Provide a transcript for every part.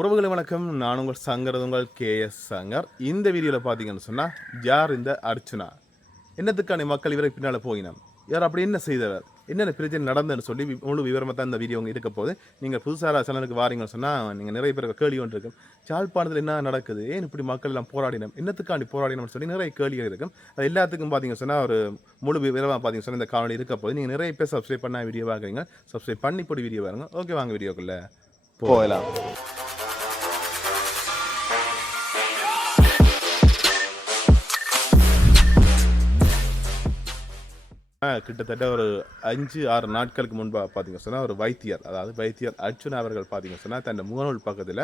உறவுகளை வணக்கம். நான் உங்கள் சங்கர், உங்கள் KS சங்கர். இந்த வீடியோவில் பார்த்தீங்கன்னு சொன்னால், யார் இந்த அர்ச்சுனா, என்னத்துக்கான மக்கள் இவரை பின்னால் போயினோம், யார் அப்படி என்ன செய்தவர், என்னென்ன பிரச்சனை நடந்ததுன்னு சொல்லி முழு விவரமாக தான் இந்த வீடியோ இருக்க போது. நீங்கள் புதுசாக சேனலுக்கு வாரீங்கன்னு சொன்னால் நீங்கள் நிறைய பேருக்கு கேள்வி ஒன்று இருக்கும். யாழ்ப்பாணத்தில் என்ன நடக்குது, ஏன் இப்படி மக்கள் எல்லாம் போராடினோம், என்னத்துக்காண்டி போராடினோம்னு சொல்லி நிறைய கேள்விகள் இருக்கும். அது எல்லாத்துக்கும் பார்த்தீங்கன்னு சொன்னால் ஒரு முழு விவரமாக பார்த்தீங்கன்னு சொன்னால் இந்த காணொலி இருக்க போது. நீங்கள் நிறைய பேர் சப்ஸ்கிரைப் பண்ண வீடியோ பார்க்குறீங்க, சப்ஸ்கிரைப் பண்ணி போட்டு வீடியோ பாருங்க. ஓகே, வாங்க வீடியோக்குள்ளே போகலாம். கிட்டத்தட்ட ஒரு 5-6 நாட்களுக்கு முன்பாக பார்த்தீங்க சொன்னால் ஒரு வைத்தியர், அதாவது வைத்தியர் அர்ச்சுனா அவர்கள் பார்த்தீங்க சொன்னால் தன் முகநூல் பக்கத்தில்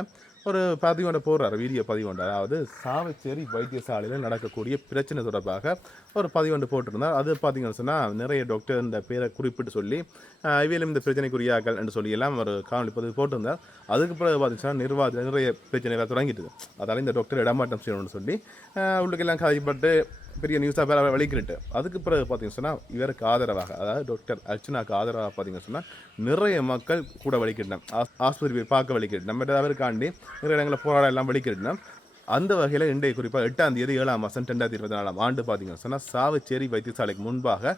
ஒரு பதிவு போடுறார், வீடியோ பதிவு, அதாவது சாவச்சேரி வைத்தியசாலையில் நடக்கக்கூடிய பிரச்சனை தொடர்பாக ஒரு பதிவு போட்டிருந்தார். அது பார்த்தீங்கன்னு சொன்னால் நிறைய டாக்டர் இந்த பேரை குறிப்பிட்டு சொல்லி இவையிலும் இந்த பிரச்சனைக்குரியாக்கள் என்று சொல்லி எல்லாம் ஒரு காணொலி பதிவு போட்டிருந்தார். அதுக்கு பிறகு பார்த்தீங்கன்னா நிர்வாகத்தில் நிறைய பிரச்சனைகள் தொடங்கிட்டு, அதாவது இந்த டாக்டர் இடமாற்றம் செய்யணும்னு சொல்லி உள்ளுக்கெல்லாம் காய்ப்பட்டு பெரிய நியூஸாக பேர வெளிக்கிட்டு, அதுக்கு பிறகு பார்த்தீங்கன்னு சொன்னால் இவருக்கு ஆதரவாக, அதாவது டாக்டர் அர்ச்சுனாக்கு ஆதரவாக பார்த்தீங்கன்னு சொன்னால் நிறைய மக்கள் கூட வெளிக்கிட்டோம், ஆஸ்பத்திரி பார்க்க வெளிக்கிட்டோம், நம்ம அவருக்காண்டி நிறைய இடங்களில் போராட எல்லாம் வெளிக்கிட்டோம். அந்த வகையில் இன்றைய குறிப்பாக 8ஆம் தேதி 7ஆம் மாதம் 2024ஆம் ஆண்டு பார்த்தீங்கன்னு சொன்னால் சாவச்சேரி வைத்தியசாலைக்கு முன்பாக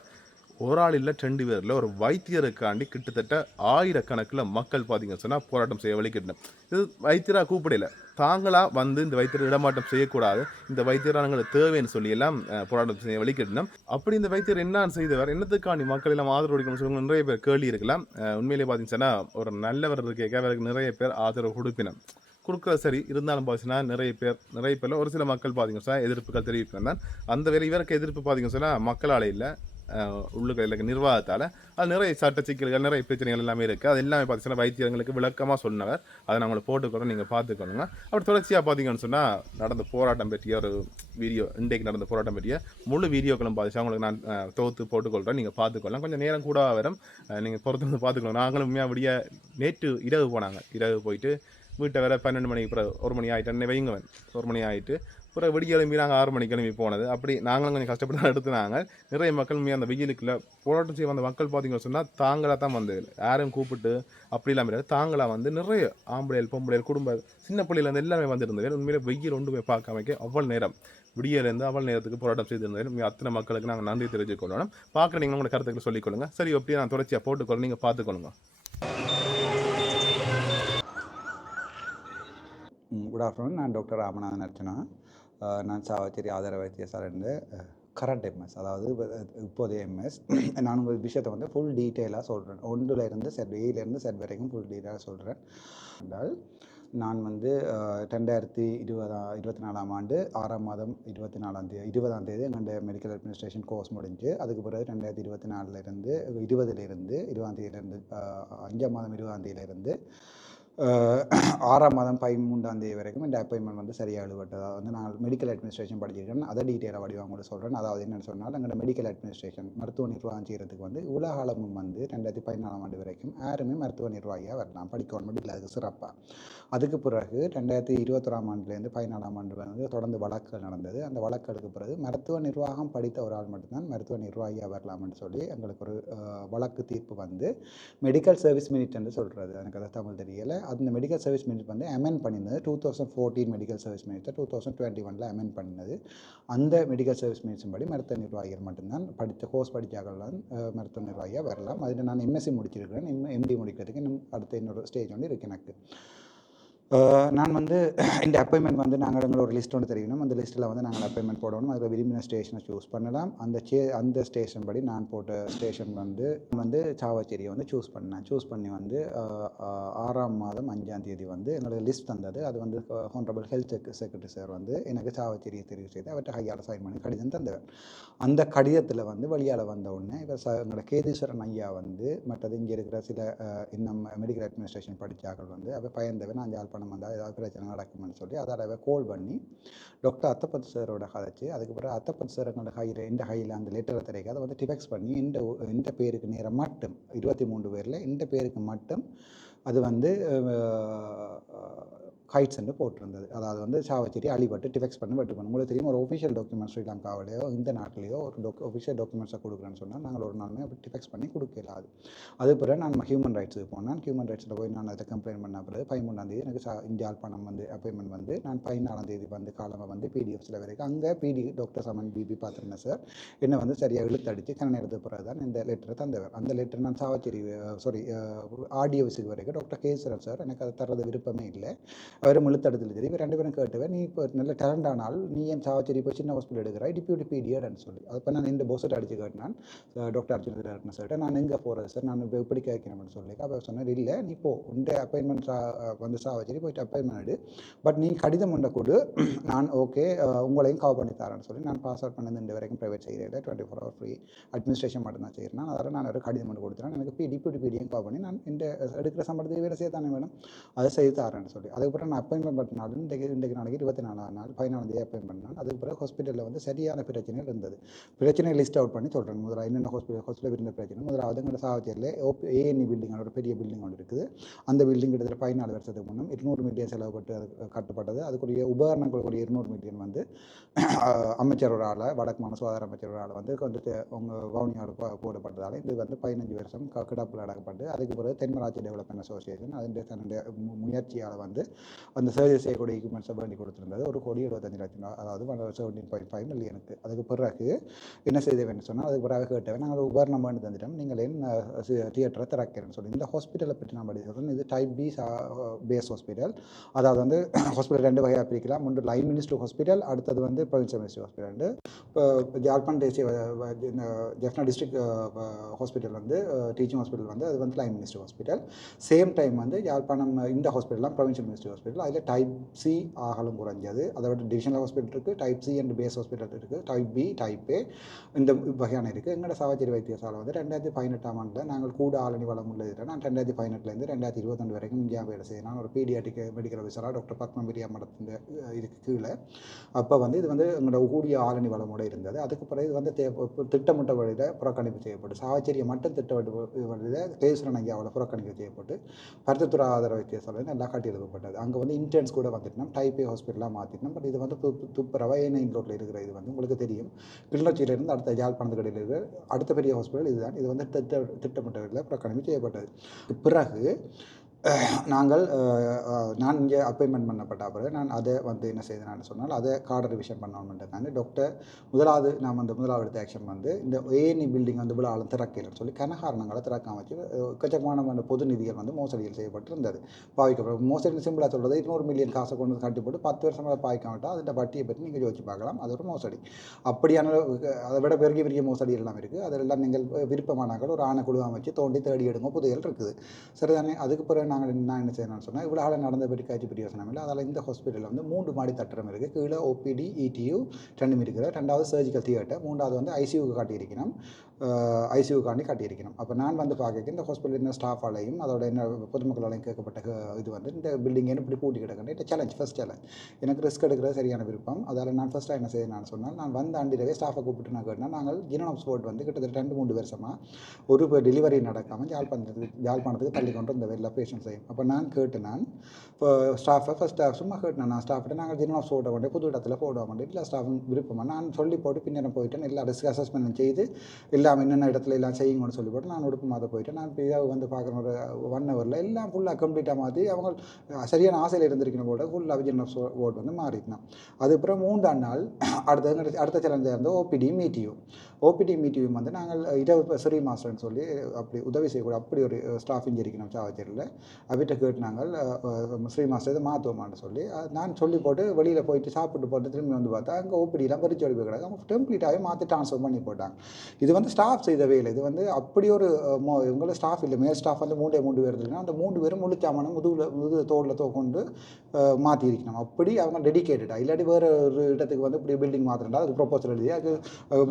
ஒரு ஆள் இல்லை 2 பேரில் ஒரு வைத்தியருக்காண்டி கிட்டத்தட்ட 1000கணக்கில் மக்கள் பார்த்தீங்கன்னு சொன்னால் போராட்டம் செய்ய வெளிக்கிட்டோம். இது வைத்தியராக கூப்பிடல, தாங்களாக வந்து இந்த வைத்தியர் இடமாற்றம் செய்யக்கூடாது, இந்த வைத்தியராக நாங்கள் தேவைன்னு சொல்லி எல்லாம் போராட்டம் செய்ய வெளிக்கிட்டோம். அப்படி இந்த வைத்தியர் என்ன செய்தவர், என்னத்துக்காண்டி மக்கள் எல்லாம் ஆதரவு அளிக்கணும்னு சொல்லி நிறைய பேர் கேள்வி இருக்கலாம். உண்மையிலே பார்த்தீங்கன்னா ஒரு நல்லவர் இருக்கேக்க அவருக்கு நிறைய பேர் ஆதரவு கொடுப்பினோம், கொடுக்குறது சரி. இருந்தாலும் பார்த்தீங்கன்னா நிறைய பேரில் ஒரு சில மக்கள் பார்த்தீங்கன்னா சொன்னால் எதிர்ப்புகள் தெரிவிப்பேன் தான். அந்த வேலை இவருக்கு எதிர்ப்பு பார்த்தீங்கன்னு சொன்னால் மக்களால் இல்லை, உள்ளுக்கு நிர்வாகத்தால். அது நிறைய சட்ட சிக்கல்கள், நிறைய பிரச்சனைகள் எல்லாமே இருக்குது. அது எல்லாமே பார்த்தீங்கன்னா வைத்தியர்களுக்கு விளக்கமாக சொன்னவர். அதை நாங்கள் போட்டுக்கிறோம், நீங்கள் பார்த்துக்கணுங்க. அப்படி தொடர்ச்சியாக பார்த்தீங்கன்னு சொன்னால் நடந்த போராட்டம் பற்றிய ஒரு வீடியோ, இன்றைக்கு நடந்த போராட்டம் பற்றிய முழு வீடியோக்களும் பார்த்து உங்களுக்கு நான் தொகுத்து போட்டுக்கொள்கிறேன், நீங்கள் பார்த்துக்கொள்ளலாம். கொஞ்சம் நேரம் கூட வரும், நீங்கள் பொறுத்து வந்து பார்த்துக்கணும். நாங்களும் உண்மையாக விடிய நேற்று இரவு போனாங்க, இரவு போயிட்டு வீட்டை வேறு 12 மணிக்கு பிறகு 1 மணி ஆகிட்டு வைங்க, 1 மணி ஆகிட்டு பிறகு விடிய கிளம்பி நாங்கள் 6 மணிக்கு கிளம்பி போனது. அப்படி நாங்களும் கொஞ்சம் கஷ்டப்பட்டு தான் எடுத்துனாங்க. நிறைய மக்கள் அந்த வெயிலுக்குள்ள போராட்டம் செய்ய வந்த மக்கள் பார்த்தீங்கன்னு சொன்னால் தாங்களாக தான் வந்து, யாரும் கூப்பிட்டு அப்படி இல்லாமல் தாங்களாக வந்து நிறைய ஆம்பளைகள் பொம்பளைகள் குடும்ப சின்ன பிள்ளைகள் எல்லாமே வந்துருந்தது. உண்மையிலே வெயில் ஒன்றுமே பார்க்காமக்க அவ்வளோ நேரம் விடியிலேருந்து அவ்வளோ நேரத்துக்கு போராட்டம் செய்திருந்தது. அத்தனை மக்களுக்கு நாங்கள் நன்றி தெரிவித்துக்கொள்ளணும். பார்க்குற நீங்கள் உங்களோட கருத்துக்களை சொல்லிக்கொள்ளுங்க. சரி, அப்படியே நான் தொடர்ச்சியாக போட்டுக்கொள்ள, நீங்கள் பார்த்துக்கொள்ளுங்க. Good afternoon. நான் டாக்டர் ராமநாதன் அர்ச்சனா. நான் சாவச்சேரி ஆதார வைத்தியசாலையிலேருந்து கரண்ட் எம்எஸ், அதாவது இப்போதைய எம்எஸ். நான் உங்கள் விஷயத்தை வந்து ஃபுல் டீட்டெயிலாக சொல்கிறேன். 1லேருந்து ஏலேருந்து செட் வரைக்கும் ஃபுல் டீட்டெயிலாக சொல்கிறேன். என்றால் நான் வந்து 2024ஆம் ஆண்டு 6ஆம் மாதம் 20ஆம் தேதி எங்களுடைய மெடிக்கல் அட்மினிஸ்ட்ரேஷன் கோர்ஸ் முடிஞ்சு, அதுக்கு பிறகு 2024 20 5ஆம் மாதம் 20ஆம் தேதியிலேருந்து 6ஆம் மாதம் 13ஆம் தேதி வரைக்கும் இந்த அப்பாயின்மெண்ட் வந்து சரியாக எழுதப்பட்டது. அதாவது வந்து நான் மெடிக்கல் அட்மினிஸ்ட்ரேஷன் படிச்சிருக்கேன். அதை டீட்டெயிலாக வடிவாக கூட சொல்கிறேன். அதாவது என்னென்னு சொன்னால், எங்களோட மெடிக்கல் அட்மினிஸ்ட்ரேஷன் மருத்துவ நிர்வாகம் செய்கிறதுக்கு வந்து உலகளவும் வந்து 2014ஆம் ஆண்டு வரைக்கும் யாருமே மருத்துவ நிர்வாகியாக வரலாம், படிக்கணும் இல்லை, அதுக்கு சிறப்பாக. அதுக்கு பிறகு 2021ஆம் ஆண்டுலேருந்து 14ஆம் ஆண்டு வந்து தொடர்ந்து வழக்குகள் நடந்தது. அந்த வழக்குகளுக்கு பிறகு மருத்துவ நிர்வாகம் படித்த ஒரு ஆள் மட்டும்தான் மருத்துவ நிர்வாகியாக வரலாம்னு சொல்லி எங்களுக்கு ஒரு வழக்கு தீர்ப்பு வந்து மெடிக்கல் சர்வீஸ் மினிட் என்று சொல்கிறது. எனக்கு அதை தமிழ் தெரியலை. அந்த மெடிக்கல் சர்வீஸ் மினிட் வந்து அமெண்ட் பண்ணினது 2014 மெடிக்கல் சர்வீஸ் மினிட்டை 2021 அமெண்ட் பண்ணினது. அந்த மெடிக்கல் சர்வீஸ் மினிட்ஸும் படி மருத்துவ நிர்வாகிகள் மட்டும்தான் கோர்ஸ் படித்தார்கள்தான் மருத்துவ நிர்வாகியாக வரலாம். அதில் நான் எம்எஸ்சி முடிச்சிருக்கிறேன். எம்டி முடிக்கிறதுக்கு இன்னும் அடுத்த இன்னொரு ஸ்டேஜ் வந்து இருக்குது எனக்கு. நான் வந்து இந்த அப்பாயின்மெண்ட் வந்து நாங்கள் ஒரு லிஸ்ட் ஒன்று தெரியணும். அந்த லிஸ்ட்டில் வந்து நாங்கள் அப்பாயின்மெண்ட் போடணும். அதில் விரும்பின ஸ்டேஷனை சூஸ் பண்ணலாம். அந்த ஸ்டேஷன் படி நான் போட்ட ஸ்டேஷன் வந்து சாவச்சேரியை வந்து சூஸ் பண்ணி வந்து 6ஆம் மாதம் 5ஆம் தேதி வந்து என்னோடய லிஸ்ட் தந்தது. அது வந்து ஹானரபிள் ஹெல்த் செக்ரட்டரி சார் வந்து எனக்கு சாவச்சேரியை தெரிவு செய்து அவர்கிட்ட கையால் சைன் பண்ணி கடிதம் தந்தவர். அந்த கடிதத்தில் வந்து வழியால் வந்த உடனே இவர் எங்களோட கேதீஸ்வரன் ஐயா வந்து மற்றது இங்கே இருக்கிற சில இன்னும் மெடிக்கல் அட்மினிஸ்ட்ரேஷன் படித்தார்கள் வந்து அவர் பயந்தவன், நான் பணம் வந்தால் ஏதாவது பிரச்சனை நடக்கும்னு சொல்லி அதை கோல் பண்ணி டாக்டர் அத்தப்பத்து சாரோட கதைச்சு, அதுக்கப்புறம் அத்தப்பத்து சார் எங்களோட கையில் அந்த லெட்டரை திரைக்கு அதை வந்து டிஃபெக்ஸ் பண்ணி இந்த பேருக்கு நேரம் மட்டும் 23 பேரில் இந்த பேருக்கு மட்டும் அது வந்து கைட்ஸ்ன்னு போட்டிருந்தது. அதாவது வந்து சாவச்சேரி அழிபட்டு டிஃபெக்ஸ் பண்ணி வெட்டு பண்ணணும். உங்களுக்கு தெரியும் ஒரு ஒஃபிஷியல் டாக்குமெண்ட் ஸ்ரீலங்காவிலேயோ இந்த நாட்டிலேயோ ஒரு ஒஃபிஷியல் டாக்குமெண்ட்ஸை கொடுக்குறேன்னு சொன்னால் நாங்கள் ஒரு நாளுமே அப்படி டிஃபெக்ஸ் பண்ணி கொடுக்கலாது. அது பிறகு நான் ஹியூமன் ரைட்ஸுக்கு போனேன். ஹியூமன் ரைட்ஸில் போய் நான் அதை கம்ப்ளைண்ட் பண்ண பிறகு 13ஆம் எனக்கு யாழ்ப்பாணம் வந்து அப்பாயின்மெண்ட் வந்து நான் 14ஆம் வந்து காலமாக வந்து பிடிஎஃப்ஸில் வரைக்கும் அங்கே டாக்டர் சமன் பிபி பார்த்துருந்தேன் சார். என்னை வந்து சரியாக இழுத்தடிச்சு கண்ணை எடுத்த பிறகு தான் இந்த லெட்டரை தந்தவர். அந்த லெட்டர் நான் சாவச்சேரி ஆடியோஸுக்கு வரைக்கும் டாக்டர் கேசரன் சார் எனக்கு அதை தர்றது விருப்பமே இல்லை. அவர் இழுத்தடுத்துல சரி இப்போ 2 பேரும் கேட்டுவேன், நீ இப்போ நல்ல டேலண்ட் ஆனால் நீ என் சாவச்சேரி இப்போ சின்ன ஹாஸ்பிட்டல் எடுக்கிறாய் டிப்யூட்டி பிடிஎட்னு சொல்லி. அப்போ நான் இந்த போஸ்ட் அடிச்சு கேட்டேன் டாக்டர் அர்ஜுன் சார்கிட்ட, நான் எங்கே போகிறது சார், நான் இப்போ இப்படி கேட்கணும்னு சொல்லி. அப்போ சொன்னேன், இல்லை நீ போ உண்ட அப்பாயின்மெண்ட் வந்து சாவச்சேரி போயிட்டு அப்பாயின்மெண்ட் எடு, பட் நீ கடிதம் பண்ண கொடு, நான் ஓகே உங்களையும் கவர் பண்ணி தரேன்னு சொல்லி. நான் பாஸ் அவுட் பண்ணது இந்த வரைக்கும் ப்ரைவேட் செய்கிறேன், 24 hour ஃப்ரீ அட்மினிஸ்ட்ரேஷன் மட்டும் தான் செய்கிறேன். அதனால் நான் ஒரு கடிதம் மட்டும் கொடுத்துறேன், எனக்கு டிப்யூட்டி பிடிஎம் கவர் பண்ணி நான் இந்த எடுக்கிற சம்பளத்துக்கு வேலை செய்ய தானே வேணும், அதை செய்து தரேன்னு சொல்லி. அதுக்கப்புறம் நான் அப்பாயின்மெண்ட் பண்ணினாலும் இன்றைக்கு நாளைக்கு 24ஆம் நாள் 14ஆம் அப்பாயின்மெண்ட் பண்ணால். அதுக்கு பிறகு ஹாஸ்பிட்டலில் வந்து சரியான பிரச்சனைகள் இருந்தது. பிரச்சனை லிஸ்ட் அவுட் பண்ணி சொல்கிறேன். முதல்ல என்னென்ன ஹாஸ்பிட்டல் இருந்த பிரச்சனை. முதலாவது எங்கள் சாவச்சேரியில் ஏஎன்இ பில்டிங் ஒரு பெரிய பில்டிங் ஒன்று இருக்குது. அந்த பில்டிங் கிட்டத்தட்ட 14 வருஷத்துக்கு முன்னும் 200 மில்லியன் செலவுப்பட்டு அது கட்டப்பட்டது. அதுக்குரிய உபகரணங்கள் ஒரு 200 மில்லியன் வந்து அமைச்சர் ஒரு ஆளை வடக்கு மாநில சுகாதார அமைச்சர் ஒரு ஆளை வந்து வந்துட்டு உங்கள் வவுனியோடு போடப்பட்டதால் இது வந்து 15 வருஷம் கிடப்பில் அடக்கப்பட்டு அதுக்கு பிறகு தென்மராட்சி டெவலப்மெண்ட் அசோசியேஷன் அதன் தன்னுடைய முயற்சியால் வந்து அந்த சர்ஜரி செய்யக்கூடிய எக்யூப்மெண்ட்ஸை வேண்டி கொடுத்துருந்தது. 1,75,00,000, அதாவது 17.5 மில்லியனுக்கு. அதுக்கு பிறகு என்ன செய்தேன்னு சொன்னால் அதுக்கு பிறகு கேட்டவன், நாங்கள் உபகரணம் வேண்டி தந்துட்டோம், நீங்கள் என்ன தியேட்டரை திறக்கிறேன்னு சொல்லி. இந்த ஹாஸ்பிட்டலை பற்றி நான் படி சொல்கிறேன். இது டைப் பி பேஸ் ஹாஸ்பிட்டல். அதாவது வந்து ஹாஸ்பிட்டல் 2 வகையாக பிரிக்கலாம். ஒன்று லைன் மினிஸ்டர் ஹாஸ்பிட்டல், அடுத்தது வந்து ப்ரொவின்சியல் மினிஸ்டர் ஹாஸ்பிட்டல். இப்போ ஜாழ்ப்பாணம் தேசிய ஜெஃப்னா டிஸ்ட்ரிக்ட் ஹாஸ்பிட்டல் வந்து டீச்சிங் ஹாஸ்பிட்டல் வந்து அது வந்து line minister hospital. Same time வந்து யாழ்ப்பாணம் இந்த ஹாஸ்பிட்டல்லாம் ப்ரொவின்சியல் மினிஸ்டர் ஹாஸ்பிட்டல். அதில் டைப் சி ஆகலும் குறைஞ்சது. அதை விட டிவிஷனல் ஹாஸ்பிட்டல் இருக்குது, type C and base hospital இருக்குது, டைப் பி டைப் ஏ இந்த வகையான இருக்குது. எங்களோட சாவச்சேரி வைத்தியசாலை வந்து 2018ஆம் ஆண்டில் நாங்கள் கூட ஆளணி வளம் உள்ளது. நான் 2018லேருந்து 2022 வரைக்கும் இந்தியா வேலை செய்கிறேன். நான் ஒரு பீடியாட்டிக் மெடிக்கல் ஆஃபீஸராக டாக்டர் பத்மபிரியா மடத்தின் இதுக்கு கீழே. அப்போ வந்து இது வந்து எங்களோட கூடிய ஆளணி வளமோடு இருந்தது. அதுக்கு பிறகு இது வந்து திட்டமிட்ட வழியில் புறக்கணிப்பு செய்யப்பட்டு சாவச்சேரியை மட்டும் திட்டமிட்ட வழியில் கேசரன் ஐயாவோட புறக்கணிப்பு செய்யப்பட்டு பருத்தித்துறை ஆதார வைத்தியசாலை எல்லாம் கட்டி எழுதப்பட்டது. அங்கே வந்து இன்டர்ன்ஸ் கூட வந்துட்டோம், டைப் ஏ ஹாஸ்பிட்டலாக மாற்றிட்டோம். பட் இது வந்து துப்புரவா A9 ரோட்டில் இருக்கிற இது வந்து உங்களுக்கு தெரியும், கிளிநொச்சியிலிருந்து அடுத்த யாழ்ப்பாணத்து கடையில் இருக்கிற அடுத்த பெரிய ஹாஸ்பிட்டல் இதுதான். இது வந்து திட்டமிட்ட வழியில் புறக்கணிப்பு செய்யப்பட்டது. பிறகு நான் இங்கே அப்பாயின்மெண்ட் பண்ணப்பட்ட பிறகு நான் அதை வந்து என்ன செய்தேன்னு சொன்னால் அதை கார்டர் ரிவிஷன் பண்ணணுன்றதாங்க டாக்டர் முதலாவது எடுத்த ஆக்ஷன் வந்து இந்த ஏஎன்இ பில்டிங் வந்து இவ்வளோ ஆளும் திறக்கலைன்னு சொல்லி கனகாரணங்களை திறக்காம வச்சு எக்கச்சக்கமான பொது நிதிகள் வந்து மோசடிகள் செய்யப்பட்டிருந்தது. பாவிக்கப்படும் மோசடி சிம்பிளாக சொல்கிறது 200 மில்லியன் காசை கொண்டு கட்டி போட்டு 10 வருஷமாக பாய்க்காமட்டால் அதில் வட்டியை பற்றி நீங்கள் யோசிச்சு பார்க்கலாம். அது ஒரு மோசடி. அப்படியான அதை விட பெரிய மோசடி எல்லாம் இருக்குது. அதெல்லாம் நீங்கள் விருப்பமானாக்கள் ஒரு ஆணைக்குழுவாக வச்சு தோண்டி தேடி எடுங்க புதையல் இருக்குது. சரிதானே? அதுக்கு பிறகு நான் என்ன செய்யணும்னு சொன்னால் இவ்வளோ ஆள் நடந்த பற்றி காய்ச்சி பெரிய யோசனை இல்லை. அதில் இந்த ஹாஸ்பிட்டலில் வந்து 3 மாடி தட்டுறம் இருக்குது. கீழே ஓபிடி இடியூ 2 இருக்குது. 2வது சர்ஜிக்கல் தியேட்டர், 3வது வந்து ஐசியூக்கு காட்டியிருக்கணும், ஐசியூக்காண்டி காட்டியிருக்கணும். அப்போ நான் வந்து பார்க்க இந்த ஹாஸ்பிட்டல் என்ன ஸ்டாஃபாலையும் அதோட என்ன பொதுமக்களாலையும் கேட்கப்பட்ட இது வந்து இந்த பில்டிங் என்ன இப்படி பூட்டி கிடக்குன்னு இந்த ஃபர்ஸ்ட் சேலஞ்ச். எனக்கு ரிஸ்க் எடுக்கிறது சரியான விருப்பம். அதால் நான் ஃபஸ்ட்டாக என்ன செய்யணும்னு சொன்னால் நான் வந்து ஆண்டிடவே ஸ்டாஃபை கூப்பிட்டு நான் கேட்டேன், நாங்கள் ஜினோம் ஸ்போர்ட் வந்து கிட்டத்தட்ட 2-3 வருஷமாக ஒரு டெலிவரி நடக்காமல் யாழ்ப்பாணத்துக்கு தள்ளி கொண்டு இந்த வெளில பேஷண்ட் செய்யும். அப்போ நான் கேட்டேன் இப்போ ஸ்டாஃபை சும்மா கேட்டேன், நான் ஸ்டாஃப்கிட்ட நாங்கள் ஜினோம் ஸ்போர்ட்டை கொண்டு புது இடத்துல போடுவோம் இல்லை ஸ்டாஃபும் விருப்பமாக நான் சொல்லி போட்டு பின்னர் போயிட்டேன். எல்லா ரிஸ்க் அசஸ்மெண்ட் செய்து எல்லாம் என்னென்ன இடத்துல எல்லாம் செய்யுங்கன்னு சொல்லி போட்டு நான் உடுப்பு மாத போயிட்டேன். நான் இதாக வந்து பார்க்குற ஒரு 1 ஹவரில் எல்லாம் ஃபுல்லாக கம்ப்ளீட்டாக மாற்றி அவங்க சரியான ஆசையில் இருந்திருக்கணும் போட ஃபுல்லாக விஜயன் போர்ட் வந்து மாறிட்டேன். அதுக்கப்புறம் 3ஆம் நாள் அடுத்த சேலஞ்சாக இருந்த ஓபிடி மீட்டியும் வந்து நாங்கள் ஸ்ரீ மாஸ்டர்னு சொல்லி அப்படி உதவி செய்யக்கூடாது அப்படி ஒரு ஸ்டாஃப் இங்கே இருக்கணும் சாவச்சேரியில். அவர்கிட்ட கேட்டு நாங்கள் ஸ்ரீ மாஸ்டர் இதை மாற்றுவோமான்னு சொல்லி நான் சொல்லி போட்டு வெளியில் போயிட்டு சாப்பிட்டு போட்டு திரும்பி வந்து பார்த்தா அங்கே ஓபிடிலாம் பறிச்சு ஒழிப்பு கிடக்கு. அவங்க கம்ப்ளீட்டாகவே மாற்றி ட்ரான்ஸ்ஃபர் பண்ணி போட்டாங்க. இது வந்து ஸ்டாஃப் செய்த வேலை. இது வந்து அப்படி ஒரு இவங்கள ஸ்டாஃப் இல்லை, மேல் ஸ்டாஃப் வந்து 3 பேர் இருக்குன்னா அந்த 3 பேரும் முழுச்சாமான முதுகு தோளில் கொண்டு மாற்றிருக்கணும். அப்படி அவங்க டெடிக்கேட்டடாக இல்லாட்டி வேறு ஒரு இடத்துக்கு வந்து இப்படி பில்டிங் மாத்திரண்டா அதுக்கு ப்ரொப்போசல் எழுதி அது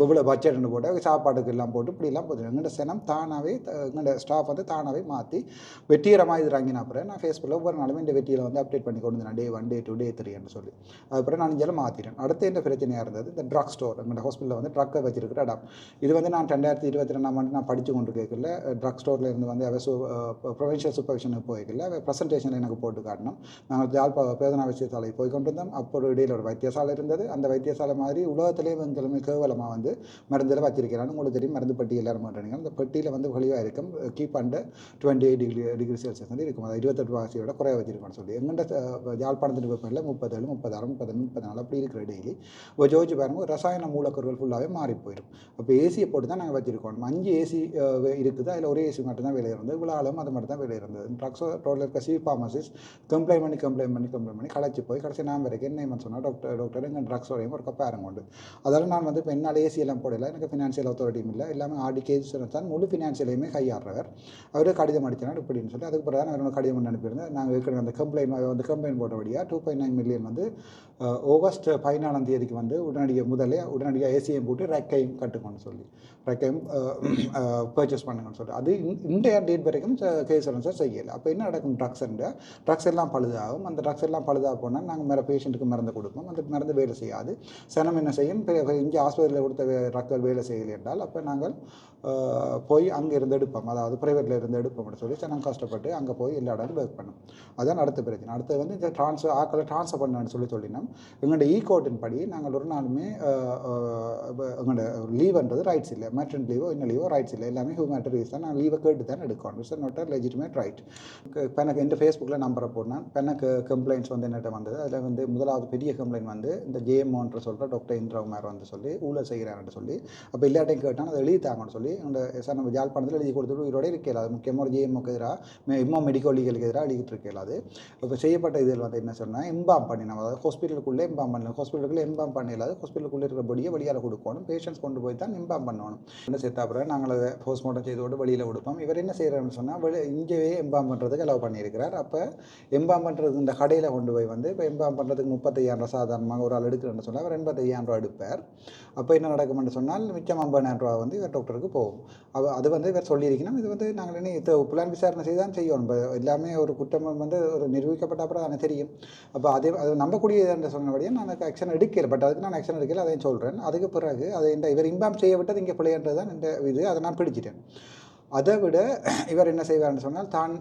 இவ்வளோ பட்ஜெட்னு போட்டு சாப்பாட்டுக்கு எல்லாம் போட்டு இப்படிலாம் போட்டு எங்கள்ட சனம் தானாகவே எங்களோட ஸ்டாஃப் வந்து தானாகவே மாற்றி வெற்றிகரமாக இது இறங்கின அப்புறம் நான் ஃபேஸ்புக்கில் ஒவ்வொரு நாளுமே இந்த வெற்றியில் வந்து அப்டேட் பண்ணி கொண்டு வந்தேன், Day 1 Day 2 Day 3 சொல்லி. அதுக்கப்புறம் நான் இங்கே மாற்றிட்டேன். அடுத்த இந்த பிரச்சனையாக இருந்தது இந்த ட்ரக் ஸ்டோர். எங்களோட ஹாஸ்பிட்டலில் வந்து ட்ரக்கை வச்சிருக்கிற இடம். இது வந்து நான் 2022ஆம் ஆண்டு நான் படித்து கொண்டு கேட்கல ட்ரக் ஸ்டோரில் இருந்து வந்து அவர் ப்ரொவின்ஷியல் சூப்பர்விஷனுக்கு போய்க்கல அவர் ப்ரெசன்டேஷனில் எனக்கு போட்டு காட்டினோம். நாங்கள் பேதனா வைத்தியசாலை போய் கொண்டிருந்தோம். அப்போ ஒரு இடையில் ஒரு வைத்தியசாலை இருந்தது. அந்த வைத்தியசாலை மாதிரி உலகத்திலேயே எங்களுமே கேவலமாக வந்து மருந்தில் வச்சிருக்கிறான்னு உங்களுக்கு தெரியும். மருந்து பெட்டி எல்லாரும் பண்ணுறீங்க. அந்த பெட்டியில் வந்து தெளிவாக இருக்கும் கீப் அண்டர் 28 செல்சியஸ் வந்து இருக்கும். அது 28 வாசியோட குறைய வச்சிருக்கோம்னு சொல்லி எங்கள்கிட்ட யாழ்ப்பாணத்தின் வெப்பநிலை 37, 36, 37, 34 அப்படி இருக்கிற டெய்லி இப்போ ஜோதிச்சு பாருங்க ரசாயன மூலக்கொருகள் ஃபுல்லாகவே மாறி போயிடும். அப்போ ஏசியை போட்டு தான் நாங்கள் வச்சிருக்கோம். 5 ஏசி இருக்குது. அதில் ஒரு ஏசி மட்டும் தான் வேலை இருந்தது. இவ்வளோ ஆளும் அது மட்டும் தான் வேலை இருந்தது. ட்ரக்ஸ் ரோட்டில் இருக்க ஃபார்மசிஸ்ட் கம்ப்ளைண்ட் பண்ணி களைச்சி போய் கடைசி நான் வரைக்கும் என்ன சொன்னால் டாக்டர் எங்கள் ட்ரக்ஸோடையும் ஒரு கப்பாரம் உண்டு. அதெல்லாம் நான் வந்து இப்போ என்னால் ஏசி எல்லாம் போடல. எனக்கு ஃபினான்ஷியல் அத்தாரிட்டியும் இல்லை. எல்லாமே ஆர்டிகேஜ் தான் முழு ஃபினான்ஷியலையுமே கையாடுறவர். அவர் கடிதம் அடிச்சினார் இப்படின்னு சொல்லி அதுக்கு பிறகு தான் அவர் கடிதம் அனுப்பியிருந்தேன். நாங்கள் இருக்கிற அந்த கம்ப்ளைண்ட் போட்டபடியாக 2.9 மில்லியன் வந்து ஆகஸ்ட் 14ஆம் தேதிக்கு வந்து உடனடியாக ஏசியையும் போட்டு ரெக்கையும் கட்டுக்கணும்னு சொல்லி ரெக்கையும் பர்ச்சேஸ் பண்ணுங்கன்னு சொல்லி அது இன்றைய டேட் வரைக்கும் கேஸ் சார் செய்யலை. அப்போ என்ன நடக்கும் ட்ரக்ஸ் எல்லாம் பழுதாகும். அந்த ட்ரக்ஸ் எல்லாம் பழுதாக போனால் நாங்கள் மேலே பேஷண்ட்டுக்கு மருந்து கொடுப்போம். அந்த மருந்து வேலை செய்யாது. சனம் என்ன செய்யும் இங்கே ஹாஸ்பிட்டலில் கொடுத்த ட்ரக்கள் வேலை செய்யலை என்றால் அப்போ நாங்கள் போய் அங்கே இருந்து எடுப்போம். அதாவது ப்ரைவேட்டில் இருந்து எடுப்போம்னு சொல்லி சனம் கஷ்டப்பட்டு அங்கே போய் எல்லா இடத்துலையும் ஒர்க் பண்ணோம். அதான் அடுத்த பிரச்சனை. அடுத்து வந்து இந்த ட்ரான்ஸ்ஃபர் பண்ணணும்னு சொல்லினோம். எங்களோட கோட்டின் படி நாங்கள் ஒரு நாளுமே எங்களோட லீவ்ன்றது ரைட்ஸ் இல்லை. மேட்ரன் லீவோ இன்னும் லீவோ ரைட்ஸ் இல்லை. எல்லாமே ஹியூமனிட்டரிஸ் தான். நாங்கள் லீவை கேட்டு தான் எடுக்கணும். It's not a legitimate right. இப்போ எனக்கு இந்த ஃபேஸ்புக்கில் நம்பரை போனால் இப்போ எனக்கு கம்ப்ளைண்ட்ஸ் வந்து என்னட்ட வந்தது. அதில் வந்து முதலாவது பெரிய கம்ப்ளைண்ட் வந்து இந்த ஜேஎம்ஓன்ற சொல்கிற டாக்டர் இந்திரகுமார் வந்து சொல்லி ஊழல் செய்கிறான்னு சொல்லி அப்போ எல்லாட்டையும் கேட்டால் அதை எழுதி தாங்கன்னு சொல்லி இந்த சார் நம்ம யாழ்ப்பாணத்தில் எழுதி கொடுத்துட்டு இதோட இருக்கையில் அது முக்கியமாக ஒரு ஜேஎம்ஓக்கு எதிராக இம்மா மெடிக்கல் லீகலுக்கு எதிராக எழுதிட்டு இருக்கையில் அது இப்போ செய்யப்பட்ட இதில் வந்து என்ன சொன்னால் எம்பாம் பண்ணினோம். அதாவது ஹாஸ்பிட்டலுக்குள்ளே எம்பாம் பண்ணலாம். ஹாஸ்பிட்டலுக்குள்ளே எம்பாம் பண்ணிடலாது. ஹாஸ்பிட்டலுக்குள்ளே இருக்கிறபடியே வெளியால் கொடுக்கணும். பேஷண்ட்ஸ் கொண்டு போய் தான் எம்பாம் பண்ணணும். என்ன செத்தாப்புறம் நாங்கள் அதை போஸ்ட்மார்ட்டம் செய்தோடு வெளியில் கொடுப்போம். இவர் என்ன செய்கிறாருன்னு சொன்னால் இங்கேயே எம்பாம் பண்ணுறதுக்கு அலோவ் பண்ணியிருக்கிறார். அப்போ எம்பாம் பண்ணுறது இந்த கடையில் கொண்டு போய் வந்து இப்போ எம்பாம் பண்ணுறதுக்கு 35,000 சாதாரணமாக ஒரு ஆள் எடுக்கிறேன்னு சொன்னால் அவர் 85,000 எடுப்பார். அப்போ என்ன நடக்கும்னு சொன்னால் மிச்சம் 50,000 வந்து இவர் டாக்டருக்கு போகும். அது வந்து இவர் சொல்லியிருக்கணும். இது வந்து நாங்கள் என்ன புலன் விசாரணை செய்து தான் செய்யணும். எல்லாமே ஒரு குற்றம் வந்து ஒரு நிரூபிக்கப்பட்ட அப்புறம் தானே தெரியும். அப்போ அது நம்பக்கூடிய என்று சொன்னபடியே நான் ஆக்ஷன் எடுக்கல. பட் அதுக்கு நான் ஆக்ஷன் எடுக்கல, அதையும் சொல்கிறேன். அதுக்கு பிறகு அதை இவர் இம்பாம் செய்ய விட்டது இங்கே பிள்ளைன்றது தான் இந்த இது. அதை நான் பிடிச்சிட்டேன். அதை விட இவர் என்ன செய்வார்னு சொன்னால் தான்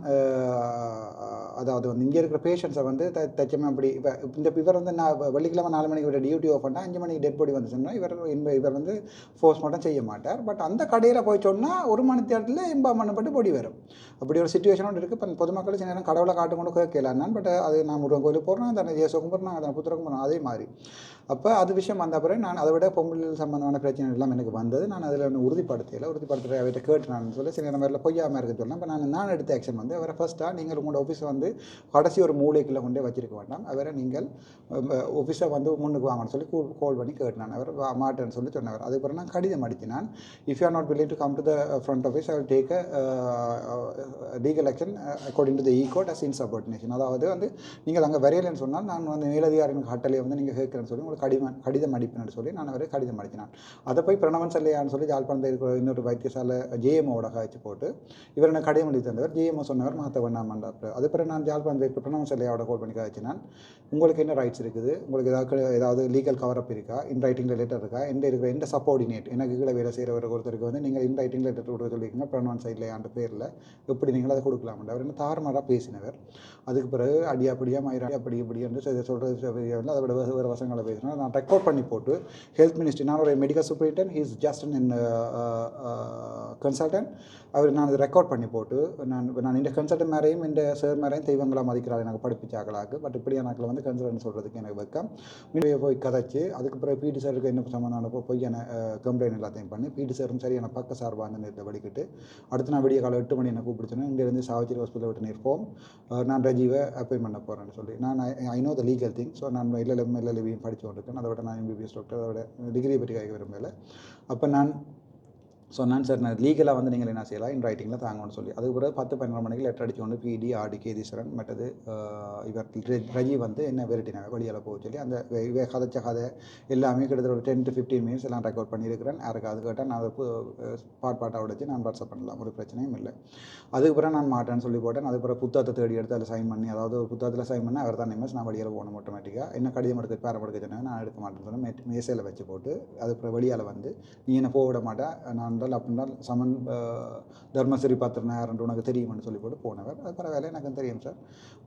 அதாவது வந்து இங்கே இருக்கிற பேஷண்ட்ஸை வந்து தச்சமாக அப்படி இப்போ இவர் வந்து நான் வெள்ளிக்கிழமை 4 மணிக்கு விட டியூட்டி ஆஃப் பண்ணால் 5 மணிக்கு டெட் பாடி வந்து சொன்னால் இவர் வந்து ஃபோர்ஸ் மட்டும் செய்ய மாட்டார். பட் அந்த கடையில் போய் சொன்னால் 1 மணி தேட்டத்தில் இம்பாம் பண்ணப்பட்டு பொடி வரும். அப்படி ஒரு சுச்சுவேஷனோடு இருக்குது. இப்போ பொதுமக்கள் சில நேரம் கடவுளை காட்டு கொண்டு கேட்கலான்னு. பட் அது நான் முருகன் கோயிலுக்கு போகிறேன், அந்த ஜேசுக்கும் போகிறேன், அதை புத்திரக்கும் போகிறேன். அதே மாதிரி அப்போ அது விஷயம் வந்த பிறகு நான் அதை விட பொம்பளை சம்பந்தமான பிரச்சனை எல்லாம் எனக்கு வந்தது. நான் அதில் ஒன்று உறுதிப்படுத்துகிற அவர்கிட்ட கேட்டுனான்னு சொல்லி சில நேரத்தில் பொய்யாமல் இருக்க சொல்லலாம். இப்போ நான் எடுத்த ஆக்ஷன் வந்து அவரை ஃபஸ்ட்டாக நீங்கள் உங்களோட ஆஃபீஸை வந்து கடைசி ஒரு மூளைக்குள்ளே கொண்டே வச்சிருக்க வேண்டாம். அவரை நீங்கள் ஆஃபீஸை வந்து முன்னுக்கு வாங்கன்னு சொல்லி கால் பண்ணி கேட்டினான். அவர் மாட்டேன்னு சொல்லி சொன்னவர். அதுக்கப்புறம் நான் கடிதம் அடித்தினான். If you are not willing to come to the front office, I will take a legal action according to the E-Court as insubordination. அதாவது வந்து நீங்கள் அங்கே வரையலைன்னு சொன்னால் நான் வந்து மேலதிகாரிகள் கட்டளை வந்து நீங்கள் கேட்குறேன்னு சொல்லி உங்களுக்கு கடிதம் அடிப்பினு சொல்லி நான் அவரை கடிதம் அடித்தினான். அதை போய் பிரணவன் சல்லையான்னு சொல்லி யாழ்ப்பாணத்தில் இருக்கிற இன்னொரு வைத்தியசாலை ஜேஎம்ஓட காய்ச்சி போட்டு இவர் எனக்கு கடிதம் அடி தந்தவர். ஜேஎம்ஓ சொன்னவர் மாற்ற வேண்டாம். அது பிறகு நான் யாழ்ப்பாணத்தில் இருக்கிற பிரணவன் சல்லையாவோட கால் பண்ணி காய்ச்சினான். உங்களுக்கு என்ன ரைட்ஸ் இருக்குது, உங்களுக்கு ஏதாவது லீகல் கவரப் இருக்கா, இன் ரைட்டிங்கில் லெட்டர் இருக்கா, எந்த சப்போர்டினேட் எனக்கு கீழே வேலை செய்கிற ஒருத்தருக்கு வந்து நீங்கள் இன் ரைட்டிங்கில் லெட்டர் கொடுக்க சொல்லியிருக்கீங்க பிரணவன் சைட்லையான்ற பேரில் எப்படி நீங்கள் அதை கொடுக்கலாம்ன்ற அவர் என்ன தாறுமாறாக பேசினவர். அதுக்கு பிறகு அடியாப்படியாக மயிரா அப்படி இப்படி என்று சொல்கிறது அதை விட வேறு வசங்களை பேசினா நான் ரெக்கார்ட் பண்ணி போட்டு ஹெல்த் மினிஸ்ட்ரி, நான் ஒரு medical superintendent, he's just an consultant. அவர் நான் அதை ரெக்கார்ட் பண்ணி போட்டு நான் இந்த கன்சல்டன் மேரையும் இந்த சார் மேரையும் தெய்வங்களாக மதிக்கிறாள் எனக்கு படிப்பிச்சாக்கலாக்கு. பட் இப்படியானாக்கில் வந்து கன்சல்டன் சொல்கிறதுக்கு எனக்கு வைக்கம் மீடியா போய் கதைச்சு அதுக்கு பிறகு பிடி சாருக்கு என்ன சம்மந்தமான பொய்யான கம்ப்ளைண்ட் எல்லாத்தையும் பண்ணி பிடி சாரும் சரியான பக்க சார்பாக அந்த நேரத்தை வடிக்கிட்டு அடுத்து நான் விடிய காலை 8 மணி என்ன கூப்பிடுச்சேன்னா இங்கேருந்து சாவச்சேரி ஹாஸ்பிட்டல் விட்டு நிற்போம், நான் ரஜீவை அப்பாயின் பண்ண போகிறேன்னு சொல்லி நான் I know the legal thing. So நான் எல்எல்எம் படித்து கொண்டிருக்கேன். அதை விட நான் எம்பிபிஎஸ் டாக்டர், அதோட டிகிரியை பற்றி கேட்க விரும்பலை. அப்போ நான் சொன்னான் சார் நான் லீகலாக வந்து நீங்கள் என்ன செய்யலாம் இன் ரைட்டிங்கில் தாங்கன்னு சொல்லி. அதுக்கு பிறகு 10-12 மணிக்கு லெட்டர் அடிச்சு கொண்டு பிடி ஆர்டி கேதீஸ்வரன் மற்றது இவர் ரஜி வந்து என்ன வெரைட்டினாங்க வெளியால் போக சொல்லி அந்த இவ கதைச்ச கதை எல்லாமே கிட்டத்தட்ட ஒரு 10 to 15 மினிட்ஸ் எல்லாம் ரெக்கார்ட் பண்ணியிருக்கிறேன். யாருக்கு அது கேட்டால் நான் அதை பாட்டாக உடைச்சு நான் வாட்ஸ்அப் பண்ணலாம், ஒரு பிரச்சனையும் இல்லை. அதுக்கு பிறகு நான் மாட்டேன்னு சொல்லி போட்டேன். அதுக்கு பிறகு புத்தகத்தை தேடி எடுத்து அதில் சைன் பண்ணி, அதாவது ஒரு புத்தகத்தில் சைன் பண்ணி அவர் தான் நிமிஷம் நான் வெளியில் போகணும் ஆட்டோமேட்டிக்காக. என்ன கடிதம் எடுக்க பேரம் எடுக்க சொன்னாங்க, நான் எடுக்க மாட்டேன்னு சொன்னேன். மேசையில் வச்சு போட்டு அதுக்கப்புறம் வெளியால் வந்து நீ என்ன போக விட மாட்டேன், நான் என்றால் அப்படின்னா சமன் தர்மசிறி பத்திரனா யாருன்னு உனக்கு தெரியும்னு சொல்லி போட்டு போனவர். அது பரவாயில்ல, எனக்கு தெரியும் சார்,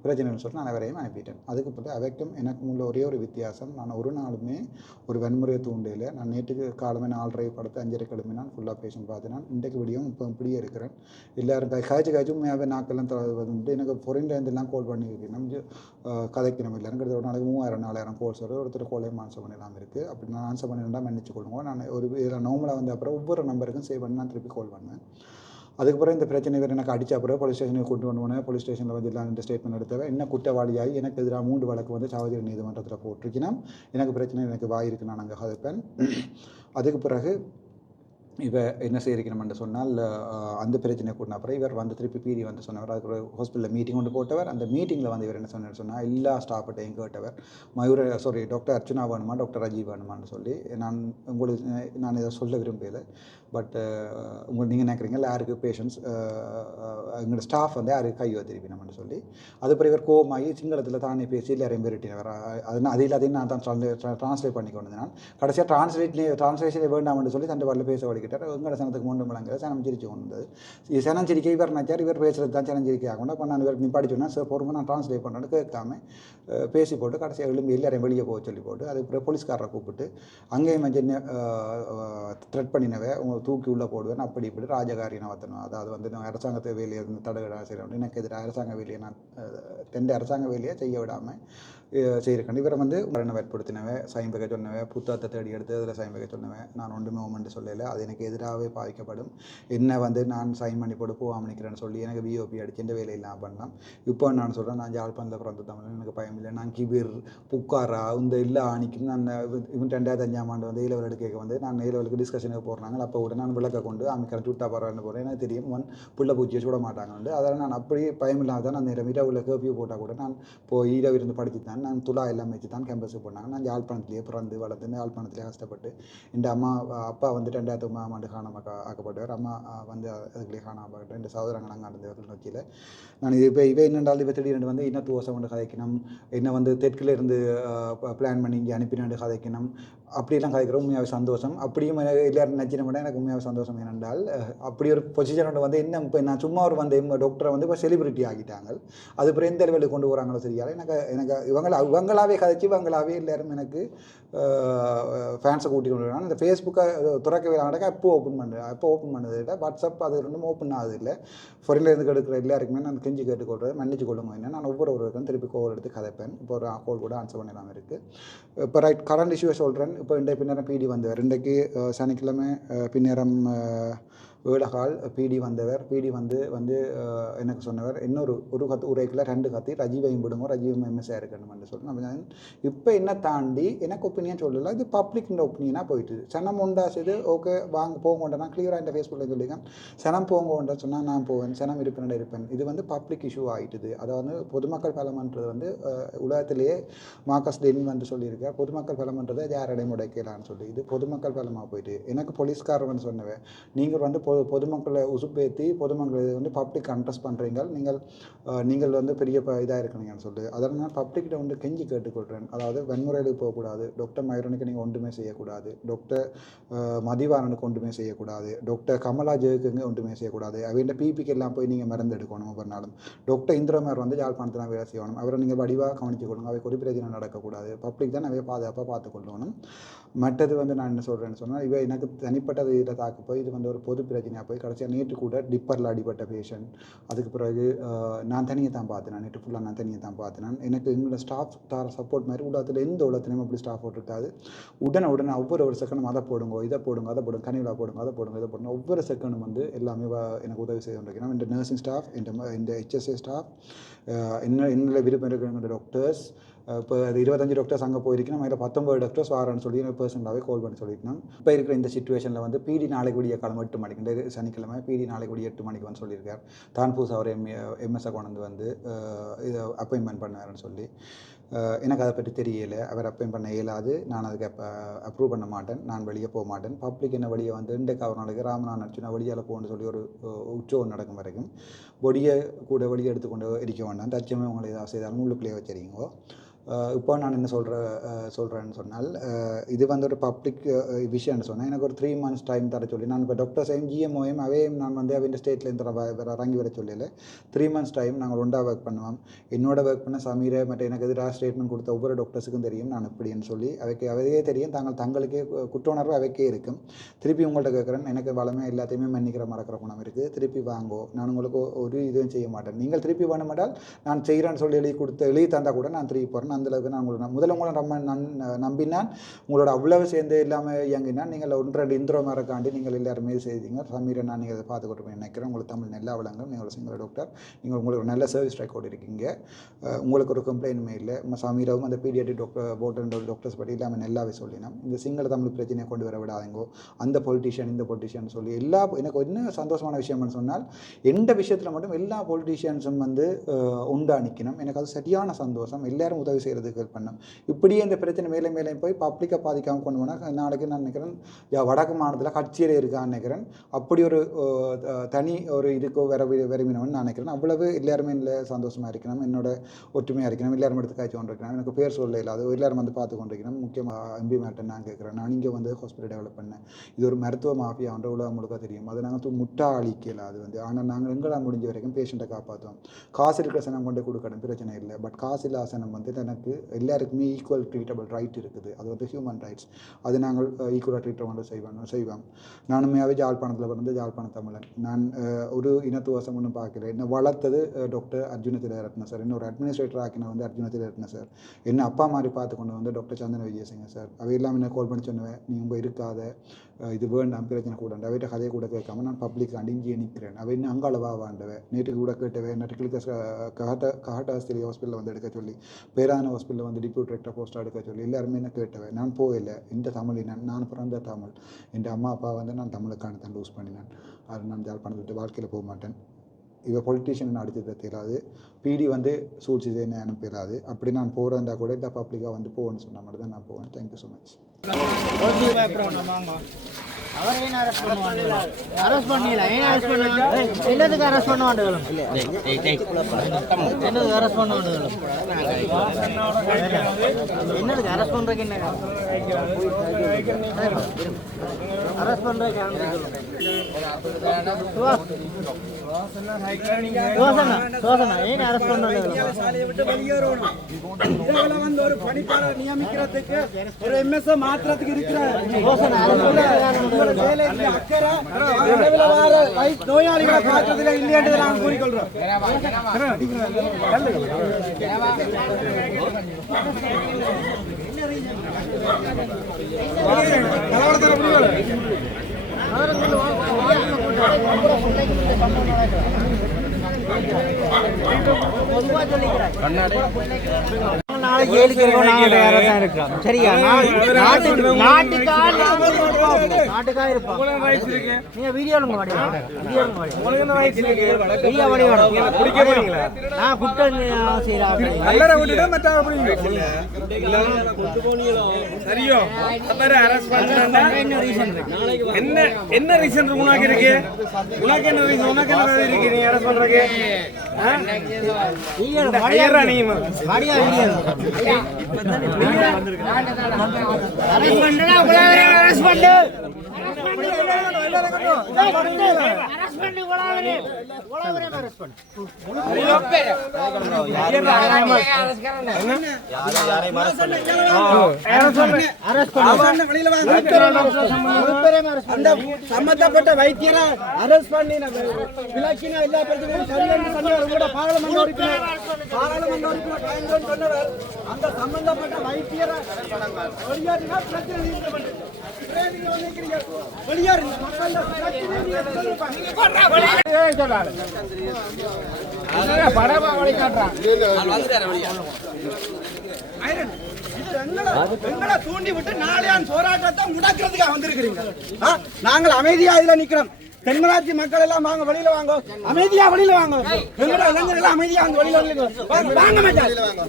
பிரச்சனைன்னு சொல்லி நான் அவரையும் அனுப்பிட்டேன். அதுக்கு பிறகு அவைக்கும் எனக்கும் உள்ள ஒரே ஒரு வித்தியாசம், நான் ஒரு நாளுமே ஒரு வன்முறையை தூண்டையில். நான் நேற்றுக்கு காலமே 4:30 படுத்து 5:30 கிளம்பி நான் ஃபுல்லாக பேஷண்ட் பார்த்து நான் இன்றைக்கு விடியும் இப்போ இப்படியே இருக்கிறேன். எல்லாரும் காய்ச்சி உண்மையாகவே நாக்கெல்லாம் வந்து எனக்கு ஃபொரின்லேருந்துலாம் கால் பண்ணி நம்ம கதைக்கணும் இல்லைங்கிறது. ஒரு நாளைக்கு 3000-4000 கோல்ஸ் வரும். ஒருத்தர் கோலையும் ஆன்சர் பண்ணலாம் இருக்குது. அப்படி நான் ஆன்சர் பண்ணியிருந்தால் மன்னிச்சு கொள்ளுங்க. நான் ஒரு இதில் நார்மலாக வந்த அப்புறம் ஒவ்வொரு நம்பருக்கும் சேவ் பண்ணி நான் திருப்பி கால் பண்ணேன். அதுக்கப்புறம் இந்த பிரச்சனை வேறு எனக்கு அடித்த அப்புறம் போலீஸ் ஸ்டேஷனுக்கு கொண்டு போனேன். போலீஸ் ஸ்டேஷனில் வந்து எல்லாம் இந்த ஸ்டேட்மெண்ட் எடுத்தவன் என்ன குற்றவாளியாகி எனக்கு எதிராக 3 வழக்கு வந்து சாவதி நீதிமன்றத்தில் போட்டிருக்கணும். எனக்கு பிரச்சனை எனக்கு வாயிருக்கு, நான் அங்கே கதைப்பேன். அதுக்கு பிறகு இப்போ என்ன செய்யணும்னு சொன்னால் அந்த பிரச்சனை கூட்டின அப்புறம் இவர் வந்து திருப்பி பிடி வந்து சொன்னவர். அதுக்கு ஒரு ஹாஸ்பிட்டலில் மீட்டிங் கொண்டு போட்டவர். அந்த மீட்டிங்கில் வந்து இவர் என்ன சொன்னார் எல்லா ஸ்டாஃப்கிட்டையும் கேட்டவர், டாக்டர் அர்ச்சனா வேணுமா, டாக்டர் ராஜீவ் வேணுமான்னு சொல்லி. நான் இதை சொல்ல விரும்பல. பட் நீங்கள் நினைக்கிறீங்க யாருக்கு பேஷண்ட்ஸ் எங்களோட ஸ்டாஃப் வந்து யாருக்கு கையோ திருப்பினோம்னு சொல்லி. அதுக்கப்புறம் இவர் கோமாகி சிங்களத்தில் தானே பேசி எல்லாரையும் பெருட்டினவர். அது எல்லாத்தையும் நான் தான் ட்ரான்ஸ்லேட் பண்ணி கொண்டு வந்தேன். கடைசியாக ட்ரான்ஸ்லேஷனே வேண்டாம்னு சொல்லி தண்டை வரல பேச வலிக்கிட்டார். எங்களோட சனத்துக்கு முண்டு முழங்க சனம் சிரிச்சு கொண்டு வந்தது. சனம் சிரிக்கை இவர் நினைச்சார் இவர் பேசுகிறது தான் சனம் சிரிக்கை ஆகணும். அப்போ நான் இவர் நீ படிச்சோன்னா சார் போகிறோம் நான் ட்ரான்ஸ்லேட் பண்ணுறேன்னு கேட்காம பேசி போட்டு கடைசியாக எழும்பி எல்லாரையும் வெளியே போக சொல்லி போட்டு அதுக்கப்புறம் போலீஸ்காரரை கூப்பிட்டு அங்கேயும் த்ரெட் பண்ணினவை உங்களை தூக்கி உள்ளே போடுவேன் அப்படி இப்படி ராஜகாரி நவத்தணும். அதாவது வந்து நான் அரசாங்கத்தை வேலையை தடவிட செய்கிறேன். எனக்கு எதிராக அரசாங்க வேலையை நான் தெண்ட அரசாங்க வேலையை செய்ய விடாமல் செய்கிறேன். இவரை வந்து ஏற்படுத்தினவன் சைன் வைக்க சொன்னவன் புத்தகத்தை தேடி எடுத்து அதில் சைன் வைக்க சொன்னவன் நான் ஒன்றுமே ஓமெண்ட்டு சொல்லலை. அது எனக்கு எதிராகவே பாதிக்கப்படும். என்ன வந்து நான் சைன் பண்ணி போட்டு போகாமல் நிற்கிறேன்னு சொல்லி எனக்கு விஓபி அடிச்சு இந்த வேலையெல்லாம் பண்ணலாம். இப்போ நான் சொல்கிறேன் நான் யாழ்ப்பாணத்தில் பிறந்த தமிழ் எனக்கு பயம் இல்லை. நான் கிபிர் புக்காரா இந்த எல்லா ஆணிக்கும் நான் இவன் 2005ஆம் ஆண்டு வந்து ஏலவல் எடுக்க வந்து நான் ஏலவலுக்கு டிஸ்கஷனுக்கு போடுறாங்க. அப்போ கூட நான் விளக்க கொண்டு அமைக்கிறேன் சுட்டா பரவாயில்ல போகிறேன். எனக்கு தெரியும் புள்ள பூச்சியை சுட மாட்டாங்க. அதனால் நான் அப்படியே பயம் இல்லாத தான் நான் நேரம் இரவில் கேர்ஃபியூ போட்டால் கூட நான் போய் இரவு இருந்து படித்து தான் நான் துலா எல்லாம் வச்சு தான் கேம்பஸுக்கு போனாங்க. நான் யாழ்ப்பாணத்திலேயே பிறந்து வளர்ந்து யாழ்ப்பாணத்திலே கஷ்டப்பட்டு இந்த அப்பா வந்து 2003ஆம் ஆண்டு காணாமல் ஆக்கப்பட்டவர். அம்மா வந்து அதுக்குள்ளேயே காணாமல் இந்த சகோதரங்கள் அங்கே நடந்த நோக்கியில் நான் இப்போ என்னென்றால் இப்போ திடீர்னு வந்து இன்னத்து ஓசை கொண்டு கதைக்கணும், என்ன வந்து தெற்கில் இருந்து பிளான் பண்ணி இங்கே அனுப்பினாண்டு கதைக்கணும், அப்படிலாம் கதைக்கிறோம். உண்மையாகவே சந்தோஷம். அப்படியும் எல்லாரும் நினச்சின விட எனக்கு உண்மையாகவே சந்தோஷம். ஏனென்றால் அப்படி ஒரு பொசிஷனோட வந்து என்ன இப்போ நான் சும்மா ஒரு வந்து டாக்டரை வந்து இப்போ செலிபிரிட்டி ஆகிட்டாங்க. அது அப்புறம் எந்த லெவலுக்கு கொண்டு வராங்களோ சரியால் எனக்கு இவங்களாவே கதைச்சி இவங்களாவே எல்லாரும் எனக்கு ஃபேன்ஸை கூட்டி கொண்டு வராங்க. இந்த ஃபேஸ்புக்கை திறக்கவே நடக்க அப்போ ஓப்பன் பண்ணதை விட வாட்ஸ்அப் அது ரெண்டும் ஓப்பன் ஆகுது இல்லை. ஃபாரின்லேருந்து எடுக்கிற எல்லாருக்குமே நான் கெஞ்சி கேட்டுக்கொள்கிறேன், மன்னிச்சு கொள்ளுங்க. என்ன நான் ஒவ்வொருவருக்கும் திருப்பி கோல் எடுத்து கதைப்பேன். இப்போ ஒரு கோல் கூட ஆன்சர் பண்ணலாம் இருக்குது. இப்போ ரைட் கரண்ட் இஷ்யூவை சொல்கிறேன். இப்போ இன்றைய பின்னேரம் பிடி வந்தவர் இன்றைக்கு சனிக்கிழமை பின்னேரம் வேடகால் பிடி வந்தவர். பிடி வந்து எனக்கு சொன்னவர் இன்னொரு உரைக்கில் 2 கத்தி ரஜீவையும் விடுங்க, ரஜீவம் எம்எஸ்ஆர் இருக்கணும்னு சொல்லி நம்ம இப்போ என்ன தாண்டி எனக்கு ஒப்பீனியன் சொல்லலை. இது பப்ளிக் ஒப்பீனியனாக போயிட்டு சனம் உண்டா செய்து ஓகே வாங்க போங்கொண்டா நான் கிளியராக இந்த ஃபேஸ்புக்கில் சொல்லியிருக்கேன். சனம் போங்கொண்டா சொன்னால் நான் போவேன், சனம் இருப்பேன். இது வந்து பப்ளிக் இஷ்யூ ஆகிட்டுது. அதாவது பொதுமக்கள் பலமன்றது வந்து உலகத்திலேயே மார்க்கஸ் டென் வந்து சொல்லியிருக்கார், பொதுமக்கள் பலமன்றது யார் இடைமுடைக்கலான்னு சொல்லி. இது பொதுமக்கள் பலமாக போயிட்டு எனக்கு போலீஸ்காரன் சொன்னவன் நீங்கள் வந்து பொதுமக்களை உசுப்பேற்றி பொதுமக்களை வந்து பப்ளிக் அண்ட்ரஸ்ட் பண்ணுறீங்க, நீங்கள் வந்து பெரிய இதாக இருக்கணுங்கன்னு சொல்லி. அதனால் நான் பப்ளிக்கிட்ட வந்து கெஞ்சி கேட்டுக்கொள்கிறேன். அதாவது வன்முறையில் போகக்கூடாது, டாக்டர் மயூரனுக்கு நீங்கள் ஒன்றுமே செய்யக்கூடாது, டாக்டர் மதிவாரனுக்கு ஒன்றுமே செய்யக்கூடாது, டாக்டர் கமலா ஜெயக்குங்க ஒன்றுமே செய்யக்கூடாது. அவங்க பிபிக்கு எல்லாம் போய் நீங்கள் மருந்து எடுக்கணும். ஒவ்வொரு நாளும் டாக்டர் இந்திரமார் வந்து யாழ்ப்பாணத்தில் வேலை செய்யணும். அவரை நீங்கள் வடிவாக கவனித்துக்கொள்ளுங்க. அவை ஒரு பிரச்சனை நடக்கக்கூடாது. பப்ளிக் தான் அவைய பாதுகாப்பாக பார்த்துக்கொள்ளணும். மற்றது வந்து நான் என்ன சொல்கிறேன்னு சொன்னால் இவை எனக்கு தனிப்பட்டது இதில் தாக்கு போய் இது வந்து ஒரு பொது பிரச்சனையாக போய் கடைசியாக நேற்று கூட டிப்பரில் அடிபட்ட பேஷண்ட். அதுக்கு பிறகு நான் தனியாக தான் பார்த்தேன். நேற்று ஃபுல்லாக நான் தனியாக தான் பார்த்தேன். எனக்கு எங்களோட ஸ்டாஃப் தர சப்போர்ட் மாதிரி உலகத்தில் எந்த உலகத்துலையும் அப்படி ஸ்டாஃப் இருக்காது. உடனே ஒவ்வொரு செகண்டும் அதை போடுங்க இதை போடுங்க கனிவிழா போடுங்க இதை போடுங்க ஒவ்வொரு செகண்டும் வந்து எல்லாமே எனக்கு உதவி செய்து கொண்டிருக்கேன். இந்த நர்சிங் ஸ்டாஃப், இந்த HSA ஸ்டாஃப், என்னோட விருப்பம் இருக்கிற டாக்டர்ஸ். இப்போ அது 25 டாக்டர்ஸ் அங்கே போயிருக்கணும். அதில் 19 டாக்டர்ஸ் வாரன்னு சொல்லி எனக்கு பர்சனலாகவே கால் பண்ணி சொல்லியிருக்கணும். இப்போ இருக்கிற இந்த சிச்சுவேஷனில் வந்து பிடி நாளைக்கு விடிய காலம் 8 மணிக்கு, இந்த சனிக்கிழமை பிடி நாளைக்கு விடிய 8 மணிக்கு வந்து சொல்லியிருக்கார். தான் புதுசாக அவர் எம்எஸ்ஐ கொண்டு வந்து இதை அப்பாயின்மெண்ட் பண்ணாருன்னு சொல்லி. எனக்கு அதை பற்றி தெரியலை. அவர் அப்பாயின்ட் பண்ண இயலாது, நான் அதுக்கு அப்ரூவ் பண்ண மாட்டேன், நான் வெளியே போக மாட்டேன். பப்ளிக் என்ன வழியை வந்து இன்றைக்கு அவர் நாளைக்கு ராமநாதன் அடிச்சுனா வெளியால் போகணுன்னு சொல்லி ஒரு உற்சவம் நடக்கும் வரைக்கும் பொடியை கூட வெளியே எடுத்துக்கொண்டு இருக்க வேண்டாம். தச்சமே உங்களை ஏதாவது செய்தாலும் உள்ளுக்குள்ளேயே வச்சுருக்கீங்கோ. இப்போ நான் என்ன சொல்கிறேன்னு சொன்னால் இது வந்து ஒரு பப்ளிக் விஷயம்னு சொன்னால் எனக்கு ஒரு 3 months டைம் தர சொல்லி நான் இப்போ டாக்டர்ஸையும் ஜிஎம்ஓயும் அவையும் நான் வந்து அவங்க ஸ்டேட்லேருந்து இறங்கி வர சொல்லல 3 months டைம் நாங்கள் ஒன்றா ஒர்க் பண்ணுவோம். என்னோட ஒர்க் பண்ண சமீரை மற்ற எனக்கு எதிராக ஸ்டேட்மெண்ட் கொடுத்த ஒவ்வொரு டாக்டர்ஸுக்கும் தெரியும் நான் எப்படின்னு சொல்லி அவைக்கே தெரியும். தங்களுக்கே குற்ற அவைக்கே இருக்கும். திருப்பி உங்கள்கிட்ட கேட்குறேன், எனக்கு வளமே எல்லாத்தையுமே மன்னிக்கிற குணம் இருக்குது. திருப்பி வாங்கோ, நான் உங்களுக்கு ஒரு இதுவும் செய்ய மாட்டேன். நீங்கள் திருப்பி வேணுமாட்டால் நான் செய்கிறேன்னு சொல்லி எழுதி தந்தால் கூட நான் திருப்பி போகிறேன். அந்தளவுக்கு நான் உங்களுக்கு உங்களை நம்பினான். உங்களோட அவ்வளவு சேர்ந்து இல்லாமல் இயங்கினா நீங்கள் 1-2 இந்திரோ மரக்காண்டி நீங்கள் எல்லாருமே செய்தீங்க. சமீரை நான் நீங்கள் அதை பார்த்துக்கிட்டு நினைக்கிறேன். உங்களுக்கு தமிழ் நல்லா வழங்கும். நீங்கள் ஒரு சிங்கள டாக்டர், நீங்கள் உங்களுக்கு ஒரு நல்ல சர்வீஸ் ரெக்கார்ட் இருக்கீங்க. உங்களுக்கு ஒரு கம்ப்ளைண்ட்டுமே இல்லை. சமீராவும் அந்த பீடியாட்ரிக் டாக்டர்ஸ் பற்றி இல்லாமல் நல்லாவே சொல்லினோம். இந்த சிங்கள தமிழ் பிரச்சனையை கொண்டு வர விடாதீங்கோ. அந்த பொலிட்டிஷியன் இந்த பொலிட்டிஷியன் சொல்லி எனக்கு என்ன சந்தோஷமான விஷயம்னு சொன்னால் எந்த விஷயத்தில் மட்டும் எல்லா பொலிட்டிஷியன்ஸும் வந்து உண்டா நிற்கணும். எனக்கு அது சரியான சந்தோஷம். எல்லாரும் உதவி செய்கிறதுக்கு பண்ணோம். இப்படியே இந்த பிரச்சனை மேலே போய் பப்ளிக்கை பாதிக்காமல் கொண்டு போனால் நாளைக்கு நான் நினைக்கிறேன் வடக்கு மாநிலத்தில் கட்சியில் இருக்கான்னு நினைக்கிறேன். அப்படி ஒரு தனி ஒரு இதுக்கோ விரும்பினவன் நான் நினைக்கிறேன். அவ்வளவு எல்லாருமே இல்லை சந்தோஷமாக இருக்கணும், என்னோட ஒற்றுமையாக இருக்கணும், எல்லாரும் எடுத்து காய்ச்சி கொண்டிருக்கணும். எனக்கு பேர் சொல்ல இல்லாது எல்லாரும் வந்து பார்த்து கொண்டிருக்கணும். முக்கியமாக எம்பி மேட்டர் நான் கேட்குறேன். நான் இங்கே வந்து ஹாஸ்பிட்டல் டெவலப் பண்ணேன். இது ஒரு மருத்துவ மாஃபியா என்ற உலகம் முழுக்க தெரியும். அதை நாங்கள் முட்டாளிக்கல அது வந்து. ஆனால் நாங்கள் எங்களால் முடிஞ்ச வரைக்கும் பேஷண்ட்டை காப்பாற்றுவோம். காசு இருக்கிற சனம் கொண்டு கொடுக்கணும், பிரச்சனை இல்லை. பட் காசு இல்லாத சனம் வந்து எனக்கு எல்லாருக்குமே ஈக்குவல் ட்ரீட்டபிள் ரைட் இருக்குது. அது வந்து ஹியூமன் ரைட்ஸ். அது நாங்கள் ஈக்குவலாக ட்ரீட் வந்து செய்வோம். நானுமையாகவே ஜாழ்ப்பாணத்தில் வந்து ஜாழ்ப்பாண தமிழன். நான் ஒரு இனத்துவசம் ஒன்றும் பார்க்கல. என்னை வளர்த்தது டாக்டர் அர்ஜுன திலரத்ன சார். இன்னொரு அட்மினிஸ்ட்ரேட்டர் ஆக்கின வந்து அர்ஜுன திலரத்ன சார். என்ன அப்பா மாதிரி பார்த்து கொண்டு வந்து டாக்டர் சந்தன விஜயசிங்க சார். அவையெல்லாம் என்ன கால் பண்ணி சொன்னேன், நீ உங்கள் இருக்காத, இது வேண்டாம், பிரச்சனை கூட அவைகிட்ட கதையை கூட கேட்காம நான் பப்ளிக் அடிஞ்சி நிற்கிறேன். அவை இன்னும் அங்காளவா வாண்டவன் நேற்றுக்கு கூட கேட்டவன். நேற்றுக்கு கஹட்டாஸ்திரி ஹாஸ்பிட்டலில் வந்து எடுக்க சொல்லி, பேரான ஹாஸ்பிட்டலில் வந்து டிப்யூட்டி டைரக்டர் போஸ்ட்டாக எடுக்க சொல்லி எல்லாருமே என்ன கேட்டவன். நான் போகலை. இந்த தமிழினன், நான் பிறந்த தமிழ். என் அம்மா அப்பா வந்து நான் தமிழுக்கான தான் லூஸ் பண்ணினேன். அது நான் ஜாழ்ப்பாணத்தை விட்டு வாழ்க்கையில் போக மாட்டேன். இவ பொலிட்டீஷியன் அடித்ததை தெரியாது, பிடி வந்து சூழ்ச்சி செய்ய அனுப்பிடாது. அப்படி நான் போகிறதா கூட இந்த பப்ளிக்காக வந்து போகணும்னு சொன்ன மாதிரி தான் நான் போவேன். Thank you so much. அவர் ஏன் அரெஸ்ட் பண்ணுவாங்க? அரெஸ்ட் பண்ணல. ஏன் அரெஸ்ட் பண்ணுவாங்க? என்னதுக்கு அரெஸ்ட் பண்ணுவாங்க? என்னதுக்கு அரெஸ்ட் பண்ணுவாங்க? என்னதுக்கு அரெஸ்ட் பண்றதுக்கு என்ன? அரெஸ்ட் பண்றதுக்கு ஏன் அரெஸ்ட் பண்றாங்க? ஒரு பணிப்பாளர் நியமிக்கிறதுக்கு ஒரு எம்எஸ் மாத்திரத்துக்கு இருக்கிறார். நோயாளிகளை பார்த்ததில் இல்லை என்று நாங்கள் கூறிக்கொள்றோம். நாளைக்கு ஏழுக்கு இருக்கோம். சரியா? நாட்டுக்காக இருப்போம். நீங்க வீடியோ என்ன ரீசன் உனக்கு இருக்கு? உனக்கு என்ன ரீசன்? உனக்கு என்ன இருக்கு நீ அரெஸ்ட் பண்றதுக்கு? சம்பந்தப்பட்ட வைத்தியரை அரெஸ்ட் பண்ணி விளக்கின எல்லா பிரச்சனையும் சரியான சொன்னவர் பாராளுமன்ற உறுப்பினர் சொன்னவர். அந்த சம்பந்தப்பட்ட வைத்தியரை வெளியாட்டினா பிரச்சனை தூண்டி விட்டு நாளையான் போராட்டத்தை முடக்கிறதுக்காக வந்திருக்கிறீங்க. நாங்கள் அமைதியா இதுல நிக்கிறோம். தென்மராட்சி மக்கள் எல்லாம் வாங்க, வெளியில வாங்க, அமைதியா வெளியில வாங்க. எங்களோட இளைஞர்கள் எல்லாம் அமைதியா வாங்க, வெளியில வாங்க.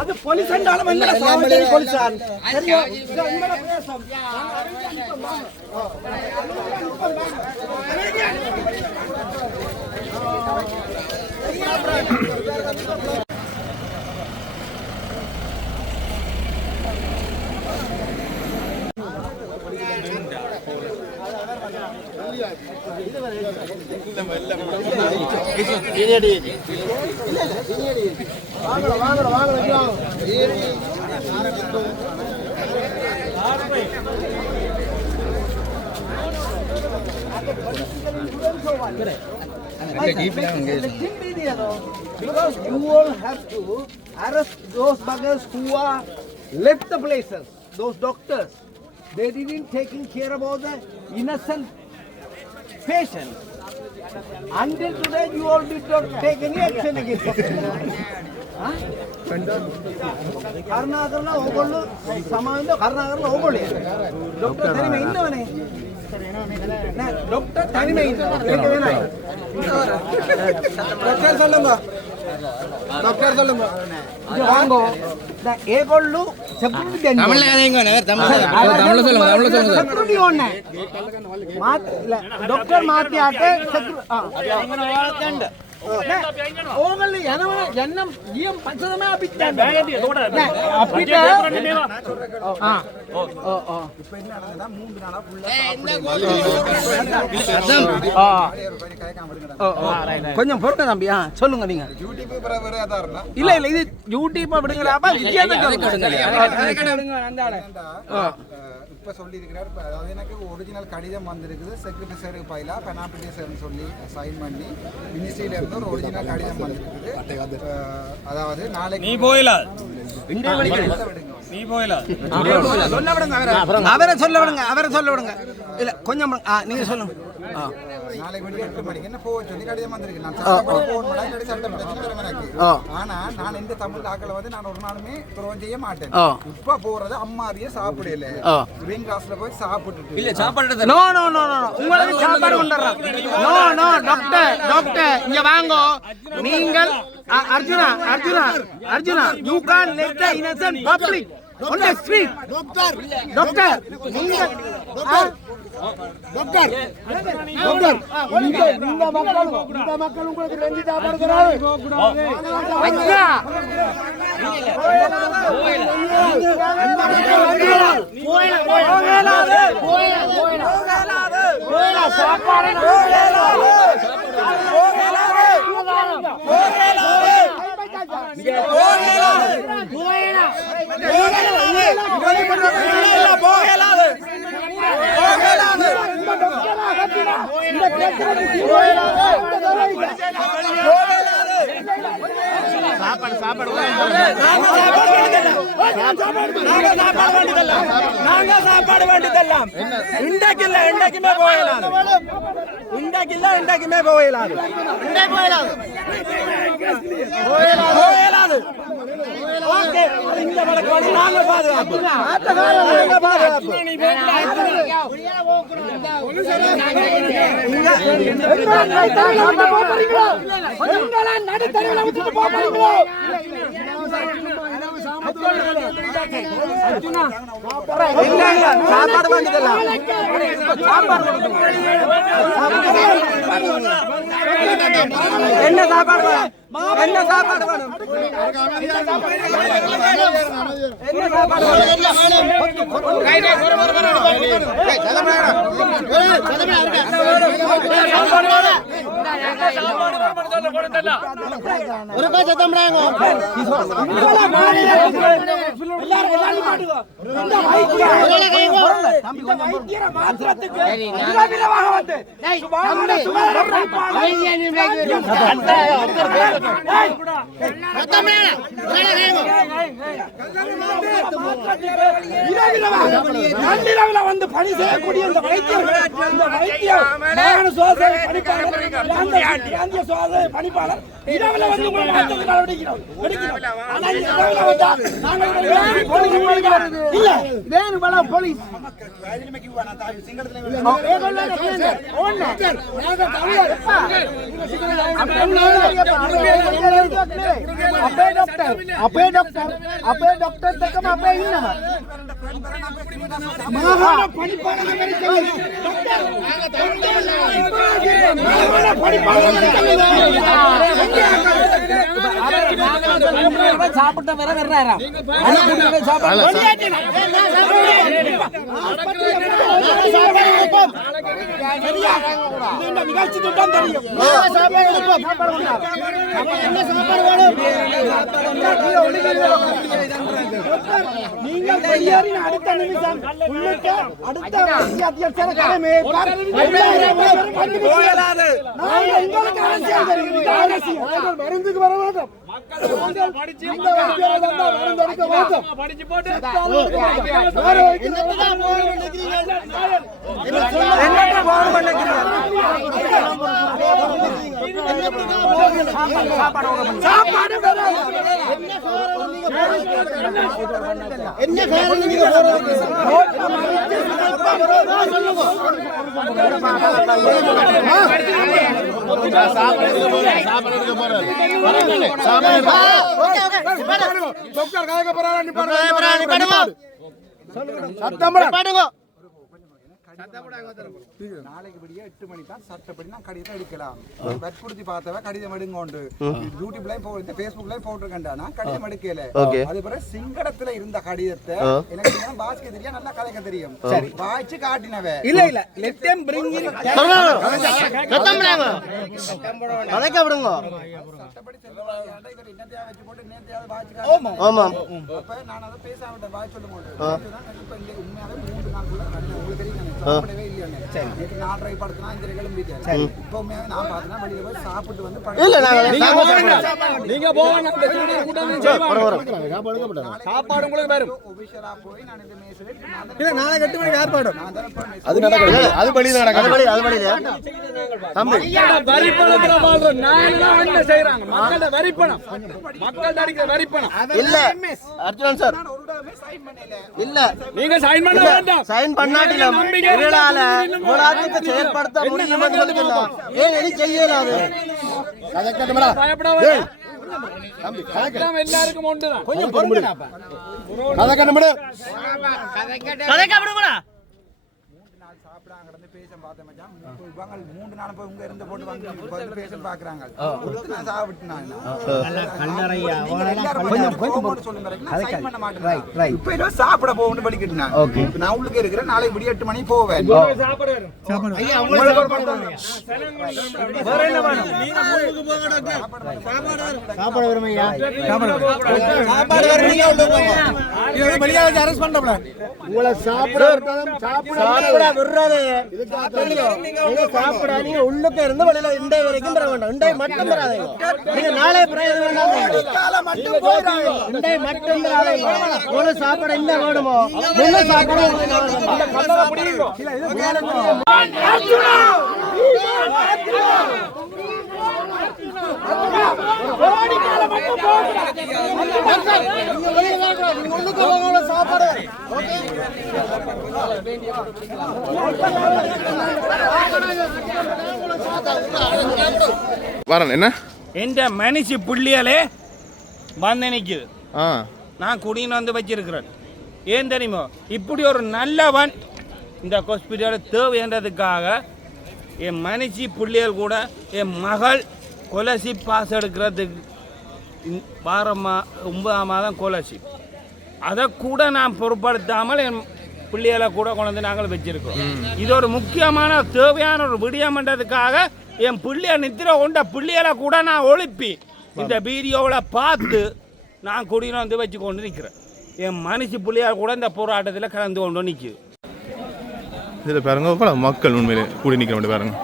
அது போலீஸ் என்றாலும் எங்களை சாவடி போலீஸார். சரியா? இது எங்களோட பிரதேசம். Because you all have to arrest those buggers who are left the places, those doctors. They didn't taking care about the innocent patients. Until today, you all did not take any action against them. Karnataka ogollu samando Karnataka ogollu. Doctor thanime innavane. Doctor thanime innavane. Doctor solunga. Doctor solunga. Vango. The egollu security denno. Tamil kadinga never Tamil solunga. Security onne. Doctor maathiyate security. ඕගොල්ලෝ යනවා යන්නම් ගියම් පස්ස තමයි අපිත් යන්නේ. බෑගදී ඒකට අපිට இப்போ என்ன நடந்ததா 3 நாளா ஃபுல்லா கொஞ்சம் பொறுங்க தம்பி சொல்லுங்க நீங்க யூடியூப் வேற ஏதாறனா இல்ல இல்ல இது யூடியூப் விடுங்கடா அப்ப வித்தியாசம் விடுங்க அந்தாளே இப்ப சொல்லி இருக்கிறார் அதாவது எனக்கு ஒரிஜினல் கடிதம் வந்திருக்குது செக்ரட்டரி ஃபைலா பெனாபிலிட்டிஸ்னு சொல்லி சைன் பண்ணி மினிஸ்ட்ரியில இருந்து ஒரு ஒரிஜினல் கடிதம் வந்திருக்குது அதாவது நாளைக்கு நீ போயில நீ போயில சொல்ல விடுங்க அவரை சொல்ல விடுங்க இல்ல கொஞ்சம் நீங்க சொல்லுங்க நாளைக்கு மணி 8 மணிக்கு என்ன போக சொல்லி கடிதம் வந்திருக்கு நான் சட்டப்படி போன் பண்ணா இல்ல சட்டம் பிரச்சனை வரும் எனக்கு ஆனா நான் இந்த தமிழ் ஆக்களை வந்து நான் ஒரு நாளுமே துரோகம் செய்ய மாட்டேன் இப்ப போறது அம்மாரியே சாப்பிடல கிரீன் கிளாஸ்ல போய் சாப்பிட்டுட்டு இல்ல சாப்பிடுறது நோ நோ நோ நோ உங்களுக்கு சாப்பாடு கொண்டறேன் நோ நோ டாக்டர் இங்க வாங்க நீங்கள் Arjuna you can't let the innocent public on the street doctor நீங்கள் டாக்டர் இந்த மக்கள் உங்களுக்கு ரெண்டு சாப்பாடு தராது ஐயா சாப்பாடு சாப்பாடு வேண்டியதெல்லாம் இன்றைக்குமே போயலாது இன்றைக்குமே போயலாது ஓகே இந்த வழக்கு வந்து நாங்க பாதுகாப்பு சாப்பாடு வாங்கிடலாம் என்ன சாப்பாடு வேணும் என்ன சாப்பாடு வேணும் வந்து பணி செய்யக்கூடிய இந்த வைத்தியர் பணிப்பாளர் இரவுல வந்து போலீஸ் අපේ ડોક્ટર તકම අපේ ඉන්නවා මහා පරිපාලන අමරිකාවේ ડોક્ટર මහා පරිපාලන අමරිකාවේ சாப்பிட்ட வேற வர்றாராம் நிகழ்ச்சி திட்டம் தெரியும் நீங்கள் வெளியேறின அடுத்த நிமிஷம் உள்ளிட்ட அடுத்த அத்தியட்சர் தலைமையேற்பார் எங்களுக்கு அரசியல் தெரியும் இது அரசியல் மருந்துக்கு வர மாட்டோம் நாளைக்கு விடிய 8 மணி தான் சட்டப்படி நான் கடிதம் எடுக்கலாம் வற்புறுத்தி பார்த்தவ கடிதம் எடுங்கோண்டு யூடியூப்லயும் போட்டு பேஸ்புக்லயும் போட்டுருக்கேன்டா கடிதம் எடுக்கல அது பிறகு சிங்கடத்துல இருந்த கடிதத்தை எனக்கு வாசிக்க தெரியும் நல்லா கதைக்க தெரியும் சரி வாய்ச்சு காட்டினவ இல்ல இல்ல லெட் देम பிரிங் இன் கதைக்க விடுங்க சட்டப்படி செல்லுவாங்க இவர் என்னத்தையா வெச்சு போட்டு நேத்தையாவது வாய்ச்சு காட்டுங்க ஆமா அப்ப நான் அத பேசாமட்ட வாய் சொல்லும்போது இப்ப இங்க உண்மையாவே 3 நாளுக்குள்ள உங்களுக்கு தெரியும் சாப்பிடவே இல்லையா சரி நேத்து நான் ட்ரை படுத்துனா இந்த கிளம்பிட்டேன் சரி இப்போ உண்மையாவே நான் பார்த்தனா வெளிய போய் சாப்பிட்டு வந்து நீங்க போங்க அந்த சீடி கூட்டம் சாப்பாடு உங்களுக்கு வரும் ஒபிஷரா போய் நான் இந்த மேசல இல்ல நாளை 8 மணிக்கு ஏற்பாடு அது நடக்குது அது வெளியில நடக்குது அது வெளியில தம்பி வரி பணத்துல வாழ்ற நான் என்ன செய்றாங்க மக்களோட வரி பணம் மக்களோட அடிக்கிற வரி பணம் இல்ல அர்ஜுனன் சார் சைன் பண்ணல இல்ல நீங்க சைன் பண்ண வேண்டாம் சைன் பண்ணாட்டில உங்களால உங்களால செயல்படுத்த முடியும் சொல்லுங்க ஏன் எது செய்யலாது கதக்கடமடா பயப்படாதே தம்பி கதக்கம் எல்லாருக்கும் ஒன்றுதான் கொஞ்சம் பொறுங்கடா கதக்கடமடா கதக்கடமடா சாப்பிடாங்க கடந்து பேசம் பார்த்த மச்சான் இவங்க 3 நாள் போய் உங்க இருந்து போட்டு வந்து பேசம் பாக்குறாங்க நான் சாப்பிட்டேன் நல்ல கண்டறையா கொஞ்சம் சொல்லுங்க நான் சைன் பண்ண மாட்டேன் இப்போ ஏதோ சாப்பிட போறேன்னு படிக்கிட்டேன் ஓகே நான் உள்ளுக்கு இருக்கிறேன் நாளை விடிய 8 மணிக்கு போவேன் சாப்பிட வரும் சாப்பிட ஐயா உங்களுக்கு ஒரு பண்றாங்க வேற என்ன வேணும் நீங்க முன்னுக்கு போங்கடா சாப்பிட வரும் ஐயா சாப்பாடு வரும் நீங்க உள்ள போங்க இது வெளிய வச்சு அரெஸ்ட் பண்ணறோம்ல உங்களை சாப்பிட விடுறாதே நீங்க சாப்பிட நீங்க உள்ளுக்கு இருந்து வெளியில இண்டை வரைக்கும் வர வேண்டாம் இண்டை மட்டும் வராதீங்க நீங்க நாளை பிரயோஜனம் வேண்டாம் இண்டை மட்டும் வராதீங்க ஒரு சாப்பாடு என்ன வேணுமோ என்ன சாப்பாடு சாப்பாடு வரேன் என்ன எந்த மனுஷி புள்ளியாலே வந்து நிற்குது நான் குடின்னு வந்து வச்சிருக்கிறேன் ஏன் தெரியுமோ இப்படி ஒரு நல்லவன் இந்த ஹாஸ்பிட்டலில் தேவைன்றதுக்காக என் மனுஷி புள்ளியல் கூட என் மகள் கொலசி பாஸ் எடுக்கிறதுக்கு வாரமா 9ஆம் மாதம் கொலசி அதை கூட நான் பொருட்படுத்தாமல் என் பிள்ளைகளை கூட கொண்டு நாங்கள் வச்சிருக்கோம் இது ஒரு முக்கியமான தேவையான ஒரு விடியமன்றதுக்காக என் பிள்ளைய நித்திர கொண்ட பிள்ளைகளை கூட நான் ஒழிப்பி இந்த வீடியோவில் பார்த்து நான் குடியில வந்து வச்சு கொண்டு நிற்கிறேன் என் மனுஷி பிள்ளையால் கூட இந்த போராட்டத்தில் கலந்து கொண்டு நிற்குது இதில் பாருங்க மக்கள் உண்மையிலே கூடி நிற்க வேண்டிய பாருங்க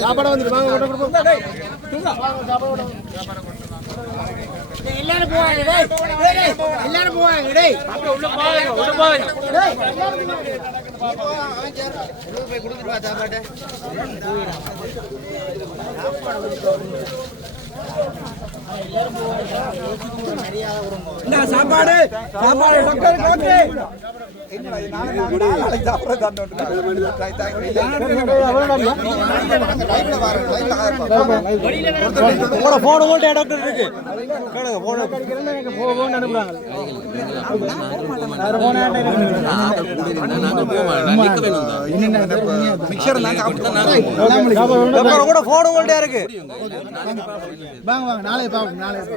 சாப்பாடு வந்து எல்லாரும் போவாங்க டேய். டேய், எல்லாரும் போவாங்க டேய். உள்ள போங்க டேய், எல்லாரும் போய் கொடுத்துருவா சாப்பாடு. இந்த சாப்பாடு டாக்டர் ஓகே நாளை பாப்போம் நாளைக்கு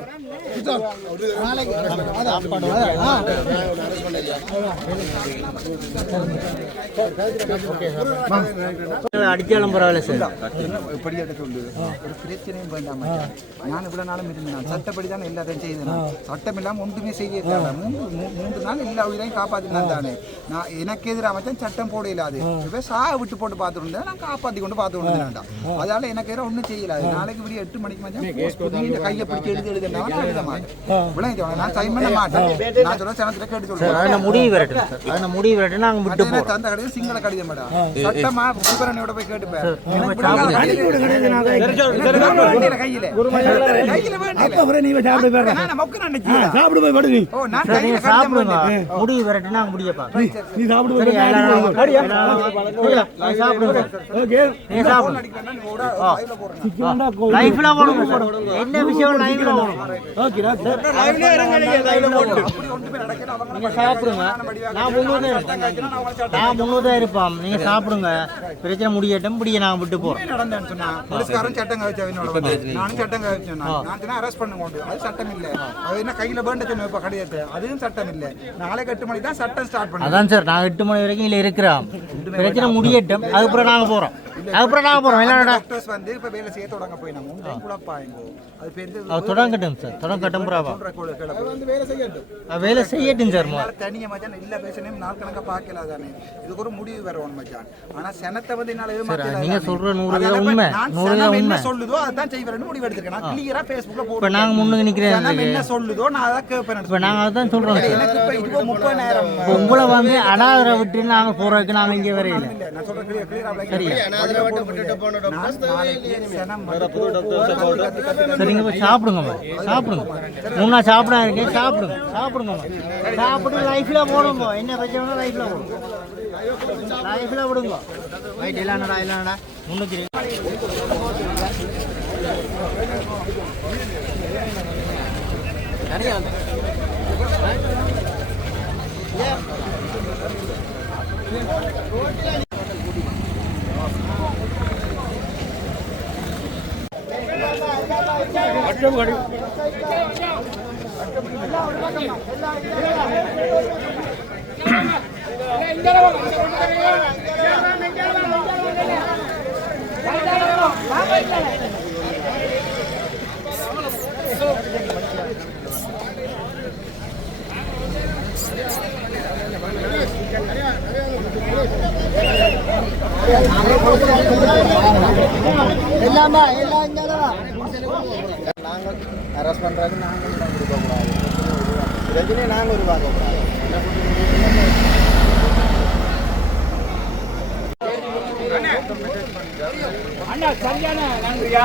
அடிச்சாலும் பரவாயில்ல சார். இப்படியாட்ட சொல்லு ஒரு பிரச்சனையும் வேண்டாம் மச்சான். நான் இவ்வளவு நாளும் இருந்தேன் சட்டப்படி தான் எல்லாத்தையும் செய்தேன். சட்டம் இல்லாமல் ஒன்றுமே செய்ய மூன்று நாள் எல்லா உயிரையும் காப்பாற்றினான் தானே. நான் எனக்கு எதிராக மச்சான் சட்டம் போட இல்லாது இப்போ சாக விட்டு போட்டு பார்த்துட்டு நான் காப்பாற்றி கொண்டு பார்த்து கொண்டு வேண்டாம். அதனால எனக்கு எதிராக ஒன்றும் செய்யலாது. நாளைக்கு விடிய 8 மணிக்கு மச்சான் கையை பிடிச்சி எழுதுனா எழுத மாட்டேன். விளையாட்டு நான் சைன் பண்ண மாட்டேன். நான் சொல்ல சனத்தில் கேட்டு சொல்லுவேன். முடிவு வரட்டும் முடிவு வரட்டும் நாங்கள் விட்டு போகிறோம். அந்த கடையில் சிங்கள கடிதம் மேடம் சட்டமா விபரணையோட போய் கேட்டுப்பேன். முடிவு வரட்டும் நாங்கள் முடியப்பா. லைஃப்ல போடும் என்ன விஷயம் லைவ்ல போடும். நீங்க சாப்பிடுங்க. நான் முன்னூறு இருப்பான். நீங்க சாப்பிடுங்க. பிரச்சனை முடியட்டும் முடிய நான் விட்டு போறேன். போலீஸ்காரன் சட்டம் கழிச்சவனோட நானும் சட்டம் கழிச்சேன். நான் அரெஸ்ட் பண்ண கொண்டு அது சட்டம் இல்லை. அது என்ன கையில வேண்ட சொன்ன இப்ப கிடையாது. அதுவும் சட்டம் இல்லை. நாளைக்கு 8 மணிக்கு தான் சட்டம் ஸ்டார்ட் பண்ணுவோம். அதான் சார் நாங்கள் 8 மணி வரைக்கும் இல்லை இருக்கிறோம். பிரச்சனை முடியட்டும் அதுக்கப்புறம் நாங்கள் போகிறோம். அதுக்கப்புறம் நாங்கள் போகிறோம். எல்லாரும் டாக்டர்ஸ் வந்து இப்போ வேலை செய்ய தொடங்க போய் நம்ம முந்தைய குழப்பாங்க. அது பேருந்து தொடங்கட்டும் சார். தொடங்கட்டும் புறாவா வேலை செய்யட்டும். வேலை செய்யட்டும் சார். தனியா மச்சான் இல்ல பேசணும் நாள் கணக்கா பார்க்கல தானே. இதுக்கு ஒரு முடிவு வரணும் மச்சான். ஆனா சனத்தை வந்து என்னால ஏமாத்தல. நீங்க சொல்ற 100% உண்மை. 100% என்ன உண்மை சொல்லுதோ அதான் செய்வேன்னு முடிவு எடுத்துக்கேன். நான் கிளியரா Facebookல போடுறேன். இப்போ நாங்கள் முன்னுக்கு நிற்கிறேன். சனம் என்ன சொல்லுதோ நான் அத கேட்பேன். இப்போ நாங்கள் அதான் சொல்றோம். எனக்கு இப்ப இது 30 நேரம் உங்களை வந்து அனாதரை விட்டு நாங்கள் போறதுக்கு நாங்கள் இங்கே வரையில. நான் சொல்றேன் கிளியரா சரிங்க போய் சாப்பிடுங்க. சாப்பிடுங்க. முன்னா சாப்பிட இருக்கேன். சாப்பிடுங்க. சாப்பிடுங்க. சாப்பிட்டு லைஃப்ல போடுங்க. என்ன பிரச்சனை லைஃப்ல போடுங்க. லைஃப்ல விடுங்க. ரைட் இல்லைண்ணா முன்னுக்கு எல்லாமா எல்லாம் இங்கதான் நாங்கள் அரெஸ்ட் பண்றாங்க. நாங்கள் கொடுக்கக்கூடாது. பிரச்சனை நாங்கள் உருவாக்கக்கூடாது. அண்ணா சரியான நன்றியா.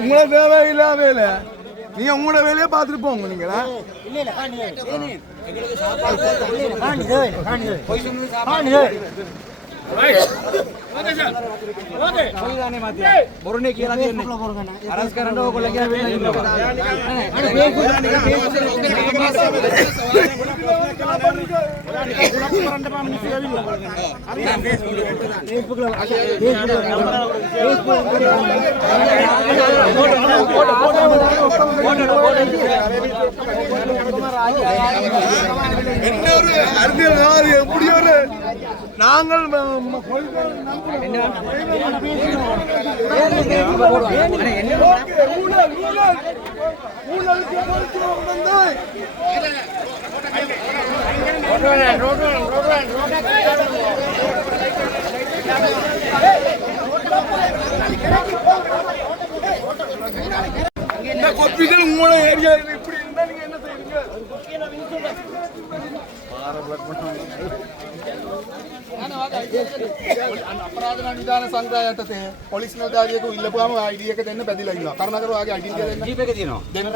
உங்களை தேவையில்லை வேலை நீங்க உங்களோட வேலையை பார்த்துட்டு போங்க. நீங்களா Facebook இன்னொரு அரசியல் எப்படி ஒரு நாங்கள் இந்த கொப்பிகள் உங்களோட ஏரியா இப்படி இருந்தா நீங்க என்ன செய்வீங்க? අපරාධ නිධාන සංග්‍රහය යටතේ පොලිස් නිලධාරියෙකු ඉල්ලපුවාම ID එක දෙන්න පැදිලා ඉන්නවා. කරුණාකර වාගේ ID එක දෙන්න. ජීප් එක තියෙනවා. දෙන්න.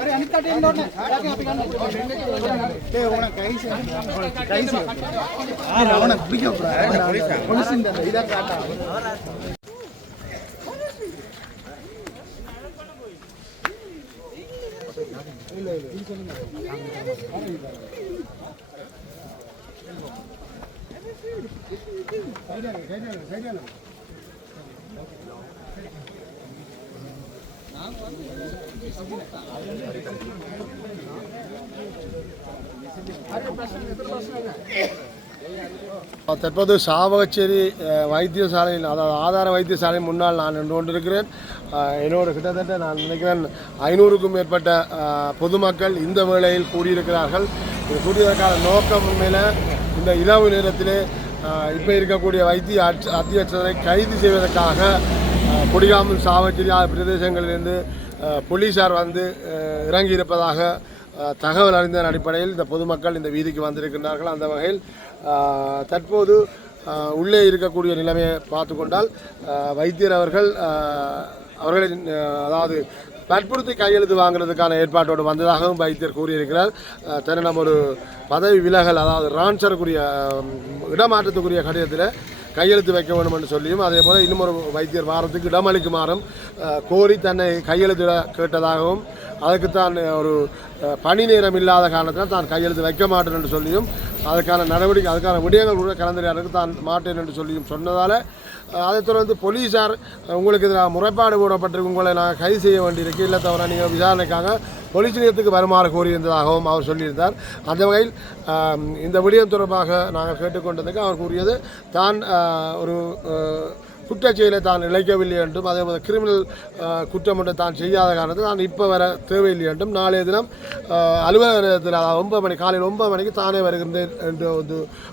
අර අනිත් කටේ එන්න ඕනේ. යාගේ අපි ගන්න. ඒ ඕන කයිස. ඕන බිජෝ පොලිස් ඉන්න ඉදක් කාටා. தற்போது சாவகச்சேரி வைத்தியசாலையில் அதாவது ஆதார வைத்தியசாலை முன்னால் நான் நின்று கொண்டிருக்கிறேன். என்னோடு கிட்டத்தட்ட நான் நினைக்கிறேன் 500க்கும் மேற்பட்ட பொதுமக்கள் இந்த வேளையில் கூடியிருக்கிறார்கள். இது கூடியதற்கான நோக்கம் உண்மையில் இந்த இரவு நேரத்திலே இப்போ இருக்கக்கூடிய வைத்திய அத்தியட்சரை கைது செய்வதற்காக கொடிகாமல் சாவகச்சேரி பிரதேசங்களிலிருந்து போலீஸார் வந்து இறங்கியிருப்பதாக தகவல் அறிந்ததன் அடிப்படையில் இந்த பொதுமக்கள் இந்த வீதிக்கு வந்திருக்கின்றார்கள். அந்த வகையில் தற்போது உள்ளே இருக்கக்கூடிய நிலைமையை பார்த்து கொண்டால் வைத்தியர் அவர்களின் அதாவது வற்புறுத்தி கையெழுத்து வாங்குறதுக்கான ஏற்பாட்டோடு வந்ததாகவும் வைத்தியர் கூறியிருக்கிறார். தன்னிடம் ஒரு பதவி விலகல் அதாவது ரான்சருக்குரிய இடமாற்றத்துக்குரிய கடிதத்தில் கையெழுத்து வைக்க வேண்டும் என்று சொல்லியும் அதே போல் இன்னும் ஒரு வைத்தியர் வாரத்துக்கு இடமளிக்குமாறும் கோரி தன்னை கையெழுத்திட கேட்டதாகவும் அதுக்குத்தான் ஒரு பணி நேரம் இல்லாத காரணத்தில் தான் கையெழுத்து வைக்க மாட்டேன் என்று சொல்லியும் அதுக்கான விடயங்கள் கூட கலந்துரையாடலுக்கு தான் மாட்டேன் என்று சொல்லியும் சொன்னதால் அதைத் தொடர்ந்து போலீஸார் உங்களுக்கு எதிராக முறைப்பாடு போடப்பட்டிருக்கு, உங்களை நாங்கள் கைது செய்ய வேண்டியிருக்கு, இல்லை தவிர நீங்கள் விசாரணைக்காக போலீஸ் நிலையத்துக்கு வருமாறு கோரியிருந்ததாகவும் அவர் சொல்லியிருந்தார். அந்த வகையில் இந்த விடயம் தொடர்பாக நாங்கள் கேட்டுக்கொண்டதுக்கு அவர் கூறியது தான் ஒரு குற்றச்செயலை தான் இழைக்கவில்லை என்றும் அதே போல் கிரிமினல் குற்றம் ஒன்று தான் செய்யாத காரணத்தை நான் இப்போ வர தேவையில்லை என்றும் நாளைய தினம் அலுவலக நேரத்தில் காலையில் 9 மணிக்கு தானே வருகின்றேன் என்ற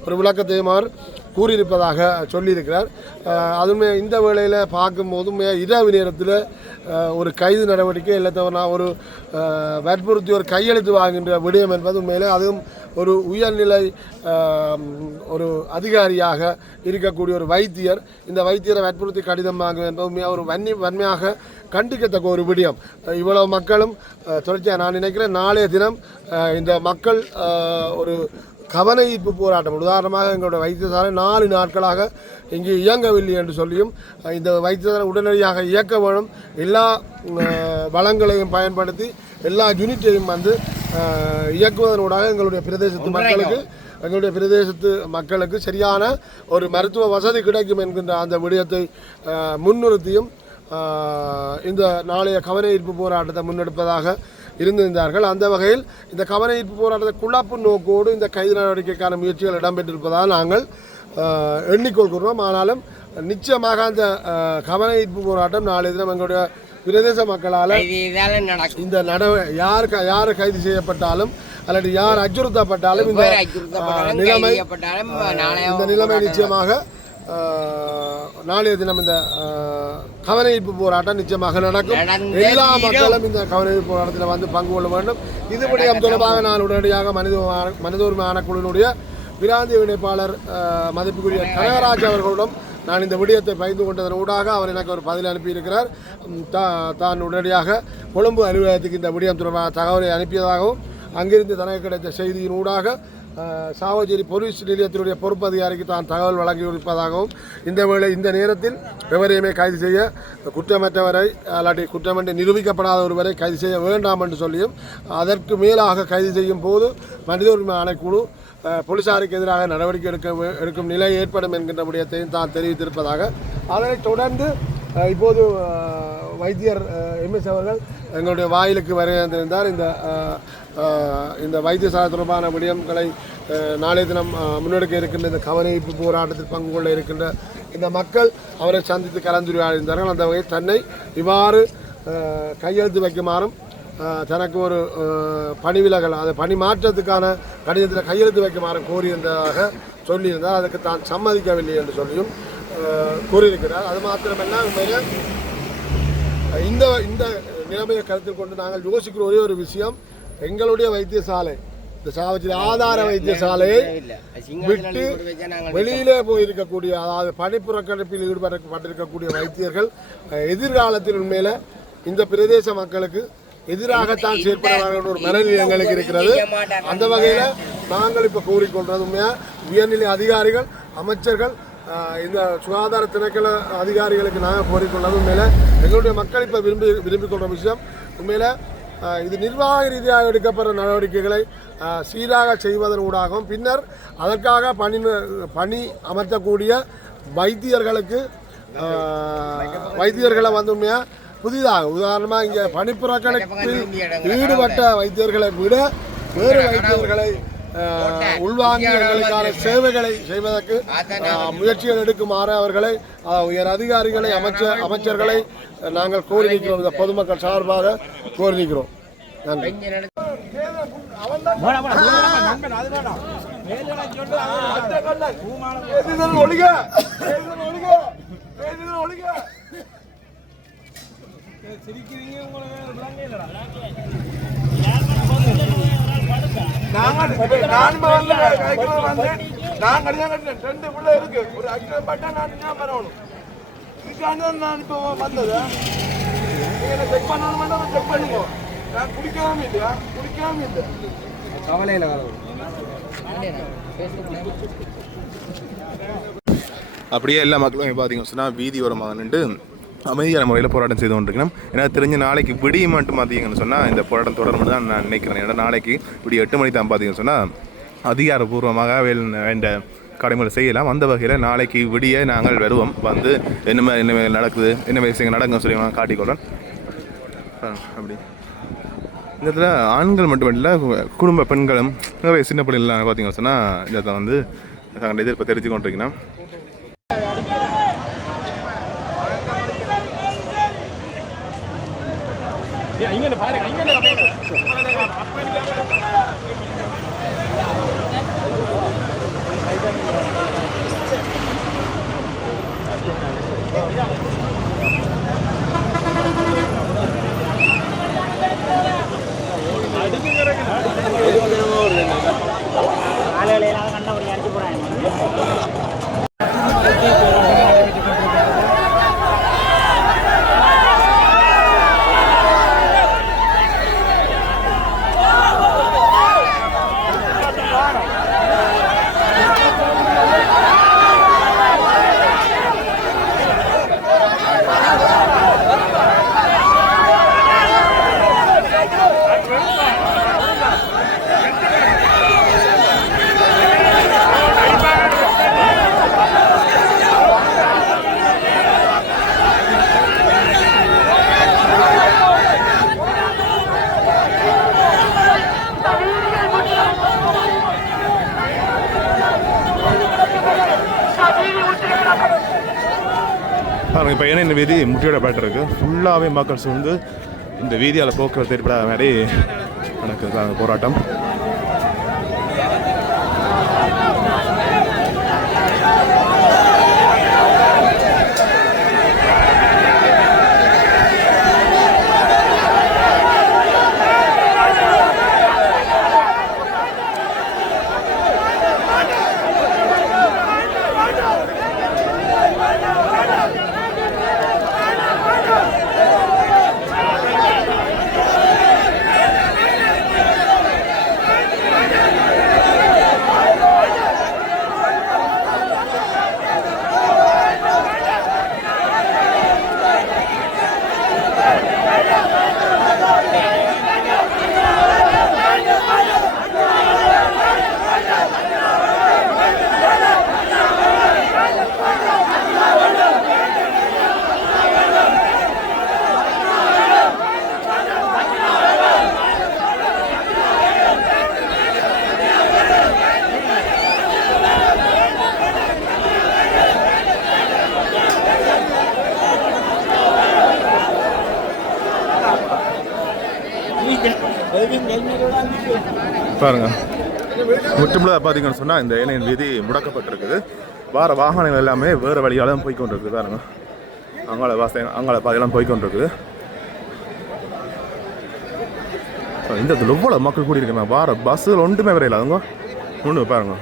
ஒரு விளக்கத்தையும் அவர் கூறியிருப்பதாக சொல்லியிருக்கிறார். அதுவுமே இந்த வேளையில் பார்க்கும்போதும் இரவு நேரத்தில் ஒரு கைது நடவடிக்கை இல்லை தவிர ஒரு வற்புறுத்தி ஒரு கையெழுத்து வாங்குகின்ற விடயம் என்பது உண்மையிலே அதுவும் ஒரு உயர்நிலை ஒரு அதிகாரியாக இருக்கக்கூடிய ஒரு வைத்தியர் இந்த வைத்தியரை வற்புறுத்தி கடிதம் வாங்கும் என்பது ஒரு வன்மையாக கண்டிக்கத்தக்க ஒரு விடயம். இவ்வளவு மக்களும் தொடர்ச்சியாக நான் நினைக்கிறேன் நாளைய தினம் இந்த மக்கள் ஒரு கவன ஈர்ப்பு போராட்டம் உதாரணமாக எங்களுடைய வைத்தியசாலை 4 நாட்களாக இங்கு இயங்கவில்லை என்று சொல்லியும் இந்த வைத்தியசாலை உடனடியாக இயக்க வேணும், எல்லா வளங்களையும் பயன்படுத்தி எல்லா யூனிட்டையும் வந்து இயக்குவதனூடாக எங்களுடைய பிரதேசத்து மக்களுக்கு சரியான ஒரு மருத்துவ வசதி கிடைக்கும் என்கின்ற அந்த விடயத்தை முன்னிறுத்தியும் இந்த நாளைய கவன ஈர்ப்பு போராட்டத்தை முன்னெடுப்பதாக இருந்திருந்தார்கள். அந்த வகையில் இந்த கவன ஈர்ப்பு போராட்டத்தை குழப்பு நோக்கோடு இந்த கைது நடவடிக்கைக்கான முயற்சிகள் இடம்பெற்றிருப்பதாக நாங்கள் எண்ணிக்கொள்கிறோம். ஆனாலும் நிச்சயமாக அந்த கவன ஈர்ப்பு போராட்டம் நாளைய தினம் எங்களுடைய பிரதேச மக்களால் இந்த யார் கைது செய்யப்பட்டாலும் அல்லது யார் அச்சுறுத்தப்பட்டாலும் இந்த நிலைமை நிச்சயமாக நாளைய தினம் இந்த கவன ஈர்ப்பு போராட்டம் நிச்சயமாக நடக்கும். எல்லா மக்களும் இந்த கவன ஈர்ப்பு போராட்டத்தில் வந்து பங்கு கொள்ள வேண்டும். இது விடயம் தொடர்பாக நான் உடனடியாக மனித உரிமை ஆணைக்குழுவினுடைய பிராந்திய இணைப்பாளர் மதிப்புக்குரிய கனகராஜ் அவர்களிடம் நான் இந்த விடயத்தை பகிர்ந்து கொண்டதன் ஊடாக அவர் எனக்கு ஒரு பதில் அனுப்பியிருக்கிறார். தான் உடனடியாக கொழும்பு அலுவலகத்துக்கு இந்த விடயம் தொடர்பாக தகவலை அனுப்பியதாகவும் அங்கிருந்து தனக்கு கிடைத்த செய்தியின் ஊடாக சாவகச்சேரி போலீஸ் நிலையத்தினுடைய பொறுப்பு அதிகாரிக்கு தான் தகவல் வழங்கியிருப்பதாகவும் இந்த நேரத்தில் எவரையுமே கைது செய்ய குற்றமற்றவரை அல்லாட்டி குற்றமென்று நிரூபிக்கப்படாத ஒருவரை கைது செய்ய வேண்டாம் என்று சொல்லியும் அதற்கு மேலாக கைது செய்யும் போது மனித உரிமை ஆணைக்குழு போலீசாருக்கு எதிராக நடவடிக்கை எடுக்கும் நிலை ஏற்படும் என்கின்ற விடயத்தையும் தான் தெரிவித்திருப்பதாக அதனைத் தொடர்ந்து இப்போது வைத்தியர் எம்எஸ் அவர்கள் எங்களுடைய வாயிலுக்கு வந்திருந்தார். இந்த வைத்தியசாலை தொடர்பான விடயங்களை நாளைய தினம் முன்னெடுக்க இருக்கின்ற இந்த கவனிப்பு போராட்டத்தில் பங்கு கொள்ள இருக்கின்ற இந்த மக்கள் அவரை சந்தித்து கலந்துரையாடினார்கள். அந்த வகையில் தன்னை இவ்வாறு கையெழுத்து வைக்குமாறும் தனக்கு ஒரு பணி விலகல் அது பணி மாற்றத்துக்கான கடிதத்தில் கையெழுத்து வைக்குமாறு கோரியிருந்ததாக சொல்லியிருந்தார். அதுக்கு தான் சம்மதிக்கவில்லை என்று சொல்லியும் கூறியிருக்கிறார். அது மாத்திரமல்ல இந்த இந்த நிலைமையை கருத்தில் கொண்டு நாங்கள் யோசிக்கிற ஒரே ஒரு விஷயம், எங்களுடைய வைத்தியசாலை இந்த சாவச்சி ஆதார வைத்தியசாலையை விட்டு வெளியிலே போயிருக்கக்கூடிய அதாவது பணிப்புறக்கணிப்பில் ஈடுபட்டிருக்கக்கூடிய வைத்தியர்கள் எதிர்காலத்தில் உண்மையில இந்த பிரதேச மக்களுக்கு எதிராகத்தான் செயற்படுவார்கள் ஒரு மனநிலை எங்களுக்கு இருக்கிறது. அந்த வகையில் நாங்கள் இப்போ கூறிக்கொள்றது உயர்நிலை அதிகாரிகள் அமைச்சர்கள் இந்த சுகாதார திணைக்கள அதிகாரிகளுக்கு நாங்கள் கோரிக்கொள்வது உண்மையில எங்களுடைய மக்கள் இப்போ விரும்பிக் கொள்கிற விஷயம் உண்மையில இது நிர்வாக ரீதியாக எடுக்கப்படுற நடவடிக்கைகளை சீராக செய்வதன் ஊடாகவும் பின்னர் அதற்காக பணி அமர்த்தக்கூடிய வைத்தியர்களை வந்து உண்மையாக புதிதாக உதாரணமாக இங்கே பணிப்புறக்கணிப்பில் ஈடுபட்ட வைத்தியர்களை விட வேறு வைத்தியர்களை உள்வாங்கி எங்களுக்கான சேவைகளை செய்வதற்கு முயற்சிகள் எடுக்குமாறு அவர்களை உயர் அதிகாரிகளை அமைச்சர்களை நாங்கள் கோரி நிற்கிறோம். இந்த பொதுமக்கள் சார்பாக கோரி நிற்கிறோம். நன்றி. அப்படியே எல்லா மக்களும் பார்த்தீங்கன்னு சொன்னால் வீதி ஓரமாக நின்று அமைதியான முறையில் போராட்டம் செய்து கொண்டிருக்கணும். எனக்கு தெரிஞ்ச நாளைக்கு விடிய மட்டும் பார்த்தீங்கன்னு சொன்னால் இந்த போராட்டம் தொடரும் தான் நான் நினைக்கிறேன். ஏன்னா நாளைக்கு விடிய 8 மணி தான் பார்த்தீங்கன்னு சொன்னால் அதிகாரப்பூர்வமாக வேண்ட கடமைகளை செய்யலாம். அந்த வகையில் நாளைக்கு விடிய நாங்கள் வருவோம். வந்து என்ன நடக்குது என்ன விஷயங்கள் நடக்குன்னு சொல்லி நான் காட்டிக்கொள்கிறேன். அப்படி இந்த இடத்துல ஆண்கள் மட்டும் இல்லை குடும்ப பெண்களும் நிறைய சின்ன பிள்ளைகள்லாம் பார்த்தீங்கன்னு சொன்னால் இந்த இடத்துல வந்து தங்களுடைய எதிர்ப்பை தெரிவித்து கொண்டிருக்கணும். இப்போ ஏன்னா இந்த வீதி முற்றியோட இருக்குது. ஃபுல்லாகவே மக்கள் சூழ்ந்து இந்த வீதியால் போக்குவரத்து ஏற்படாத மாதிரி நடக்குது போராட்டம். பாருங்க முற்றுமுழுதாக பார்த்தீங்கன்னு சொன்னால் இந்த ஏனையின் வீதி முடக்கப்பட்டிருக்குது. வார வாகனங்கள் எல்லாமே வேறு வழியால் தான் போய்கொண்டிருக்குது. பாருங்க அங்காள பாதையெல்லாம் போய்கொண்டிருக்குது. இந்த இடத்துல எவ்வளோ மக்கள் கூடியிருக்காங்க. வார பஸ்ஸுகள் ஒன்றுமே வரையில அதுங்க ஒன்று பாருங்க.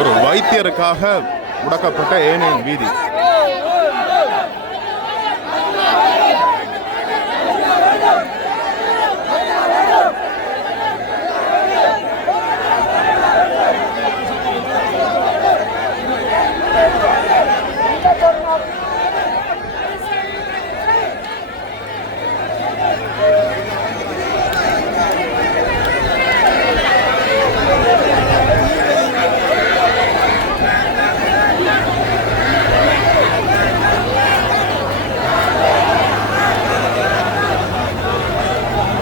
ஒரு வைத்தியருக்காக முடக்கப்பட்ட ஏனையின் வீதி.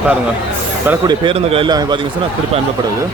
பாருங்க வரக்கூடிய பேருந்துகள் எல்லாமே பார்த்தீங்கன்னு சொன்னால் திருப்பி அனுப்பப்படுது.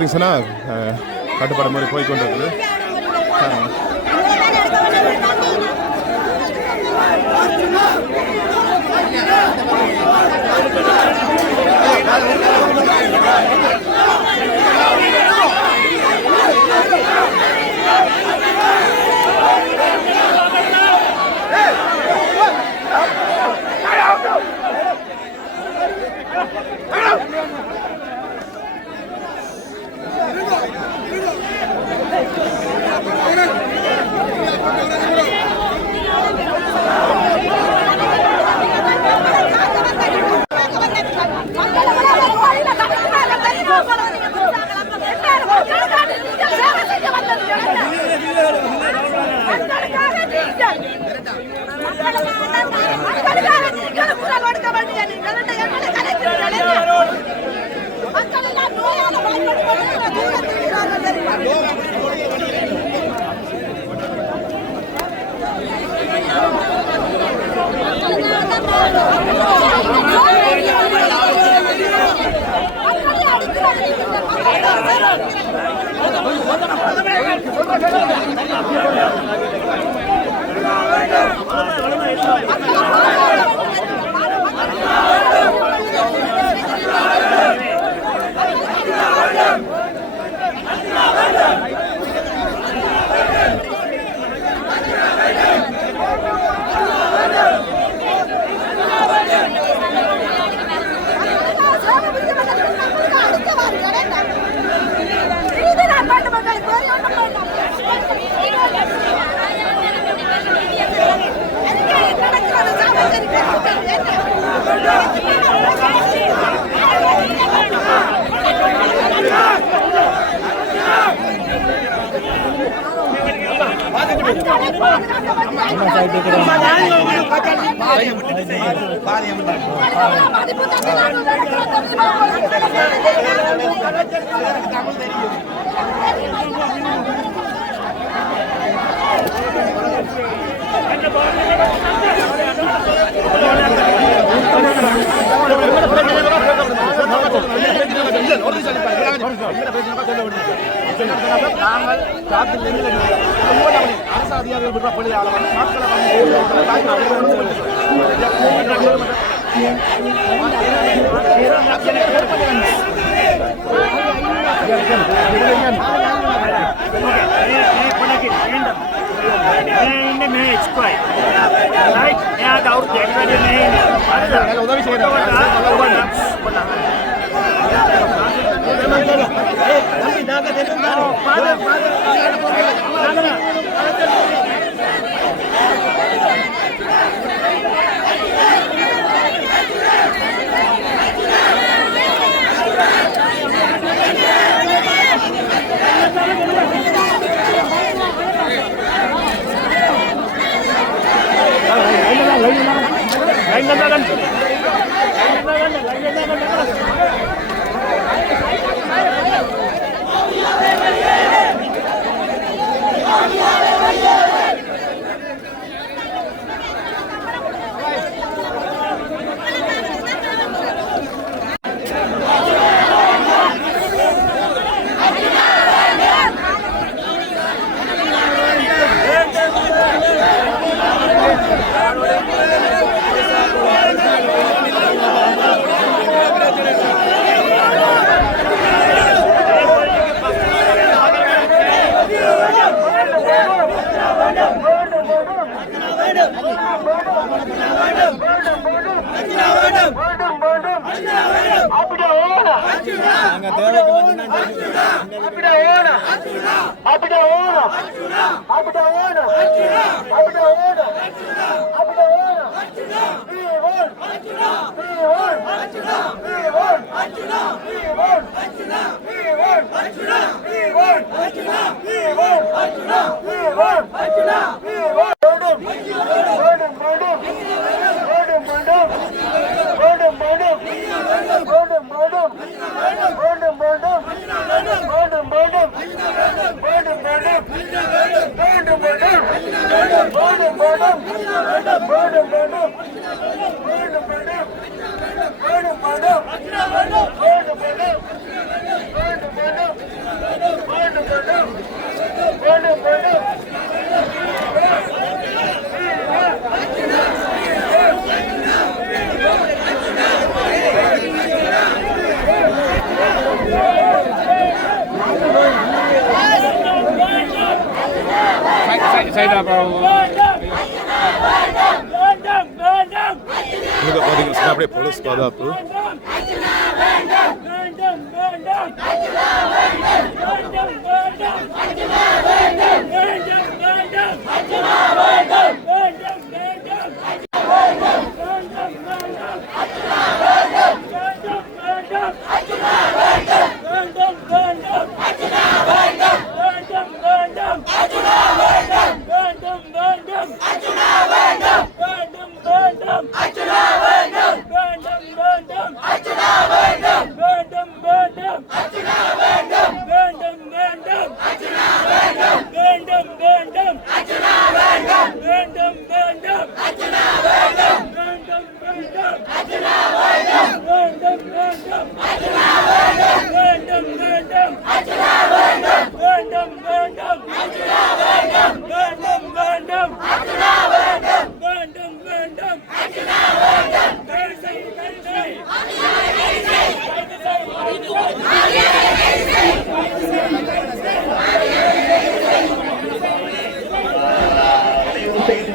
பார்த்தீங்கன்னா கட்டுப்பாடு மாதிரி போய் கொண்டு இருக்குது. அரசு அதிகாரிகள் விடுற பள்ளியாளர் உதவி வேண்டும் இங்கே பார்த்தீங்கன்னா அப்படியே போலீஸ் பாதுகாப்பு.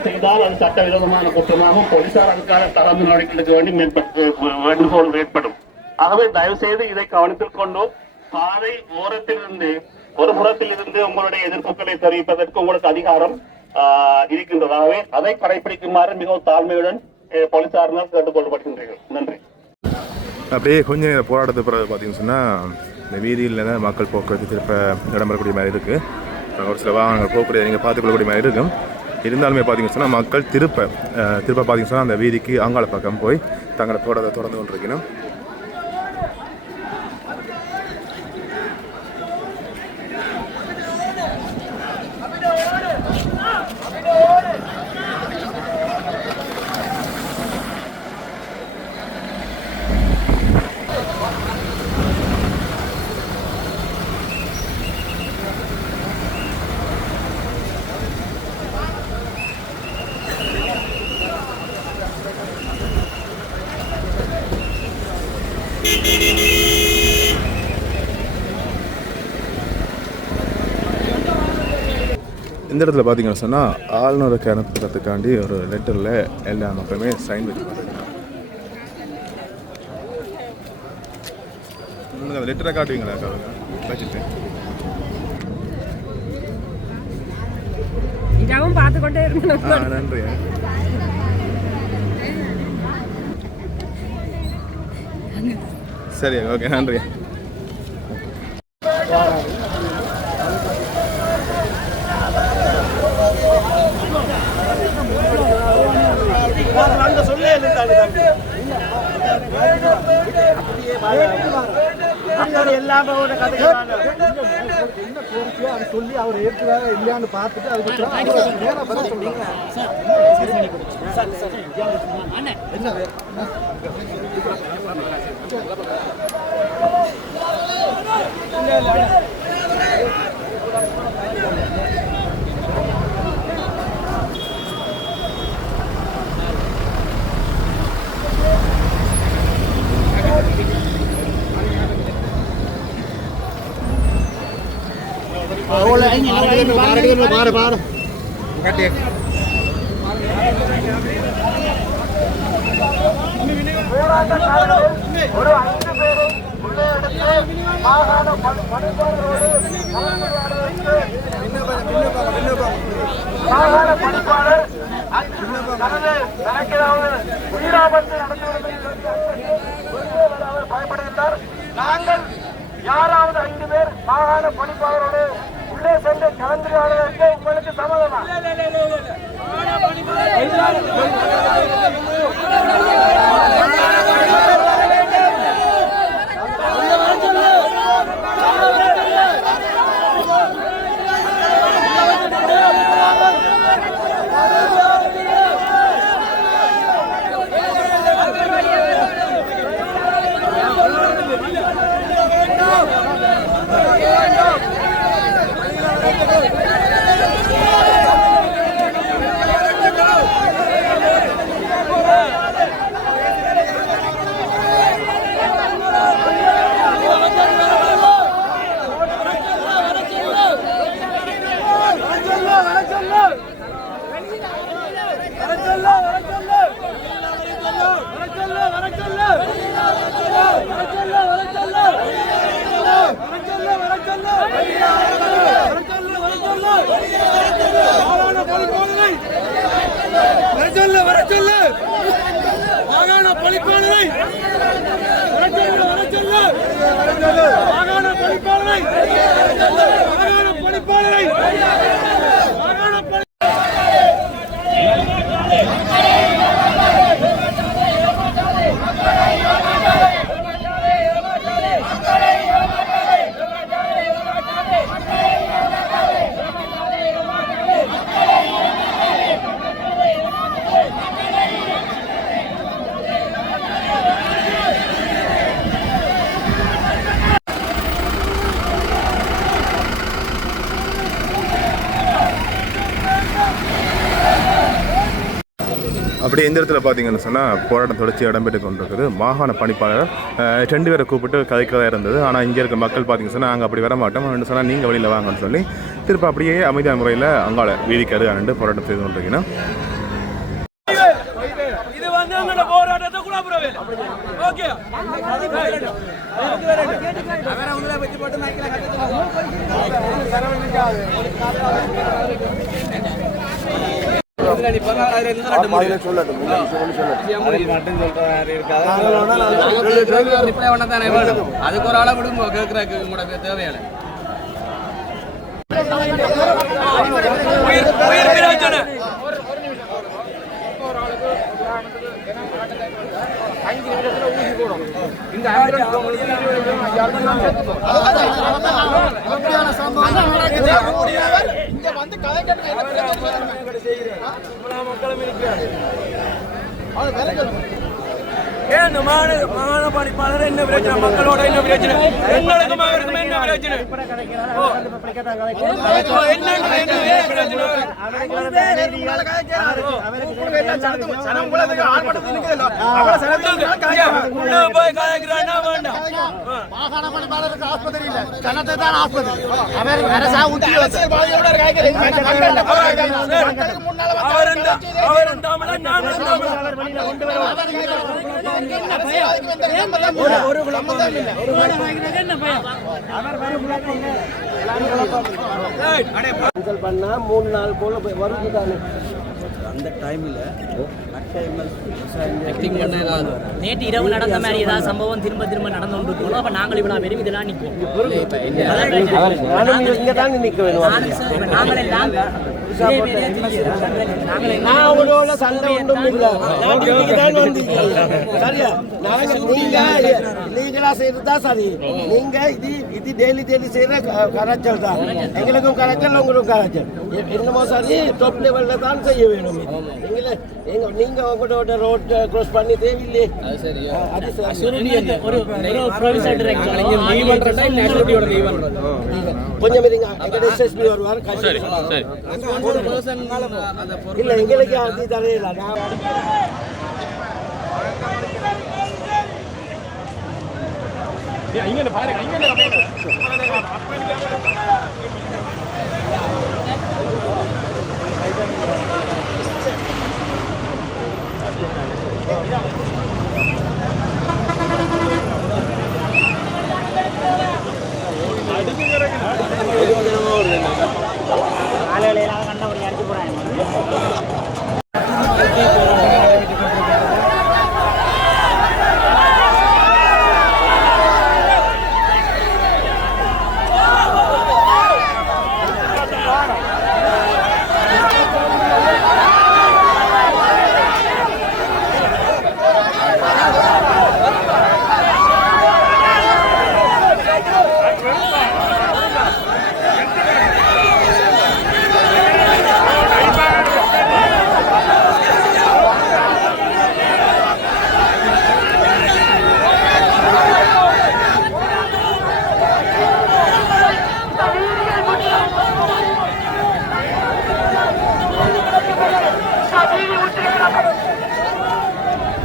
செய்தால் அது சட்டவிரோதமான குற்றமாகவும் போலீசார் அதுக்காக தலைமை நடவடிக்கை வேண்டுகோள் ஏற்படும். ஆகவே தயவு செய்து இதை கவனத்தில் கொண்டு பாதை ஓரத்திலிருந்து ஒரு புறத்தில் இருந்து உங்களுடைய எதிர்ப்புகளை தெரிவிப்பதற்கு உங்களுக்கு அதிகாரம் இருக்கின்றதாகவே அதை கடைபிடிக்குமாறு மிகவும் தாழ்மையுடன் போலீசாரினால் கேட்டுக்கொள்ளப்படுகின்றீர்கள். நன்றி. அப்படியே கொஞ்சம் நேரம் போராட்டத்து பிறகு பார்த்தீங்கன்னு சொன்னால் இந்த வீதியில் மக்கள் போக்குவரத்து திருப்ப இடம்பெறக்கூடிய மாதிரி இருக்குது. ஒரு சில வாகனங்கள் போகக்கூடிய நீங்கள் பார்த்துக்கொள்ளக்கூடிய மாதிரி இருக்கும். இருந்தாலுமே பார்த்தீங்கன்னு சொன்னால் மக்கள் திருப்ப பார்த்தீங்கன்னு சொன்னால் அந்த வீதிக்கு அங்காள பக்கம் போய் தங்களை போராட்டத்தை தொடர்ந்து கொண்டிருக்கணும். இந்த இடத்துல பார்த்தீங்கன்னு சொன்னால் ஆளுநருக்கு அனுப்புறதுக்காண்டி ஒரு லெட்டரில் எல்லா மக்களுமே சைன் வச்சு அந்த லெட்டரை காட்டுவீங்களா வச்சுட்டு பார்த்துக்கொண்டே இருக்கணும். நன்றி. சரி, ஓகே, நன்றி. சொல்லி அவர் ஏற்கிறாரா இல்லையான்னு பார்த்துட்டு அதுக்கப்புறம் பயப்படுகின்றார். நாங்கள் யாராவது 5 பேர் மாகாண பணிப்பாளரோடு உள்ளே சென்று கலந்துரையாடுவதற்கு உங்களுக்கு சம்மதமா? மாகாண பணிப்பாளரை அப்படி இந்த இடத்துல பார்த்தீங்கன்னு சொன்னால் போராட்டம் தொடர்ச்சி இடம்பெற்று கொண்டிருக்குது. மாகாண பணிப்பாளர் 2 பேரை கூப்பிட்டு கதைக்கதாக இருந்தது. ஆனால் இங்கே இருக்க மக்கள் பார்த்தீங்கன்னு சொன்னால் நாங்கள் அப்படி வர மாட்டோம் அப்படின்னு சொன்னால் நீங்கள் வெளியில் வாங்கன்னு சொல்லி திருப்ப அப்படியே அமைதியான முறையில் அங்காள வீதிக்காரு அண்டு போராட்டம் செய்து கொண்டிருக்கீங்கன்னா இது வந்து எங்களோட போராட்டத்தை கூட ஓகே அதுக்கு ஒரு ஆளை விடுங்க கேட்கறதுக்கு உங்களோட தேவையான மாகாண பணிப்பாளர் என்ன பிரச்சனை மக்களோட என்ன பிரச்சனை எங்களுக்கும் அவருக்கும் என்ன பிரச்சனை மாகாண பணிப்பாளருக்கு ஆஸ்பத்திரி இல்லை ஜனத்தை தான் ஆஸ்பத்திரி பண்ணா 3 நாள் போல வருது தானே அந்த டைம்ல நேற்று இரவு நடந்த மாதிரி ஏதாவது சம்பவம் திரும்ப திரும்ப நடந்து கொண்டு இருக்கணும். அப்ப நாங்கள் இவ்வளவு வெறும் இதெல்லாம் நிற்கும். இங்க தான் நிக்க வேணும். நாங்களெல்லாம் நான் அவங்களோட சண்டை ஒன்றும் இல்லை. நான் வீட்டுக்கு தான் வந்தீங்க. சரியா நீங்க லீகலா செய்யறதா சரி. நீங்க இது டெய்லி செய்யற கரைச்சல் தான். எங்களுக்கும் கரைச்சல் உங்களுக்கும் கரைச்சல். என்னமோ சரி டாப் லெவல்ல தான் செய்ய வேணும். நீங்க உங்களோட ரோட் கிராஸ் பண்ணி தேவையில்லையே. அது சரி. ஒரு ப்ரொவிஷனல் டைரக்டர் லீவ் பண்றதா இல்ல நேஷனலிட்டியோட லீவ் பண்றதா கொஞ்சம் இருங்க. எங்க எஸ்எஸ்பி வருவார். சரி சரி. இல்ல எங்களுக்கு அது தரையில இங்க பாருங்க ஆளுகளை கண்ண ஒரு அடிச்சு போறாங்க.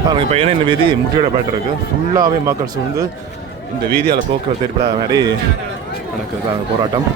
பாருங்கள் இப்போ ஏன்னா இந்த வீதி முட்டியோடப்பட்டிருக்கு. ஃபுல்லாகவே மக்கள் சூழ்ந்து இந்த வீதியால் போக்குவரத்து ஏற்படாத மாதிரி நடக்குது போராட்டம்.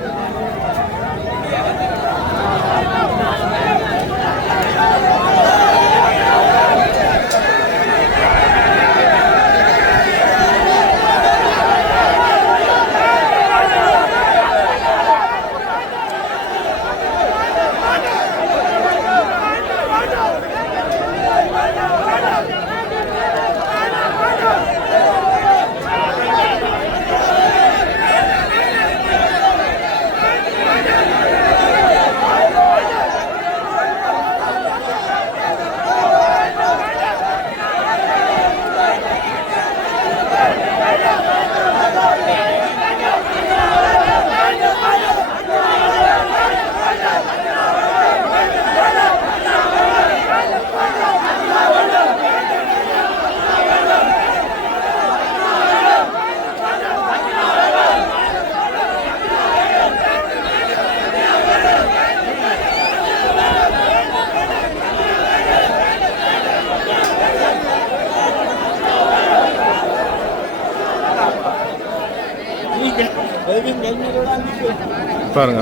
பாருங்க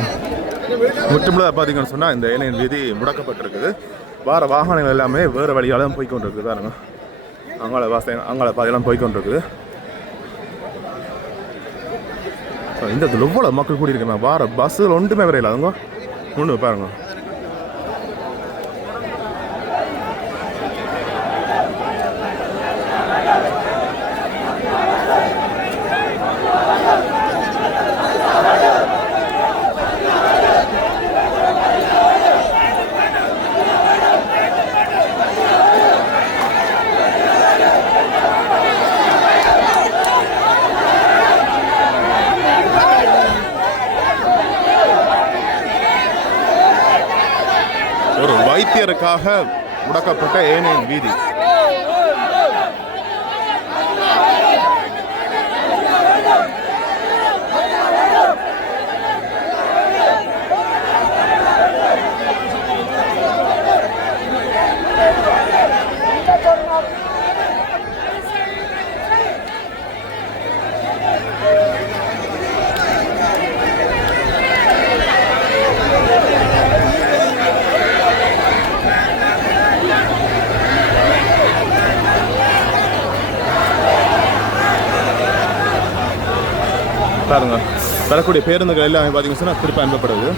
முற்றுமுழுதாக பார்த்தீங்கன்னு சொன்னால் இந்த ஏனையின் வீதி முடக்கப்பட்டிருக்குது. வார வாகனங்கள் எல்லாமே வேறு வழியால் தான் போய்கொண்டிருக்குது. பாருங்க அங்காள பாதையெல்லாம் போய்கொண்டிருக்குது. இந்த இடத்துல எவ்வளோ மக்கள் கூடியிருக்காங்க. வார பஸ்ஸுகள் ஒன்றுமே வரையில அதுங்க ஒன்று பாருங்க. ஒரு வைத்தியருக்காக முடக்கப்பட்ட ஏனையின் வீதி. பாருங்க வரக்கூடிய பேருந்துகள் எல்லாமே பார்த்தீங்கன்னா சொன்னால் திருப்பி அனுப்பப்படுது.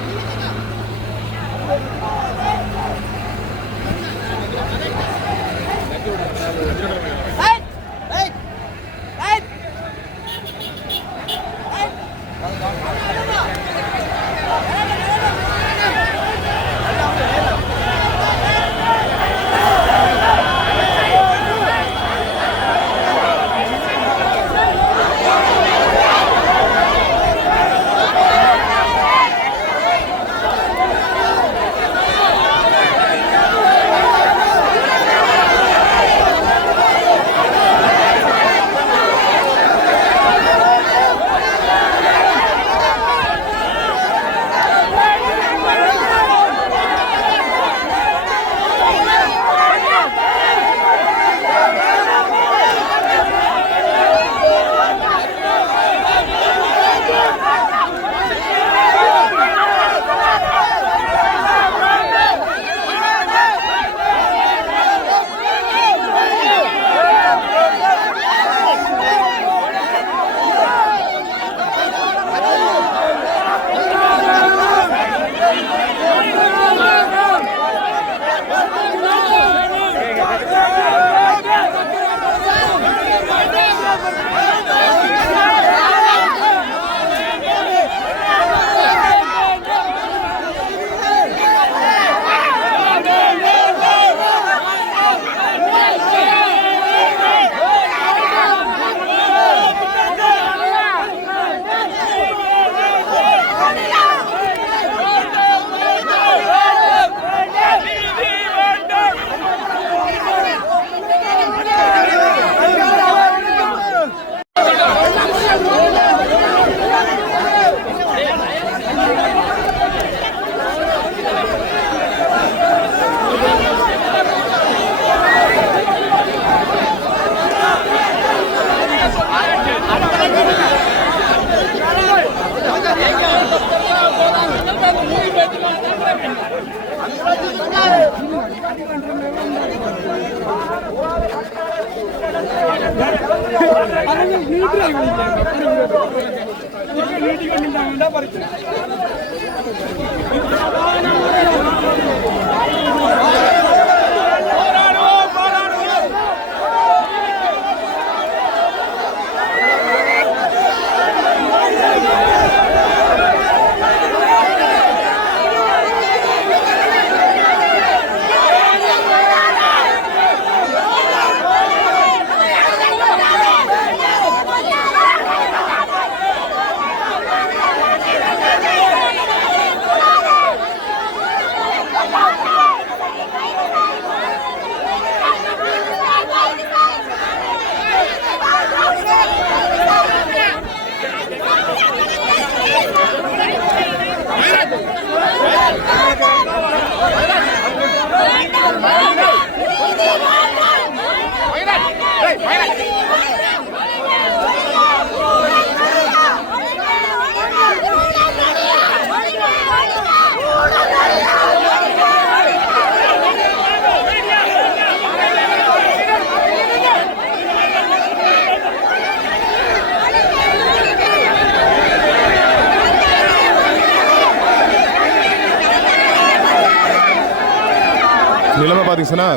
பார்த்தீங்கன்னா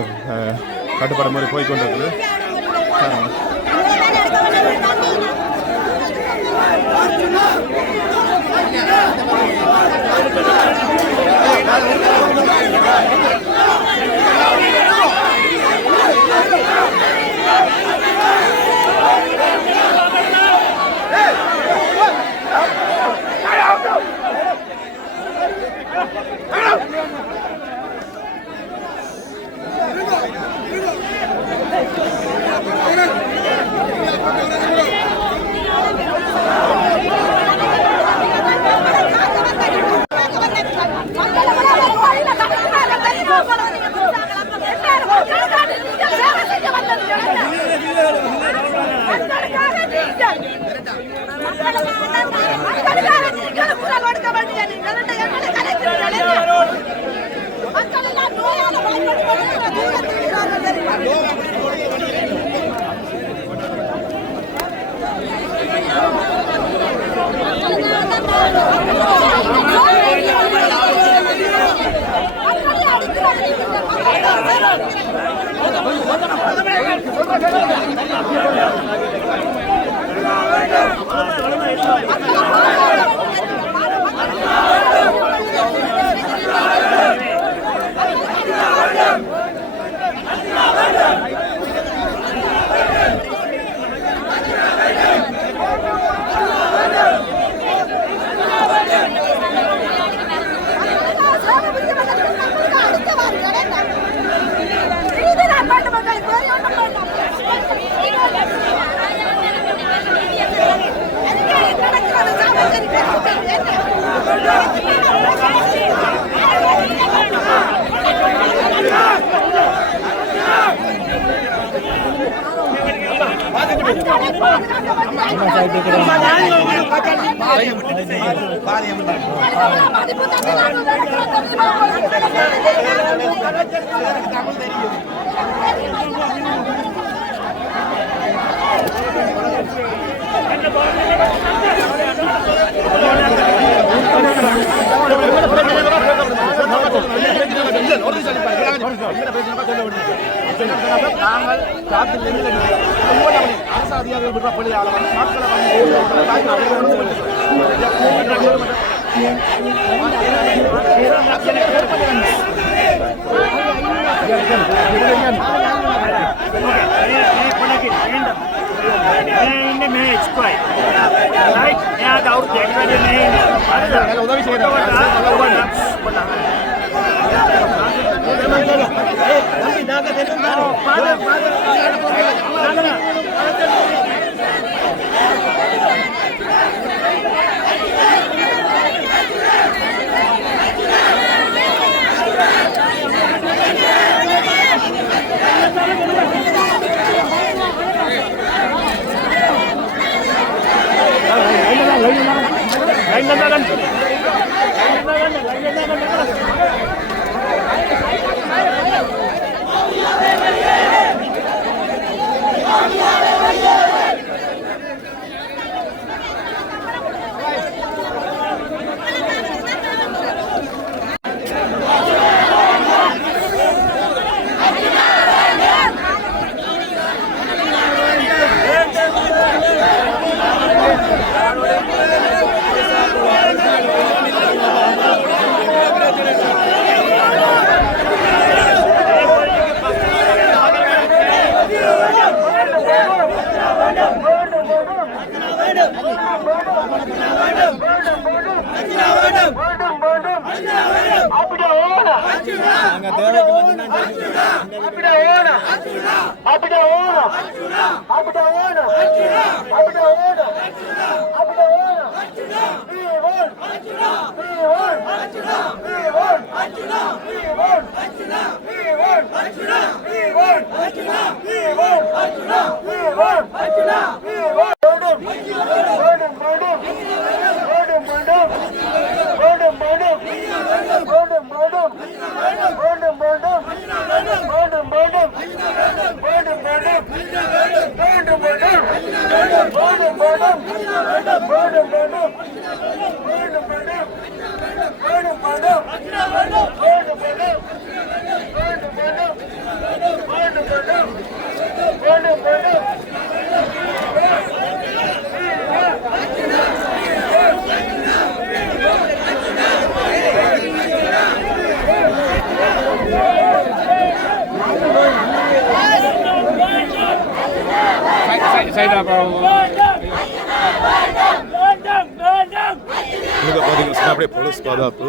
கட்டுப்பாடு மாதிரி போய்கொண்டிருக்குது. வேண்டும் நிறைய போலீஸ் பாதுகாப்பு.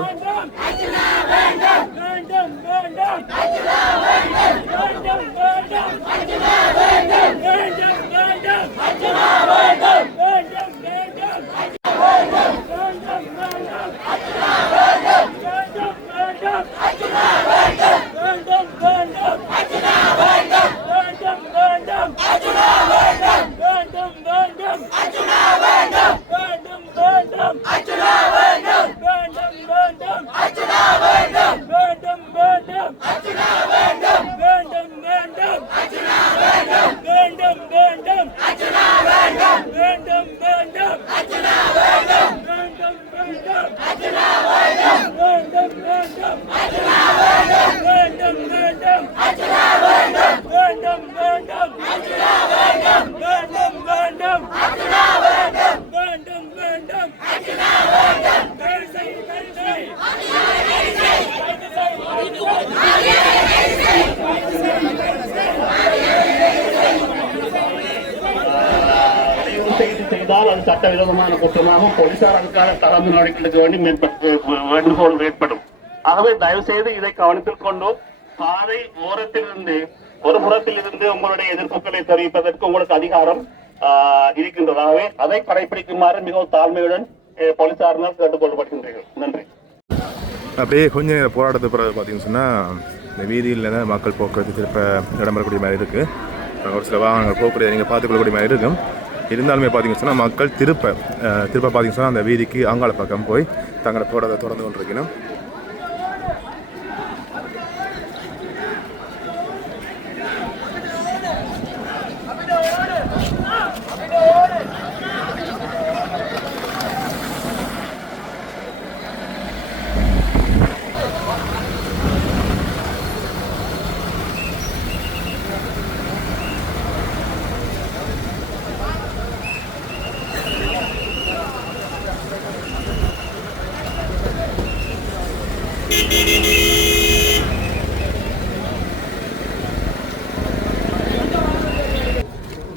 செய்தால் அது சட்டவிரோதமான குற்றமாகவும் போலீசார் அதுக்காக தகுந்த நடவடிக்கைகளுக்கு வேண்டுகோள் ஏற்படும். ஆகவே தயவு செய்து இதை கவனத்தில் கொண்டு பாதை ஓரத்திலிருந்து ஒரு புறத்தில் இருந்து உங்களுடைய எதிர்ப்புகளை தெரிவிப்பதற்கு உங்களுக்கு அதிகாரம் இருக்கின்றதாகவே அதை கடைபிடிக்குமாறு மிகவும் தாழ்மையுடன் போலீசாரினால் கேட்டுக்கொள்ளப்படுகின்றீர்கள். நன்றி. அப்படியே கொஞ்ச நேரம் போராட்டத்து பிறகு பார்த்தீங்கன்னு சொன்னால் இந்த வீதியில் மக்கள் போக்குவரத்து திருப்ப இடம்பெறக்கூடிய மாதிரி இருக்குது. ஒரு சில வாகனங்கள் போக்குவரத்து நீங்கள் பார்த்துக்கொள்ளக்கூடிய மாதிரி இருக்கும். இருந்தாலுமே பார்த்தீங்கன்னு சொன்னால் மக்கள் திருப்ப பார்த்தீங்கன்னு சொன்னால் அந்த வீதிக்கு அங்காள பக்கம் போய் தங்களோட போராட்டத்தை தொடர்ந்து கொண்டிருக்கணும்.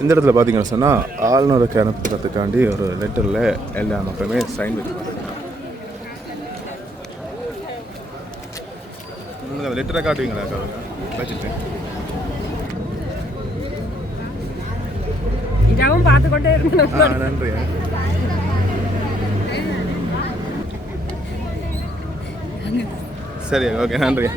இந்த இடத்துல பார்த்தீங்கன்னு சொன்னால் ஆளுநருக்கு அனுப்புறதுக்காண்டி ஒரு லெட்டரில் எல்லா மக்களுமே சைன் வச்சுருக்காங்க. அந்த லெட்டரை காட்டுவீங்களா வச்சுட்டு இரவும் பார்த்துக்கொண்டே இருக்கணும். நன்றி. சரி, ஓகே, நன்றி.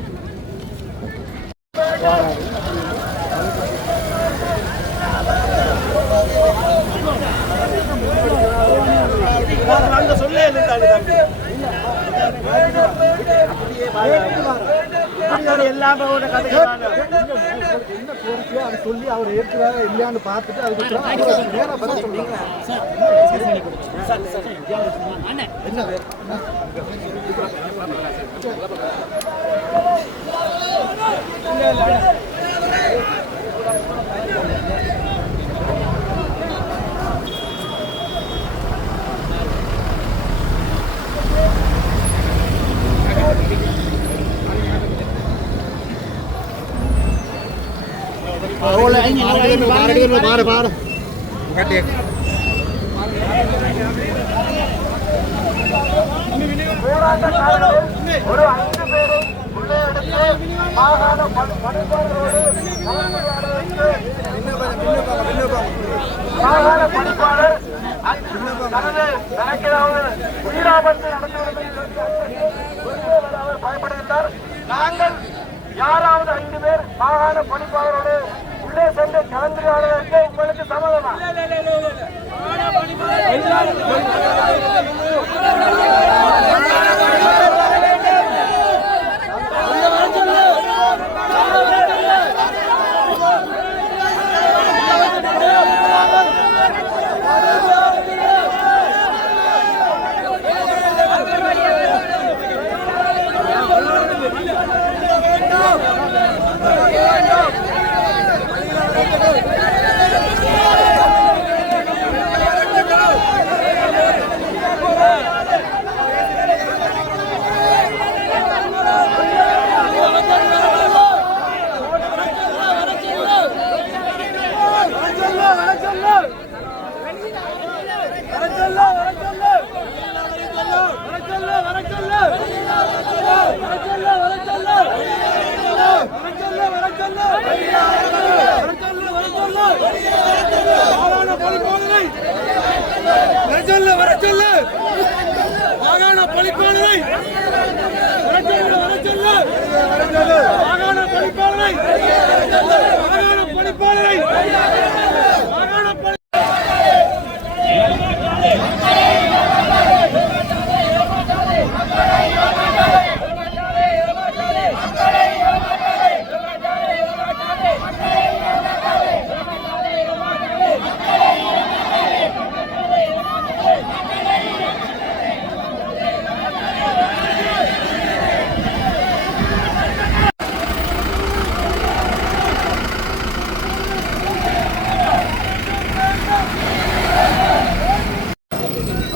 சொல்லி அவர் ஏற்கிறாரா இல்லையான்னு பார்த்துட்டு அதுக்கு ஒரு 5 பேரை உள்ளே எடுத்து மாகாண பணிப்பாளரோடு மாகாண பணிப்பாளர் தனது தனக்கேதாவது உயிராபத்தை அவர் பயப்படுகின்றார். நாங்கள் யாராவது 5 பேர் மாகாண பணிப்பாளரோடு உள்ளே சென்று கலந்துரையாடுவதற்கு உங்களுக்கு சம்மதமா?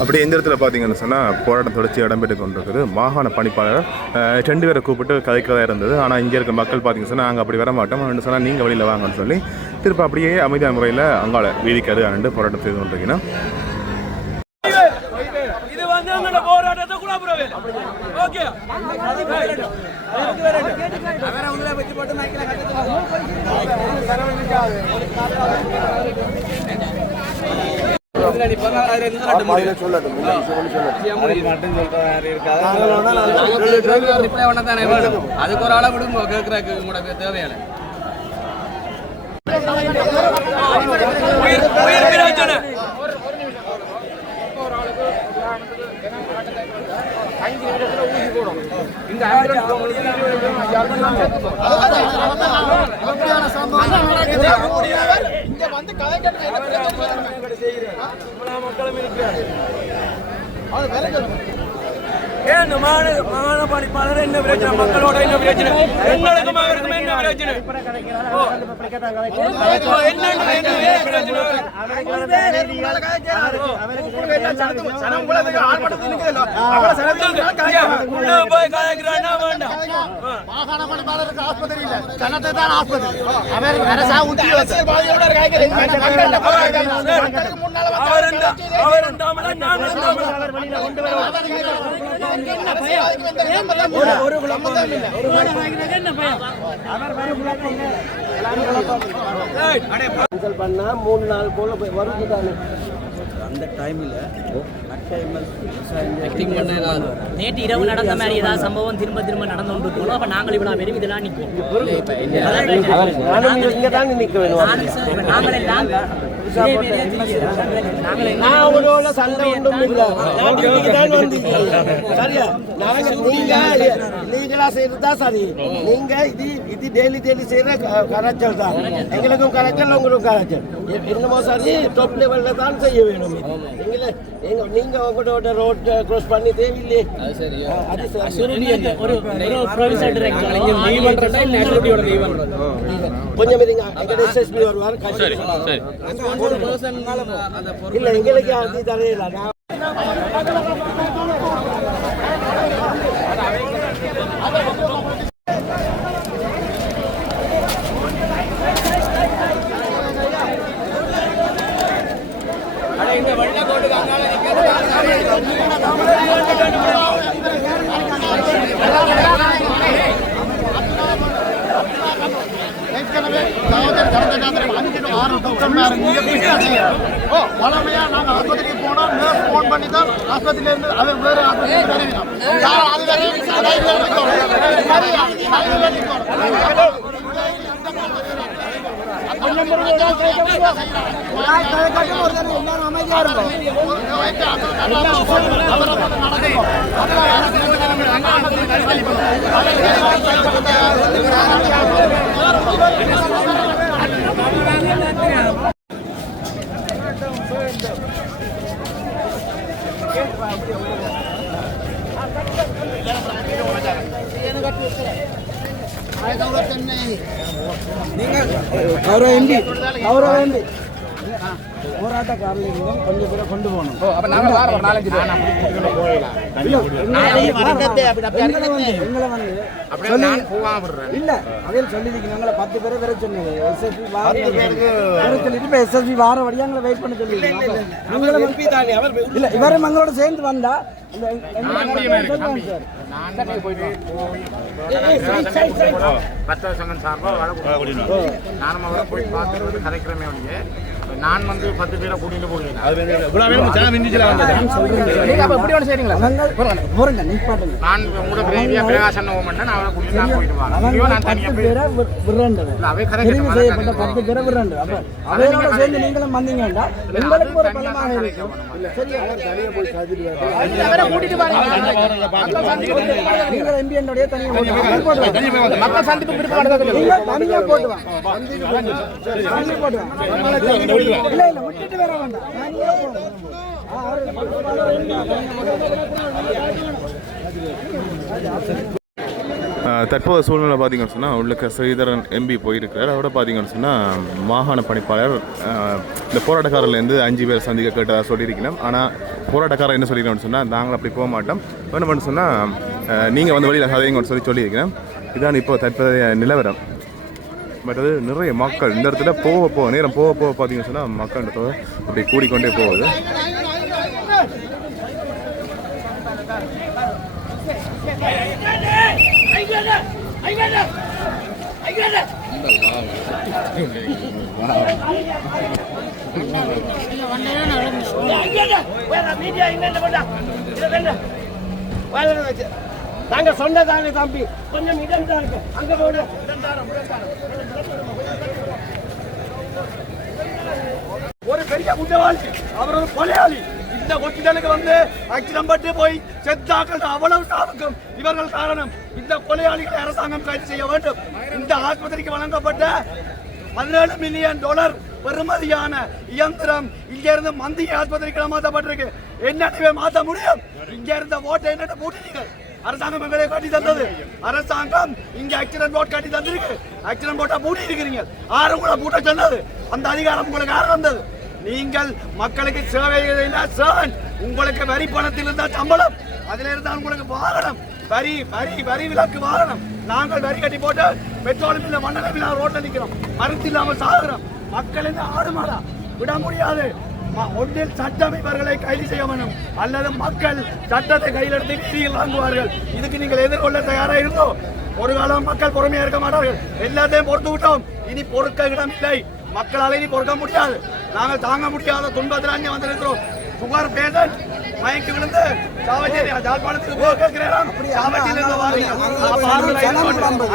அப்படி இந்த இடத்துல பார்த்தீங்கன்னு சொன்னால் போராட்டம் தொடர்ச்சி இடம்பெற்று கொண்டிருக்குது. மாகாண பணிப்பாளர் 2 பேரை கூப்பிட்டு கதைக்கதாக இருந்தது. ஆனால் இங்கே இருக்க மக்கள் பார்த்தீங்கன்னு சொன்னால் நாங்கள் அப்படி வர மாட்டோம் சொன்னால் நீங்கள் வெளியில் வாங்கன்னு சொல்லி திருப்ப அப்படியே அமைதியான முறையில் அங்காள வீதிக்காது அண்டு போராட்டம் செய்து கொண்டிருக்கீங்கன்னா அதுக்கு ஒரு ஆளை விடுங்க கேட்கறதுக்கு கூட தேவையான மாகாண பணிப்பாளர் என்ன பிரச்சனை, மக்களோட என்ன பிரச்சனை, எங்களுக்கும் அவருக்கும் என்ன பிரச்சனை, போய் கலைக்கிறான்னா வேண்டாம். மாகாண பணிப்பாளருக்கு ஆஸ்பத்திரி இல்லை, ஜனத்தை தான் ஆஸ்பத்திரி. அவர் பண்ணா 3 நாள் போல வருது. அந்த டைமில் நேற்று இரவு நடந்த மாதிரி ஏதாவது சம்பவம் திரும்ப திரும்ப நடந்து கொண்டு அப்ப நாங்கள் இவ்வளவு வெறும் இதெல்லாம் நிற்கும். நாங்கள் எல்லாம் அவரோட சண்டை ஒன்றும் இல்லை. சரியா, லீகலா செய்யறதுதான் சரி. நீங்க இது டெய்லி செய்யற கரைச்சல் தான். எங்களுக்கும் கரைச்சல், உங்களுக்கும் கரைச்சல். என்னமோ சரி, டாப் லெவல்ல தான் செய்ய வேணும். நீங்க உங்களோட ரோட் கிராஸ் பண்ணி தேவையில்லையே. அது கொஞ்சம் எஸ்எஸ்பி வருவார். இல்ல எங்களுக்கு அது தரையில வளமையா நாங்க ஆஸ்பத்திரிக்கு போனோம், நர்ஸ் போன் பண்ணி தான் ஆஸ்பத்திரியில இருந்து அது வேற ஆஸ்பத்திரி கௌரவ எம்பி போராட்டக்காரர்கள் கொஞ்சம் பேரை கொண்டு போகணும். இல்ல அதையும் சொல்லிருக்கு. நாங்கள 10 பேரை வர சொன்னது எஸ்எஸ்பி சொல்லிட்டு எஸ்எஸ்பி வார வழியா எங்களை வெயிட் பண்ண சொல்லிருக்கோம். இல்ல இவரும் எங்களோட சேர்ந்து வந்தா நான் வந்து 10 பேரை கூட்டிட்டு போகிறேன். நான் உங்களோட பிரேமியா பிரகாசன் ஓமன் அவரை கூட்டிட்டு நான் போயிட்டு வரேன். நான் தனியா செய்யப்பட்ட 10 பேரை விடுறாங்க. அப்ப அவரோட சேர்ந்து நீங்களும் வந்தீங்கன்னா உங்களுக்கு ஒரு பலமாக இருக்கும். சரியா, கூட்டிட்டு வரீங்க. நீங்கள் எம்பி என்னுடைய தனியாக மக்கள் சந்திப்பு தனியாக போட்டு வாங்க. இல்ல விட்டுட்டு வர வேண்டாம். தற்போது சூழ்நிலை பார்த்தீங்கன்னு சொன்னால் உள்ளுக்க ஸ்ரீதரன் எம்பி போயிருக்கிறார். அவரோட பார்த்தீங்கன்னு சொன்னால் மாகாண பணிப்பாளர் இந்த போராட்டக்காரர்லேருந்து 5 பேர் சந்திக்க கேட்டதாக சொல்லியிருக்கணும். ஆனால் போராட்டக்காரர் என்ன சொல்லியிருக்கோம்னு சொன்னால் நாங்கள் அப்படி போக மாட்டோம், வேணும்னு சொன்னால் நீங்கள் வந்து வழியில் கதைங்கன்னு சொல்லியிருக்கிறேன். இதான் இப்போ தற்போதைய நிலவரம். பட் அது நிறைய மக்கள் இந்த இடத்துல போக நேரம் போக பார்த்தீங்கன்னு சொன்னால் மக்கள் அப்படி கூடிக்கொண்டே போகுது. நாங்க சொன்னதானே தம்பி, கொஞ்சம் இடம் தான் இருக்கு, அங்க போடு. ஒரு பெரிய குற்றவாளி, அவர் ஒரு கொலையாளி. இந்த ஹாஸ்பிட்டலுக்கு வந்து ஆக்சிடென்ட் பட்டு போய் செத்தாக்கள் அவ்வளவு சாவுக்கும் இவர்கள் காரணம். இந்த கொலையாளிகளை அரசாங்கம் கைது செய்ய வேண்டும். இந்த ஆஸ்பத்திரிக்கு வழங்கப்பட்ட $17 மில்லியன் பெறுமதியான இயந்திரம் இங்க இருந்து மந்திய ஆஸ்பத்திரிக்கு மாற்றப்பட்டிருக்கு. என்ன மாற்ற முடியும்? இங்க இருந்த ஓட்டை என்ன பூட்டினீங்க? அரசாங்கம் எங்களை கட்டி தந்தது. அரசாங்கம் இங்க ஆக்சிடென்ட் போட் கட்டி தந்திருக்கு. ஆக்சிடென்ட் போட்டா பூட்டி இருக்கிறீங்க. ஆறு கூட பூட்ட சொன்னது அந்த அதிகாரம் உங்களுக்கு யார் வந்தது? நீங்கள் மக்களுக்கு சேவை சேவன். உங்களுக்கு வரி பணத்தில் இருந்தால் சம்பளம், அதில் இருந்தால் உங்களுக்கு வாகனம், வரி வரி வரி விலக்கு வாகனம். நாங்கள் வரி கட்டி போட்டு பெட்ரோலும் இல்லை மண்ணெண்ணெய் இல்லாமல் ரோட்டில் நிற்கிறோம், மருந்து இல்லாமல் சாகுறோம். மக்கள் என்ன ஆடுமாடா? விட முடியாது. ஒன்றில் சட்டம் இவர்களை கைது செய்ய வேண்டும், அல்லது மக்கள் சட்டத்தை கையில் எடுத்து வீதியில் வாங்குவார்கள். இதுக்கு நீங்கள் எதிர்கொள்ள தயாராக இருந்தோம். ஒரு காலம் மக்கள் பொறுமையா இருக்க மாட்டார்கள். எல்லாத்தையும் பொறுத்து விட்டோம், இனி பொறுக்க இடம் இல்லை. மக்களால் இனி பொறுக்க முடியாது. நாங்கள் தாங்க முடியாத துன்பத்தில் அங்கே வந்திருக்கிறோம். சுகர் பேஷண்ட் மயங்கி விழுந்து சாவச்சேரி ஜாழ்ப்பாணத்துக்கு போக கேட்கிறேன். சாவச்சேரியிலிருந்து வாருங்க.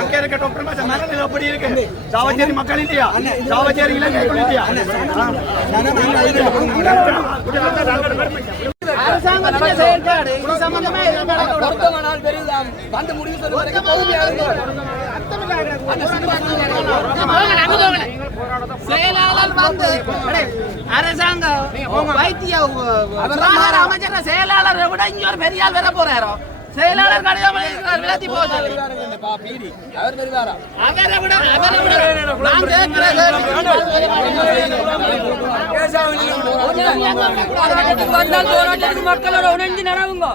அங்கே இருக்க டாக்டர் மனநிலை எப்படி இருக்கு? சாவச்சேரி மக்கள் இல்லையா? சாவச்சேரி இளைஞர்கள் இல்லையா? அரசாங்கத்தின் செயல்பாடு இது சம்பந்தமா பொருத்தமானால் பெரிதாம் வந்து முடிவு சொல்வதற்கு செயலாளர் வந்து அரசாங்க வைத்திய அமைச்சர் செயலாளரை விட இங்க ஒரு பெரிய ஆள் வர போறாரோ. செயலாளர் கடிதம் விளத்தி போச்சு. மக்களோட உணர்ந்து நடவுங்க,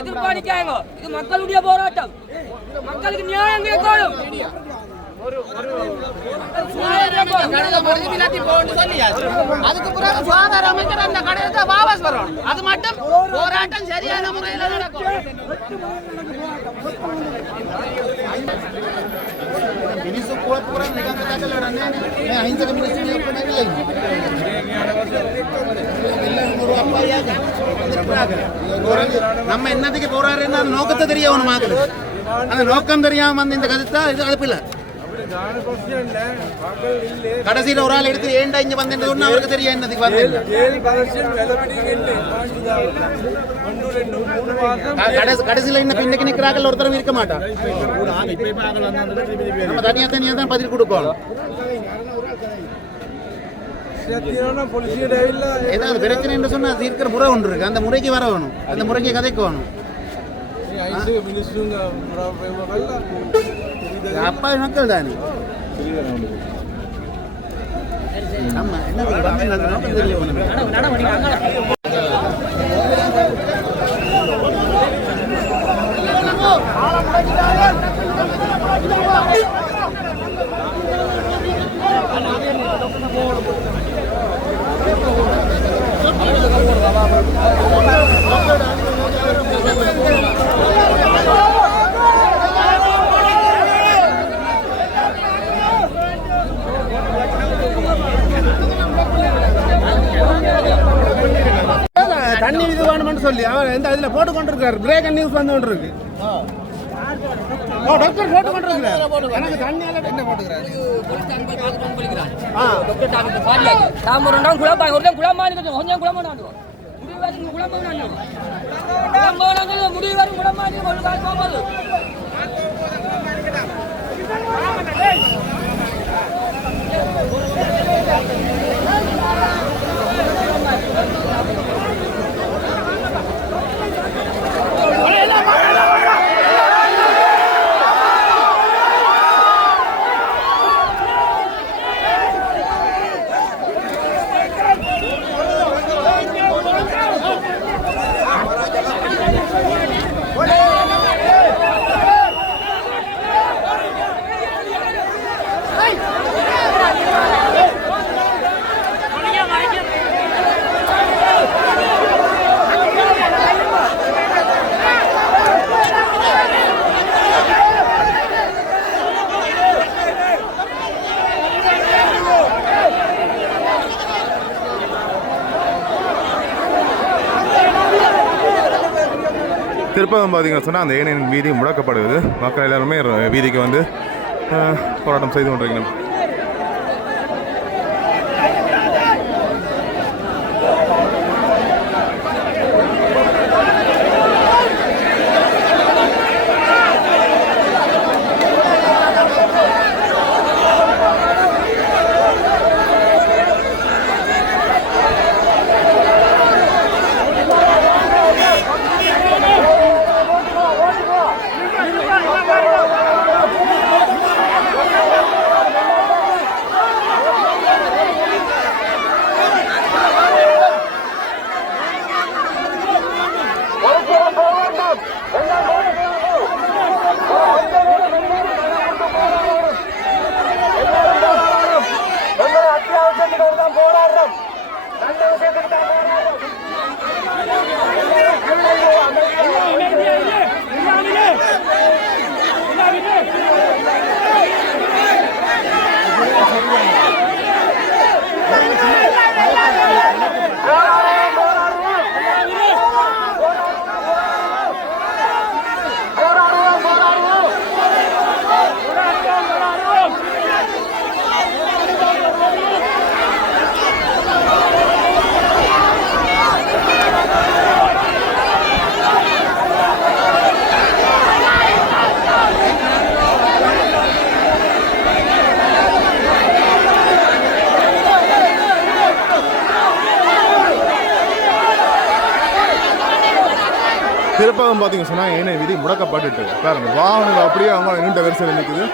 எதிர்பார்க்காங்க. இது மக்களுடைய போராட்டம், மக்களுக்கு நியாயம் கேட்கணும். அதுக்கு பிறகு சுகாதார அமைச்சர் அந்த கடிதத்தை வாபஸ் வரணும். அது மட்டும் போராட்டம் சரியான முறையில் நடக்கும். நம்ம என்னத்துக்கு போறாருன்னா நோக்கத்தை தெரியவனும் ஆகுது. அந்த நோக்கம் தெரியாம வந்து இந்த கருத்தா இது அதுப்பில்லை. கடைசியில் ஒரு ஆள் எடுத்து ஏண்டா இங்க வந்து அவருக்கு தெரியும் என்னதுக்கு வந்து கடைசியில் இன்னும் பின்னுக்கு நிற்கிறார்கள் ஒருத்தரும் இருக்க மாட்டான். நம்ம தனியா தான் பதில் கொடுப்போம். ஏதாவது பிரச்சனை என்று சொன்னா அது இருக்கிற முறை ஒன்று இருக்கு, அந்த முறைக்கு வர வேணும், அந்த முறைக்கு கதைக்கு வேணும். அப்பா மக்கள் தானே நம்ம என்ன தெரியல. தண்ணி இது வேணும்னு சொல்லி அவர் எந்த இதில் போட்டு கொண்டிருக்காரு. பிரேக் நியூஸ் வந்து கொண்டு இருக்கு. டாக்டர் போட்டு கொண்டிருக்கிறார். எனக்கு தண்ணியால என்ன போட்டுக்கிறாரு? திருப்பம் பார்த்தீங்கன்னு சொன்னால் அந்த ஏனையின் வீதி முடக்கப்படுது. மக்கள் எல்லாருமே வீதிக்கு வந்து போராட்டம் செய்து கொண்டிருக்கணும். திருப்பம் பார்த்தீங்கன்னு சொன்னால் ஏனைய வீதி முடக்கப்பட்டுட்டு பாருங்க, வாகனங்கள் அப்படியே அவங்க நீண்ட வரிசையில் நிற்குது.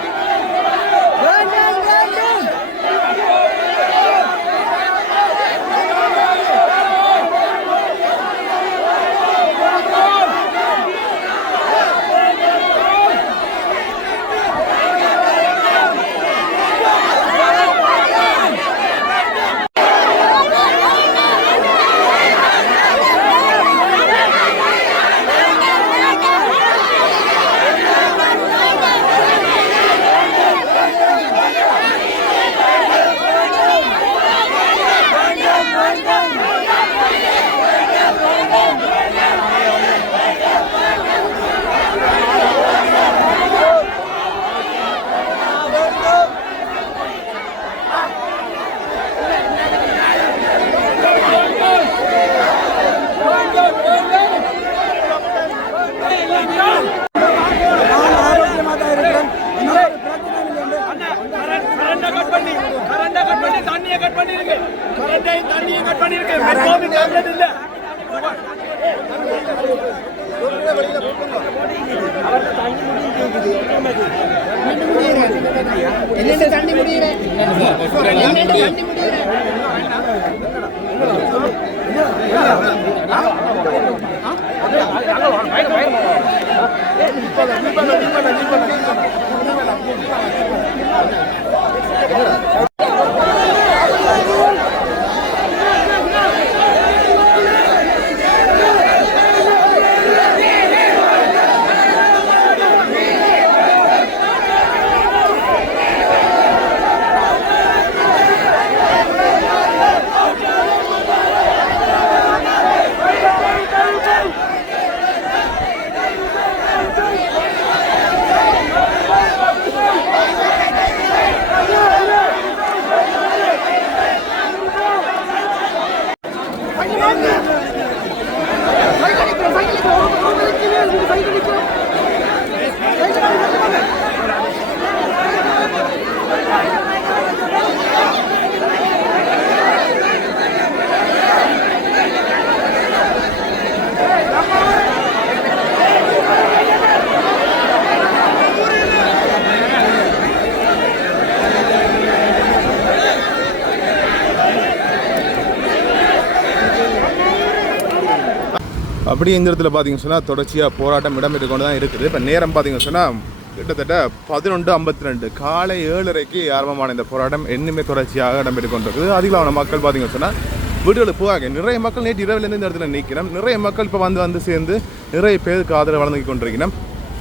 அப்படியே இந்த இடத்துல பார்த்தீங்கன்னு சொன்னால் தொடர்ச்சியாக போராட்டம் இடம்பெற்று கொண்டு தான் இருக்குது. இப்போ நேரம் பார்த்தீங்கன்னு சொன்னால் கிட்டத்தட்ட 11:52 காலை 7:30க்கு ஆரம்பமான இந்த போராட்டம் இன்னுமே தொடர்ச்சியாக இடம்பெற்று கொண்டிருக்குது. அதிகமான மக்கள் பார்த்தீங்கன்னு சொன்னால் வீடுகளுக்கு போவாங்க. நிறைய மக்கள் நேற்று இரவுலேருந்து இந்த இடத்துல நிற்கணும். நிறைய மக்கள் இப்போ வந்து சேர்ந்து நிறைய பேருக்கு ஆதரவு வழங்கி கொண்டிருக்கணும்.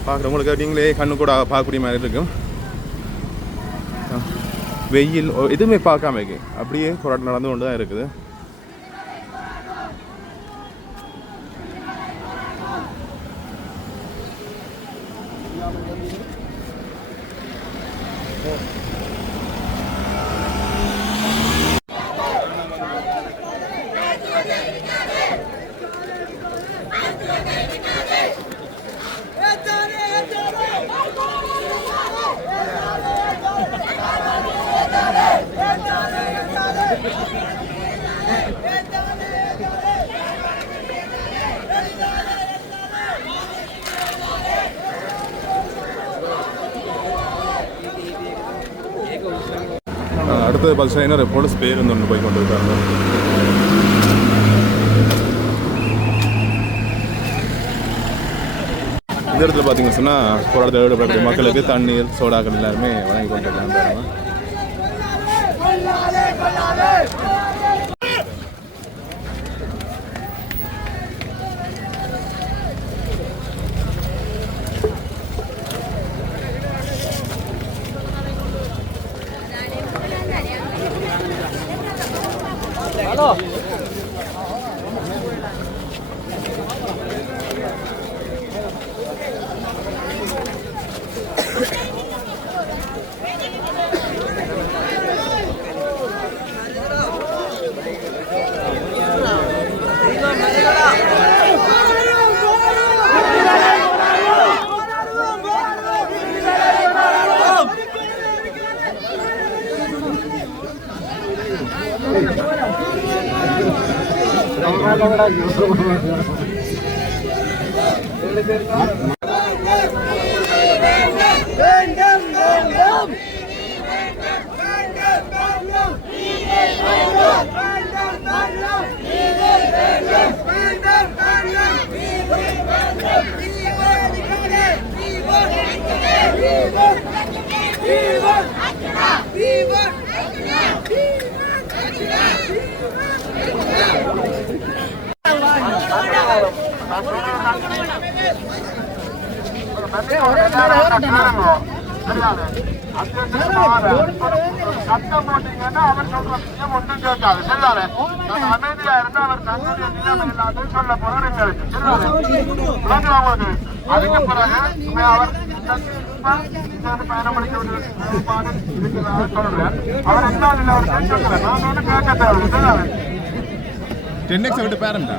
பார்க்குறவங்களுக்கு நீங்களே கண்ணு கூட பார்க்கக்கூடிய மாதிரி இருக்கும். வெயில் எதுவுமே பார்க்காம அப்படியே போராட்டம் நடந்து கொண்டு தான் இருக்குது. அடுத்தது பார்த்தீங்கன்னா ஒரு போலீஸ் பேருந்து ஒன்று போய் கொண்டு இருக்காங்க. இந்த இடத்துல பார்த்தீங்கன்னு சொன்னால் போராட்டத்தில் ஈடுபடக்கூடிய மக்களுக்கு தண்ணீர் சோடாக்கள் எல்லாருமே வழங்கி கொண்டு இருக்காங்க. சத்தம் போட்டீங்கன்னா அவர் சொல்ற விஷயம் ஒன்றும் கேட்காது. சரிதானே? நான் அமைதியா இருந்தா அவர் தன்னுடைய நிலைமை எல்லாத்தையும் சொல்ல போறாரு எங்களுக்கு. சரிதானே? அதுக்கு பிறகு அவர் பயணம் படிக்க சொல்றேன். அவர் என்ன அவர் சொல்றேன். நான் வந்து கேட்க தேவை. சரிதானே? 10x விட்டு பேரண்டா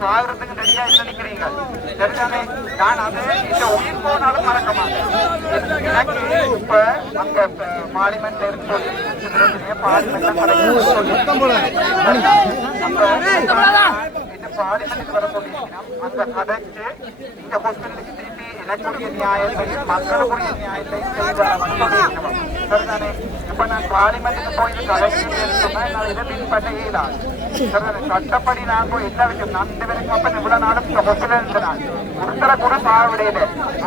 சாகிறதுக்கு ரெடியா நினைக்கிறீங்க. சரிதானே? நான் அதை இந்த உயிர் போனாலும் மறக்க மாட்டேன். எனக்கு இப்ப அங்க பார்லிமெண்ட்ல இருக்கு பார்லிமெண்ட்டுக்கு வர சொல்லியிருக்கீங்கன்னா அந்த கதைச்சு இந்த ஹாஸ்பிட்டலுக்கு திருப்பி எனக்குரிய நியாயத்தையும் மக்களுக்குரிய நியாயத்தையும் செய்வாங்க. சரிதானே? இப்ப நான் பார்லிமெண்ட்டுக்கு போய் கதைச்சுன்னா நான் இதை பின் பண்ண இயலாது. சட்டப்படி நான் போய் எல்லா விஷயம் நான் இந்த வரைக்கும் அப்ப இவ்வளவு நாளும் ஹாஸ்பிட்டல் இருந்தேன். ஒருத்தரை கூட சாவிடையில.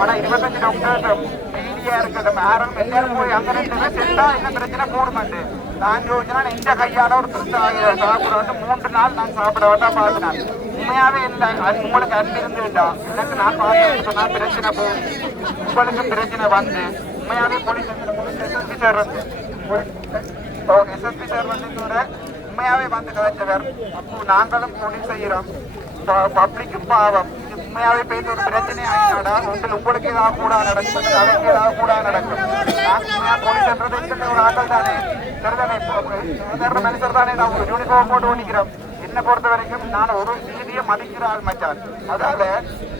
ஆனா 25 டாக்டர் மீடியா இருக்கிற யாரும் எல்லாரும் போய் அங்க ரெண்டு செத்தா என்ன பிரச்சனை கூடுமாட்டு நான் யோசிச்சா இந்த கையால ஒரு சாப்பிட 3 நாள் நான் சாப்பிட தான் பார்த்தேன். உண்மையாவே இல்லை. அது உங்களுக்கு அன்பு இருந்துட்டா எனக்கு நான் பார்த்து சொன்னா பிரச்சனை போகும். உங்களுக்கு பிரச்சனை வந்து உண்மையாவே போலீஸ் எஸ்எஸ்பி சார் வந்து எஸ்எஸ்பி சார் வந்து கூட உண்மையாவே வந்து கதைச்சவர். அப்போ நாங்களும் தொழில் செய்யறோம். பப்ளிக்கு பாவம் உண்மையாவே பேசி ஒரு பிரச்சனை ஆகினாடா உங்களுக்கு ஏதாவது கூட நடக்கும், தலைக்கு ஏதாவது கூட நடக்கும். போலீஸ் ஒரு ஆட்கள் தானே. சரிதானே? சாதாரண மனுஷர் தானே. நான் ஒரு யூனிஃபார்ம் போட்டு ஓடிக்கிறோம். என்னை பொறுத்த வரைக்கும் நான் ஒரு நீதியை மதிக்கிற ஆள் மச்சான். அதால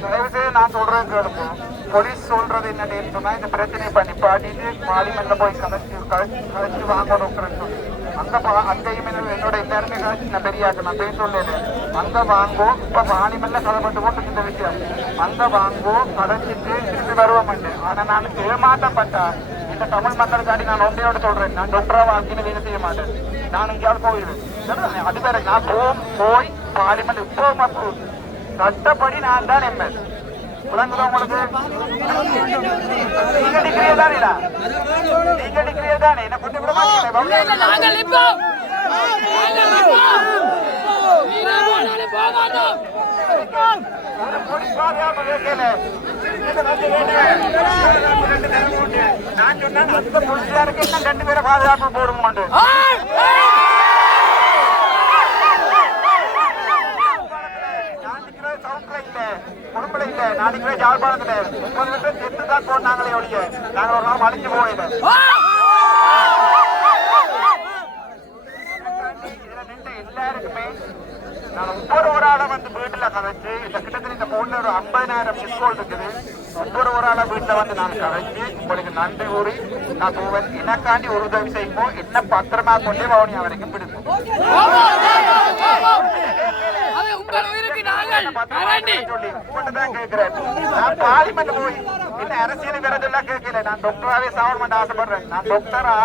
தயவு செய்து நான் சொல்றேன் கேளுப்போம். போலீஸ் சொல்றது என்னன்னு சொன்னா இந்த பிரச்சனையை பண்ணி பாட்டிட்டு பார்லிமெண்ட்ல போய் கழிச்சு வாங்கணும். அங்கேயும் என்னோட எல்லாருமே கழிச்சு பெரியாக்கு நான் பேச சொல்லேன். அங்க வாங்கோ இப்ப பார்லிமெண்ட்ல கதைப்பட்டு போட்டு இந்த விஷயம் அங்க வாங்கோ கடைச்சிட்டு திருப்பி வருவோம். ஆனா நான் ஏமாற்றப்பட்டா இந்த தமிழ் மக்களுக்காண்டி நான் ஒன்றையோட சொல்றேன். நான் டாக்டரா வாழ்க்கையில வேலை செய்ய மாட்டேன். நான் எங்கேயாவது போயிடுவேன். அது வேற நான் போய் பார்லிமெண்ட் இப்போ சட்டப்படி நான் தான் எம்எல் உங்களுக்கு நீங்க டிகிரியே தானேடா, நீங்க டிகிரியே தானே என்ன கொண்டு விட நான் சொன்னேன் அந்த போலீஸாருக்கு என்ன 2 பேரை பாதுகாப்பு போடுவோம். குடும்பல இல்ல நாளைக்கு ஜாழ்ப்பாணத்துல 30 வருஷம் செத்து தான் போனாங்களே ஒழிய நாங்க ஒரு நாள் அழிஞ்சு போயில. எல்லாருக்குமே நான் ஒவ்வொரு ஆளை வந்து வீட்டுல கதைச்சு இந்த கிட்டத்தட்ட இந்த போன்ல ஒரு 50,000 மிஸ்கோல் இருக்குது. ஒவ்வொரு ஆளை வீட்டுல வந்து நான் கதைச்சு உங்களுக்கு நன்றி கூறி நான் போவேன். எனக்காண்டி ஒரு உதவி செய்வோம். என்ன பத்திரமா கொண்டே வவுனியா வரைக்கும் பிடிக்கும். நான் பார்லிமெண்ட் போய் என்ன அரசியல் விரதெல்லாம் கேட்கல. நான் டாக்டராவே சாவன் ஆசைப்படுறேன். நான் டாக்டரா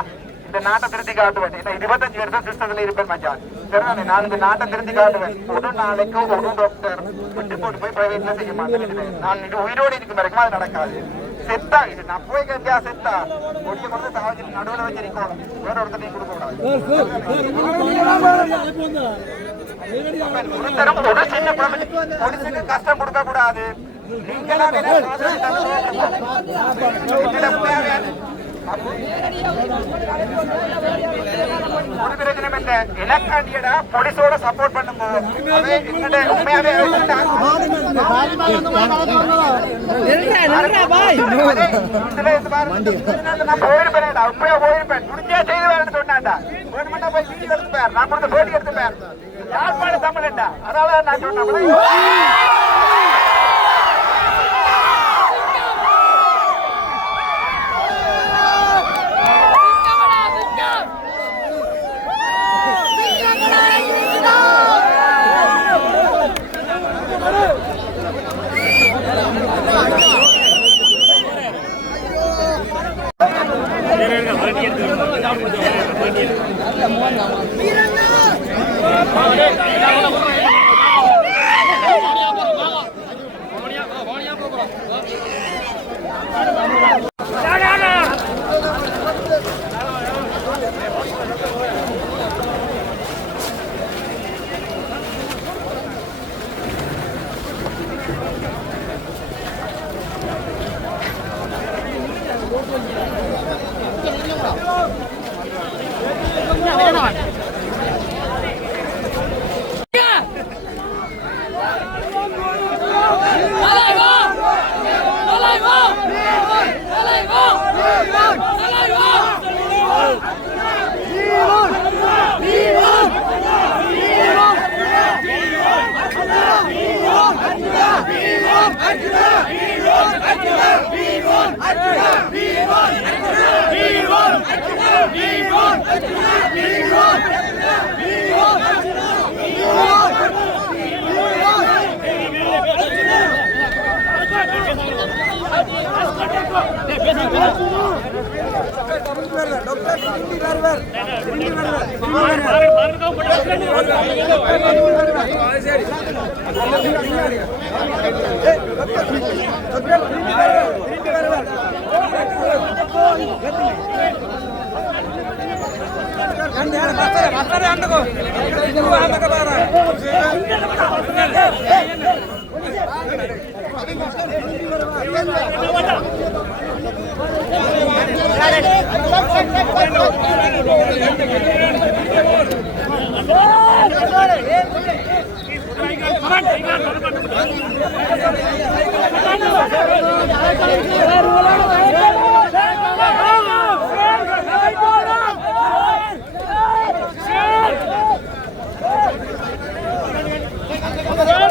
இந்த நாட்டை திருத்தி காட்டுவேன். 25 வருஷம் சிஸ்டத்துல இருப்பேன் மச்சான். சரி நான் இந்த நாட்டை திருத்தி காட்டுவேன். ஒரு நாளைக்கு ஒரு டாக்டர் விட்டு போட்டு போய் பிரைவேட்ல செய்ய மாட்டேன். நான் இது உயிரோடு இருக்கும் வரைக்கும் அது நடக்காது. செத்தா இது நான் போய் கேட்டா செத்தா ஒடிய கொண்டு சாவச்சு நடுவில் வச்சிருக்கோம். வேற ஒருத்தரையும் கொடுக்க கூடாது. ஒரு சின்ன பொலிசுக்கு கஷ்டம் கொடுக்க கூடாது. நீங்களா ஒரு பிரச்சனை இல்ல. எனக்காண்டியடா போலீஸோட சப்போர்ட் பண்ணும்போது உண்மையாவே நான் போயிருப்பேன்டா. உண்மையா போயிருப்பேன். முடிஞ்சா செய்து வரேன்னு சொன்னாண்டா. கவர்மெண்டா போய் வீடியோ எடுத்துப்பார். நான் கொடுத்த போட்டி எடுத்துப்பேன். யாழ்ப்பாண தமிழ்டா. அதனால நான் சொன்னேன்.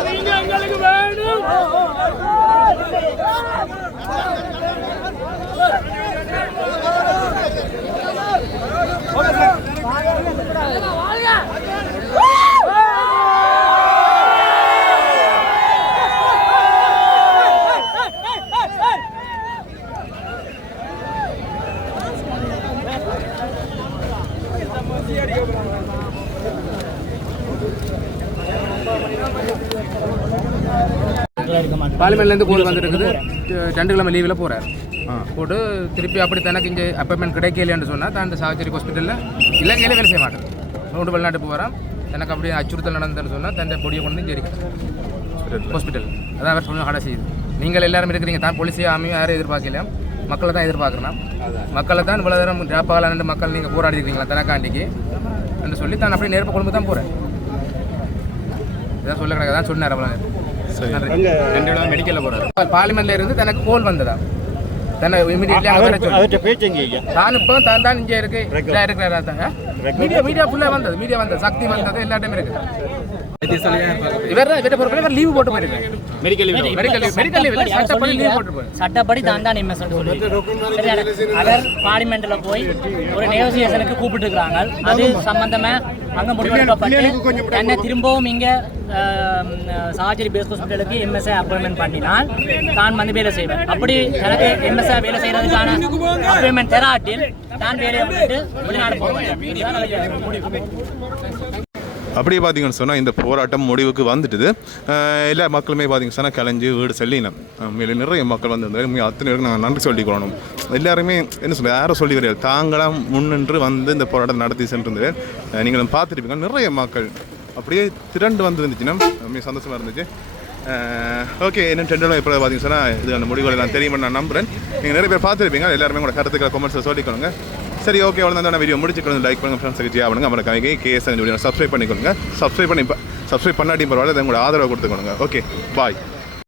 நீங்க எங்களுக்கு வேணும். பார்லிமெண்ட்லேருந்து கோல் வந்துருக்குது 2 கிழமை லீவில் போகிறார் போட்டு திருப்பி அப்படி தனக்கு இங்கே அப்பாயின்மெண்ட் கிடைக்கலையான்னு சொன்னால் தான் இந்த சாவச்சேரி ஹாஸ்பிட்டலில் இலங்கையில் வேலை செய்ய மாட்டேன் ரவுண்டு வெளிநாட்டு போகிறான் எனக்கு அப்படியே அச்சுறுத்தல் நடந்ததுன்னு சொன்னால் தன் பொடியை கொண்டு இங்கே இருக்கு ஹாஸ்பிட்டல் அதான் அவர் சொன்ன கடை செய்யுது நீங்கள் எல்லாரும் இருக்கிறீங்க தான் போலீஸே ஆமையும் யாரும் எதிர்பார்க்கலையா மக்களை தான் எதிர்பார்க்குறேன் மக்களை தான் இவ்வளோ நேரம் ஜாப்பாகலான்னு மக்கள் நீங்கள் போராடி இருக்கீங்களா தனக்காண்டிக்கு என்று சொல்லி தான் அப்படியே நேர்ப்பு கொண்டு தான் போகிறேன் இதான் சொல்ல கிடக்க தான் சொன்னார் அவ்வளோ நேரம் மெடிக்கலில் போகிறார் பார்லிமெண்ட்ல இருந்து தனக்கு கோல் வந்ததா தன்னை இமீடியட்லி தான் இப்போ தான் இங்கே இருக்கு மீடியா ஃபுல்லாக வந்தது மீடியா வந்தது சக்தி வந்தது எல்லா டைம் இருக்கு இவர் லீவ் போட்டு போயிருக்காரு சட்டப்படி தான் தான் எம்எஸ் அவர் பார்லிமெண்ட்ல போய் ஒரு நெகோசியேஷனுக்கு கூப்பிட்டு இருக்காங்க அது சம்பந்தமா அங்க முடிவெடுக்கப்பட்டு என்ன திரும்பவும் இங்க சாவச்சேரி பேஸ் ஹாஸ்பிட்டலுக்கு எம்எஸ்ஐ அப்பாயின்மெண்ட் பண்ணினால் தான் வந்து வேலை செய்வேன் அப்படி எனக்கு எம்எஸ்ஐ வேலை செய்யறதுக்கான அப்பாயின்மெண்ட் தராட்டில் தான் வேலையை விட்டுட்டு வெளிநாடு போவேன். அப்படியே பார்த்தீங்கன்னு சொன்னால் இந்த போராட்டம் முடிவுக்கு வந்துட்டுது. எல்லா மக்களுமே பார்த்தீங்கன்னு சொன்னால் கிளஞ்சி வீடு செல்லினோம். மேலே நிறைய மக்கள் வந்து அத்தனை பேருக்கு நாங்கள் நன்றி சொல்லிக்கொள்ளணும். எல்லாருமே என்ன சொல்ல யாரும் சொல்லி வரையாது தாங்களாம் முன்னின்று வந்து இந்த போராட்டம் நடத்தி சென்றிருந்தது நீங்களும் பார்த்துருப்பீங்க. நிறைய மக்கள் அப்படியே திரண்டு வந்து இருந்துச்சுன்னா ரொம்ப சந்தோஷமாக இருந்துச்சு. ஓகே என்ன டெண்டெல்லாம் இப்போ பார்த்தீங்கன்னு சொன்னால் இது அந்த முடிவுகள் நான் தெரியுமா நான் நம்புகிறேன். நீங்கள் நிறைய பேர் பார்த்துருப்பீங்க. எல்லாருமே கூட கருத்துக்களை கமெண்ட்ஸை சொல்லிக்கொள்ளுங்க. சரி ஓகே அவ்வளோ தான் வீடியோ முடிச்சுக்கணும். லைக் பண்ணுங்கள் ஃப்ரெண்ட்ஸுக்கு ஜியா பண்ணுங்கள். அப்புறம் கவிக்கு கேஎஸ் வீடியோ சப்ஸ்கிரைப் பண்ணிக்கொள்ளுங்க. சப்ஸ்கிரைப் பண்ணாட்டி பரவாயில்ல உங்களோட ஆதரவு கொடுத்துக்கொள்ளுங்க. Okay bye.